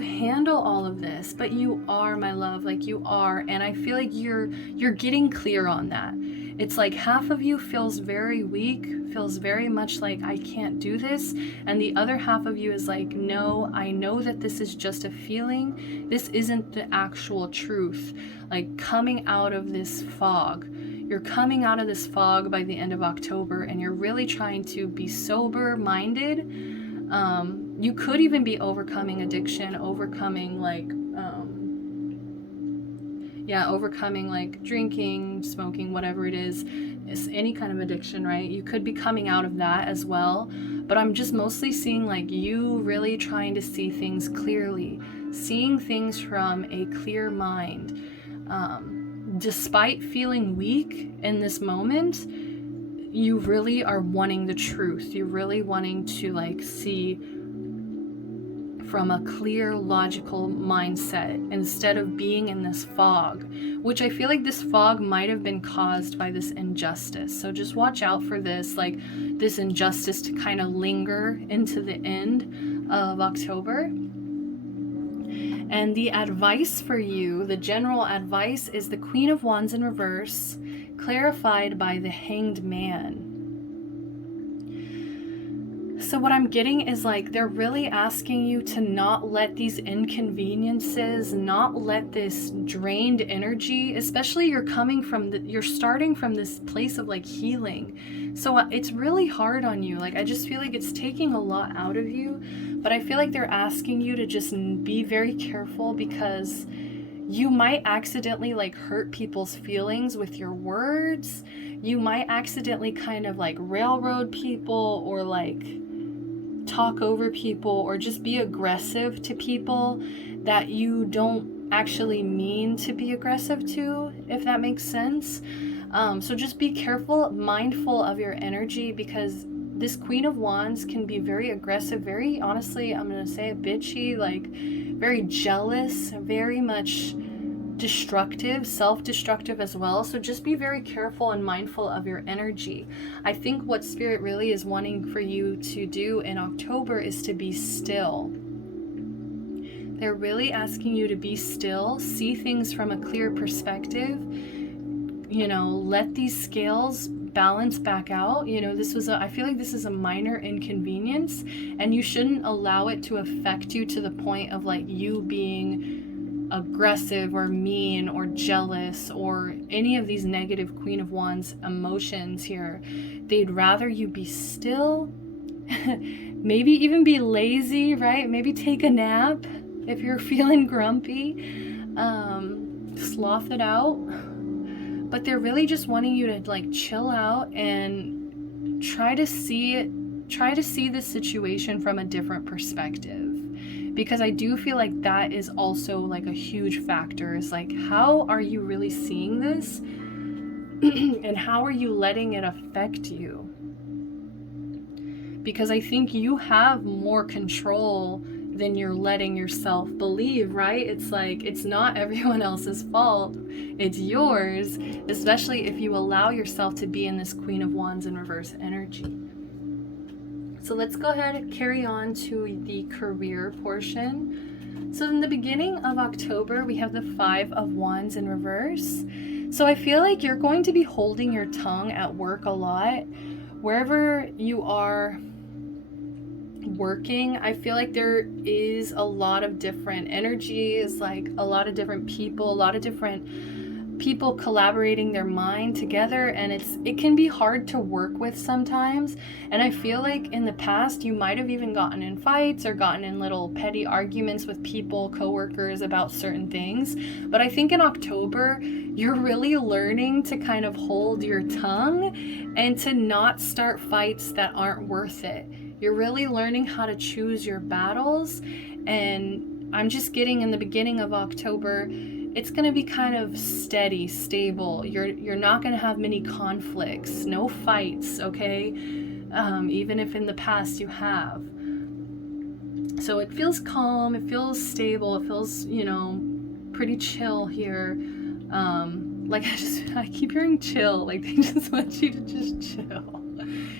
handle all of this, but you are, my love, like you are. And I feel like you're getting clear on that. It's like half of you feels very weak, feels very much like I can't do this, and the other half of you is like, no, I know that this is just a feeling, this isn't the actual truth. Like coming out of this fog, you're coming out of this fog by the end of October, and you're really trying to be sober minded. You could even be overcoming addiction, overcoming drinking, smoking, whatever it is. It's any kind of addiction, right? You could be coming out of that as well. But I'm just mostly seeing like you really trying to see things clearly, seeing things from a clear mind. Despite feeling weak in this moment, you really are wanting the truth. You're really wanting to like see from a clear, logical mindset instead of being in this fog, which I feel like this fog might have been caused by this injustice. So just watch out for this, like this injustice to kind of linger into the end of October. And the advice for you, the general advice, is the Queen of Wands in reverse, clarified by the Hanged Man. So what I'm getting is like they're really asking you to not let these inconveniences, not let this drained energy, especially you're starting from this place of like healing. So it's really hard on you. Like I just feel like it's taking a lot out of you, but I feel like they're asking you to just be very careful, because you might accidentally like hurt people's feelings with your words. You might accidentally kind of like railroad people, or like talk over people, or just be aggressive to people that you don't actually mean to be aggressive to, if that makes sense. So just be careful, mindful of your energy, because this Queen of Wands can be very aggressive, very, honestly, I'm gonna say it, bitchy, like very jealous, very much destructive, self-destructive as well. So just be very careful and mindful of your energy. I think what Spirit really is wanting for you to do in October is to be still. They're really asking you to be still, see things from a clear perspective, let these scales balance back out. I feel like this is a minor inconvenience, and you shouldn't allow it to affect you to the point of like you being aggressive or mean or jealous or any of these negative Queen of Wands emotions here. They'd rather you be still, maybe even be lazy, right? Maybe take a nap if you're feeling grumpy, sloth it out. But they're really just wanting you to like chill out and try to see this situation from a different perspective. Because I do feel like that is also like a huge factor, is like, how are you really seeing this? And how are you letting it affect you? Because I think you have more control than you're letting yourself believe, right? It's like, it's not everyone else's fault, it's yours, especially if you allow yourself to be in this Queen of Wands in reverse energy. So let's go ahead and carry on to the career portion. So in the beginning of October, we have the 5 of Wands in reverse. So I feel like you're going to be holding your tongue at work a lot. Wherever you are, working, I feel like there is a lot of different energies, like a lot of different people, a lot of different people collaborating their mind together, and it can be hard to work with sometimes. And I feel like in the past you might have even gotten in fights or gotten in little petty arguments with people, coworkers, about certain things. But I think in October you're really learning to kind of hold your tongue and to not start fights that aren't worth it. You're really learning how to choose your battles, and I'm just getting in the beginning of October, it's going to be kind of steady, stable. You're not going to have many conflicts, no fights, okay? Even if in the past you have. So it feels calm, it feels stable, it feels, pretty chill here. I keep hearing chill, like they just want you to just chill.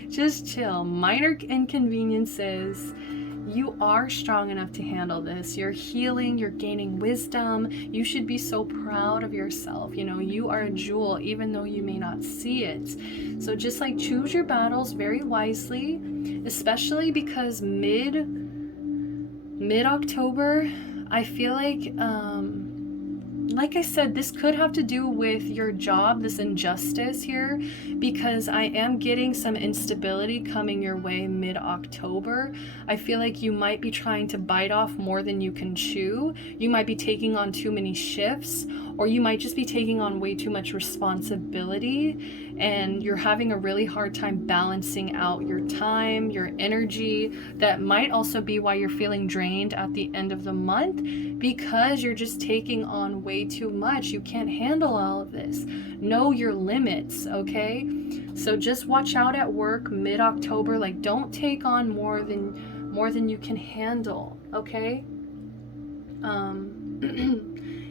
Just chill. Minor inconveniences. You are strong enough to handle this. You're healing, you're gaining wisdom. You should be so proud of yourself. You are a jewel, even though you may not see it. So just like choose your battles very wisely, especially because mid-October, I feel like I said, this could have to do with your job, this injustice here, because I am getting some instability coming your way mid-October. I feel like you might be trying to bite off more than you can chew. You might be taking on too many shifts, or you might just be taking on way too much responsibility, and you're having a really hard time balancing out your time, your energy. That might also be why you're feeling drained at the end of the month, because you're just taking on way too much. You can't handle all of this. Know your limits, okay? So just watch out at work mid-October. Like, don't take on more than you can handle, okay?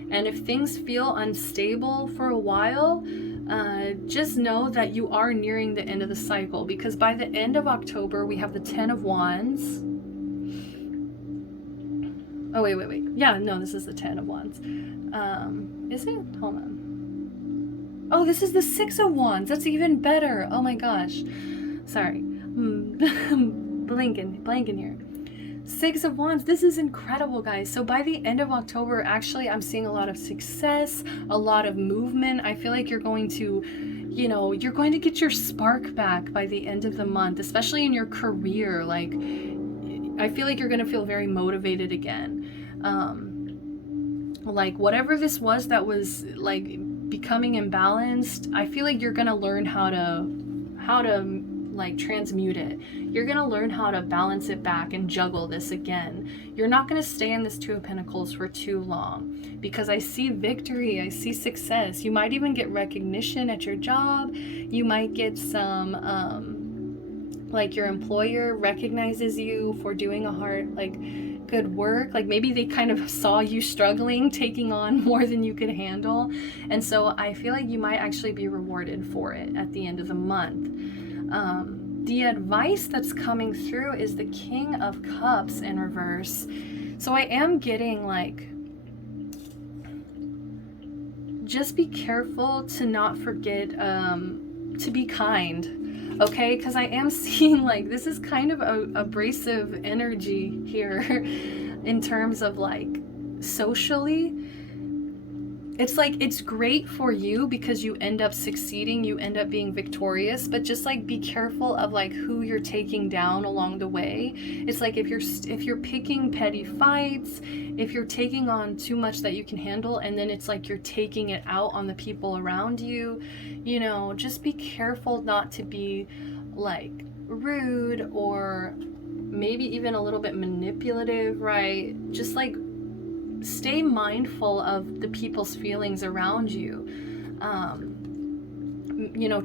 And if things feel unstable for a while, just know that you are nearing the end of the cycle, because by the end of October we have the 10 of Wands. Oh, wait. Yeah, no, this is the 10 of Wands. Is it? Hold on. Oh, this is the 6 of Wands. That's even better. Oh my gosh. Sorry. Blanking here. 6 of Wands. This is incredible, guys. So by the end of October, actually, I'm seeing a lot of success, a lot of movement. I feel like you're going to get your spark back by the end of the month, especially in your career. Like, I feel like you're going to feel very motivated again. Like whatever this was that was like becoming imbalanced, I feel like you're going to learn how to like transmute it. You're going to learn how to balance it back and juggle this again. You're not going to stay in this 2 of Pentacles for too long, because I see victory, I see success. You might even get recognition at your job. You might get some like your employer recognizes you for doing good work. Like maybe they kind of saw you struggling, taking on more than you could handle. And so I feel like you might actually be rewarded for it at the end of the month. The advice that's coming through is the King of Cups in reverse. So I am getting like, just be careful to not forget to be kind, okay? Because I am seeing like this is kind of a abrasive energy here in terms of like socially. It's like, it's great for you because you end up succeeding, you end up being victorious, but just like be careful of like who you're taking down along the way. It's like if you're picking petty fights, if you're taking on too much that you can handle, and then it's like you're taking it out on the people around you, just be careful not to be like rude or maybe even a little bit manipulative, right? Just like stay mindful of the people's feelings around you.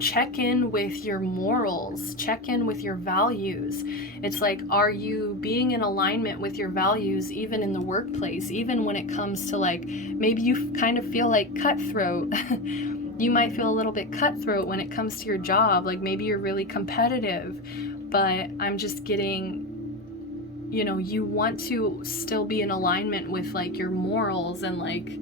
Check in with your morals, check in with your values. It's like, are you being in alignment with your values even in the workplace, even when it comes to like, maybe you kind of feel like cutthroat. You might feel a little bit cutthroat when it comes to your job, like maybe you're really competitive, but I'm just getting, you want to still be in alignment with like your morals and like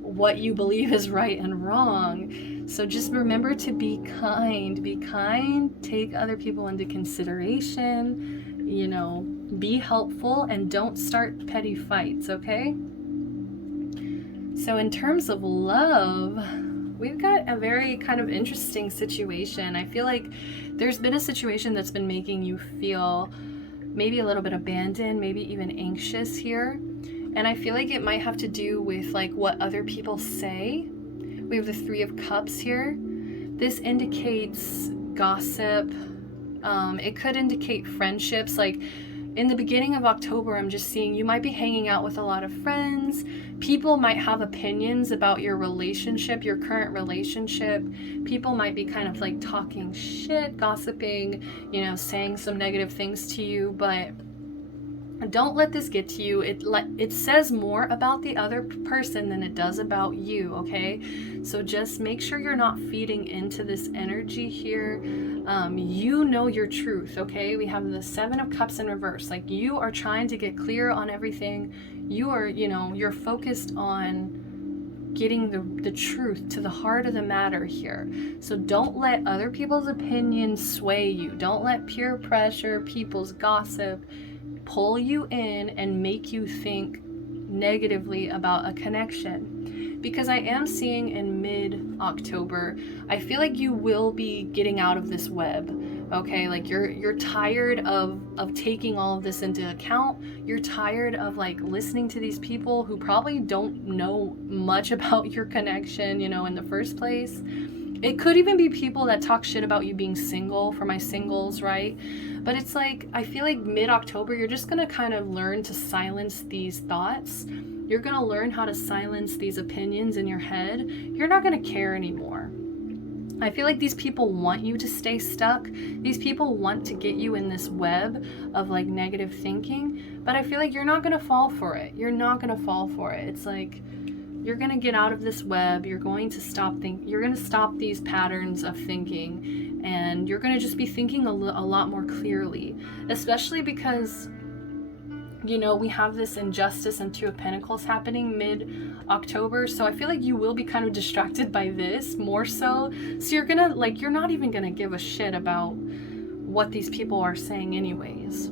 what you believe is right and wrong. So just remember to be kind, take other people into consideration, you know, be helpful and don't start petty fights, okay? So in terms of love, we've got a very kind of interesting situation. I feel like there's been a situation that's been making you feel maybe a little bit abandoned, maybe even anxious here. And I feel like it might have to do with like what other people say. We have the Three of Cups here. This indicates gossip. It could indicate friendships. Like in the beginning of October, I'm just seeing you might be hanging out with a lot of friends. People might have opinions about your relationship, your current relationship. People might be kind of like talking shit, gossiping, you know, saying some negative things to you, but don't let this get to you. It says more about the other person than it does about you, okay? So just make sure you're not feeding into this energy here. You know your truth, okay? We have the Seven of Cups in reverse. Like you are trying to get clear on everything. You are, you know, you're focused on getting the truth to the heart of the matter here. So don't let other people's opinions sway you. Don't let peer pressure, people's gossip pull you in and make you think negatively about a connection. Because I am seeing in mid-October, I feel like you will be getting out of this web. Okay, like you're tired of taking all of this into account. You're tired of like listening to these people who probably don't know much about your connection, you know, in the first place. It could even be people that talk shit about you being single, for my singles, right? But it's like, I feel like mid-October, you're just gonna kind of learn to silence these thoughts. You're gonna learn how to silence these opinions in your head. You're not gonna care anymore. I feel like these people want you to stay stuck. These people want to get you in this web of like negative thinking, but I feel like you're not gonna fall for it. You're not gonna fall for it. It's like, you're going to get out of this web. You're going to you're going to stop these patterns of thinking, and you're going to just be thinking a lot more clearly, especially because, you know, we have this injustice and Two of Pentacles happening mid-October. So I feel like you will be kind of distracted by this more so. So you're going to like, you're not even going to give a shit about what these people are saying anyways.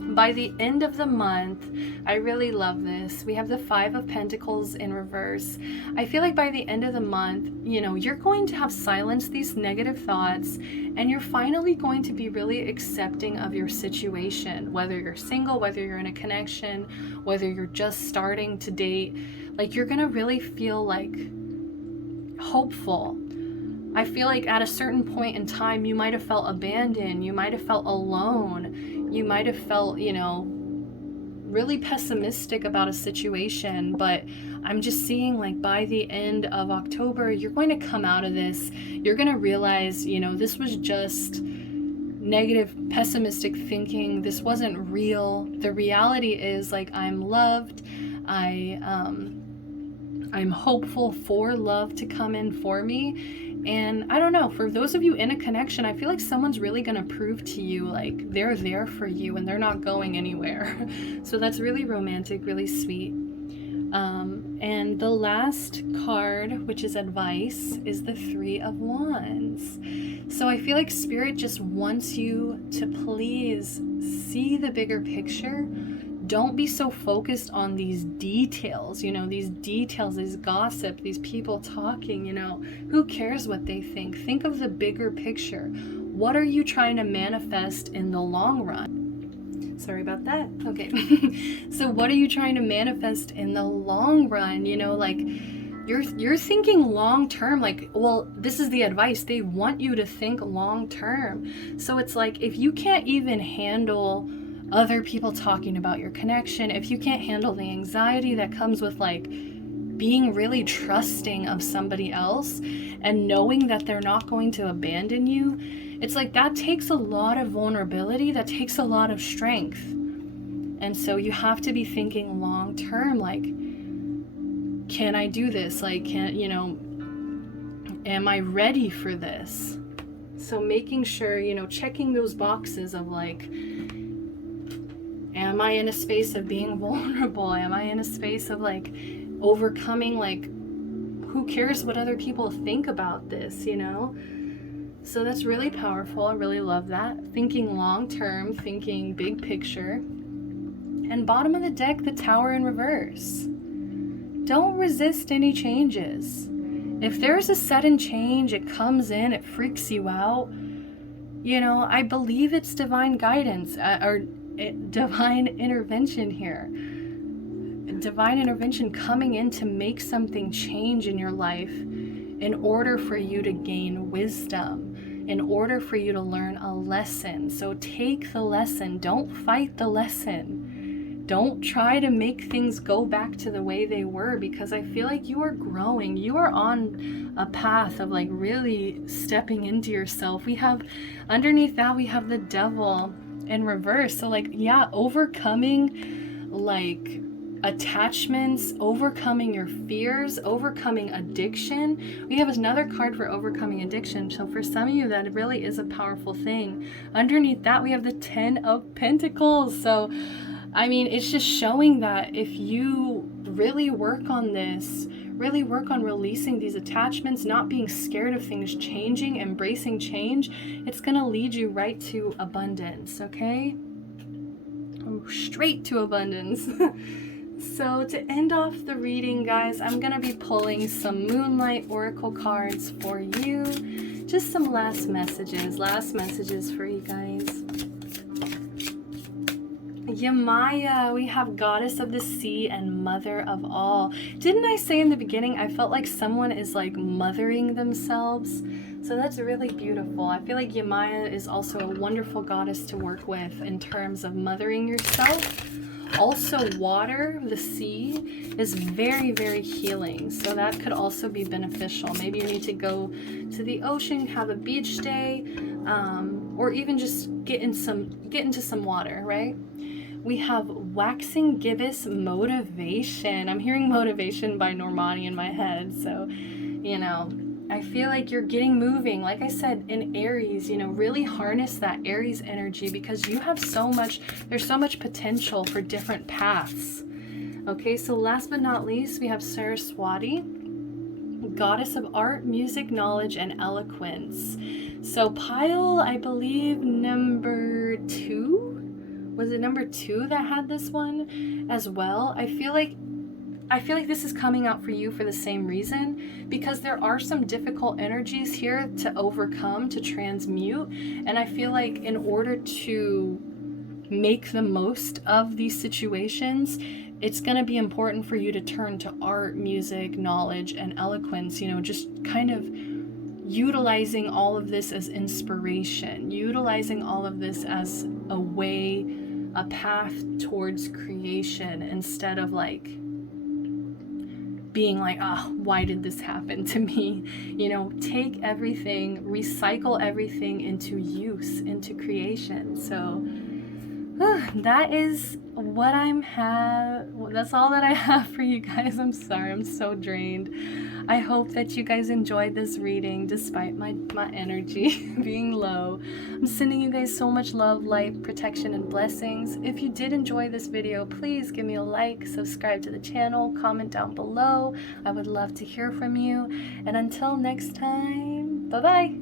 By the end of the month, I really love this. We have the Five of Pentacles in reverse. I feel like by the end of the month, you know, you're going to have silenced these negative thoughts, and you're finally going to be really accepting of your situation, whether you're single, whether you're in a connection, whether you're just starting to date. Like, you're going to really feel like hopeful. I feel like at a certain point in time, you might have felt abandoned. You might have felt alone. You might have felt, you know, really pessimistic about a situation. But I'm just seeing like by the end of October, you're going to come out of this. You're going to realize, you know, this was just negative, pessimistic thinking. This wasn't real. The reality is like, I'm loved. I'm hopeful for love to come in for me. And I don't know, for those of you in a connection, I feel like someone's really going to prove to you like they're there for you and they're not going anywhere. So that's really romantic, really sweet. And the last card, which is advice, is the Three of Wands. So I feel like Spirit just wants you to please see the bigger picture. Don't be so focused on these details, you know, these details, these gossip, these people talking, you know, who cares what they think? Think of the bigger picture. What are you trying to manifest in the long run? Sorry about that. Okay. So what are you trying to manifest in the long run? You know, like you're thinking long term, like, well, this is the advice. They want you to think long term. So it's like, if you can't even handle other people talking about your connection, if you can't handle the anxiety that comes with like being really trusting of somebody else and knowing that they're not going to abandon you, it's like that takes a lot of vulnerability, that takes a lot of strength. And so you have to be thinking long term, like, can I do this? Like, you know, am I ready for this? So making sure, you know, checking those boxes of like, am I in a space of being vulnerable? Am I in a space of like overcoming, like, who cares what other people think about this, you know? So that's really powerful. I really love that. Thinking long term, thinking big picture. And bottom of the deck, the Tower in reverse. Don't resist any changes. If there's a sudden change, it comes in, it freaks you out. You know, I believe it's divine guidance or divine intervention here. Divine intervention coming in to make something change in your life in order for you to gain wisdom, in order for you to learn a lesson. So take the lesson. Don't fight the lesson. Don't try to make things go back to the way they were, because I feel like you are growing. You are on a path of like really stepping into yourself. We have underneath that, we have the Devil in reverse. So like, yeah, overcoming like attachments, overcoming your fears, overcoming addiction. We have another card for overcoming addiction. So for some of you, that really is a powerful thing. Underneath that, we have the 10 of Pentacles. So I mean, it's just showing that if you really work on this, really work on releasing these attachments, not being scared of things changing, embracing change, it's going to lead you right to abundance, okay? Straight to abundance. So to end off the reading, guys, I'm going to be pulling some Moonlight Oracle cards for you. Just some last messages for you guys. Yamaya, we have Goddess of the Sea and Mother of All. Didn't I say in the beginning, I felt like someone is like mothering themselves? So that's really beautiful. I feel like Yamaya is also a wonderful goddess to work with in terms of mothering yourself. Also, water, the sea, is very, very healing. So that could also be beneficial. Maybe you need to go to the ocean, have a beach day, or even just get into some water, right? We have Waxing Gibbous Motivation. I'm hearing motivation by Normani in my head. So, you know, I feel like you're getting moving. Like I said, in Aries, you know, really harness that Aries energy, because you have there's so much potential for different paths. Okay, so last but not least, we have Saraswati, Goddess of Art, Music, Knowledge, and Eloquence. So pile, I believe, number 2? Was it number 2 that had this one as well? I feel like this is coming out for you for the same reason, because there are some difficult energies here to overcome, to transmute, and I feel like in order to make the most of these situations, it's going to be important for you to turn to art, music, knowledge, and eloquence, you know, just kind of utilizing all of this as inspiration, utilizing all of this as a way, a path towards creation, instead of like being like, oh, why did this happen to me? You know, take everything, recycle everything into use, into creation. So that is what that's all that I have for you guys. I'm sorry, I'm so drained. I hope that you guys enjoyed this reading despite my energy being low. I'm sending you guys so much love, light, protection, and blessings. If you did enjoy this video, please give me a like, subscribe to the channel, comment down below. I would love to hear from you. And until next time, bye-bye.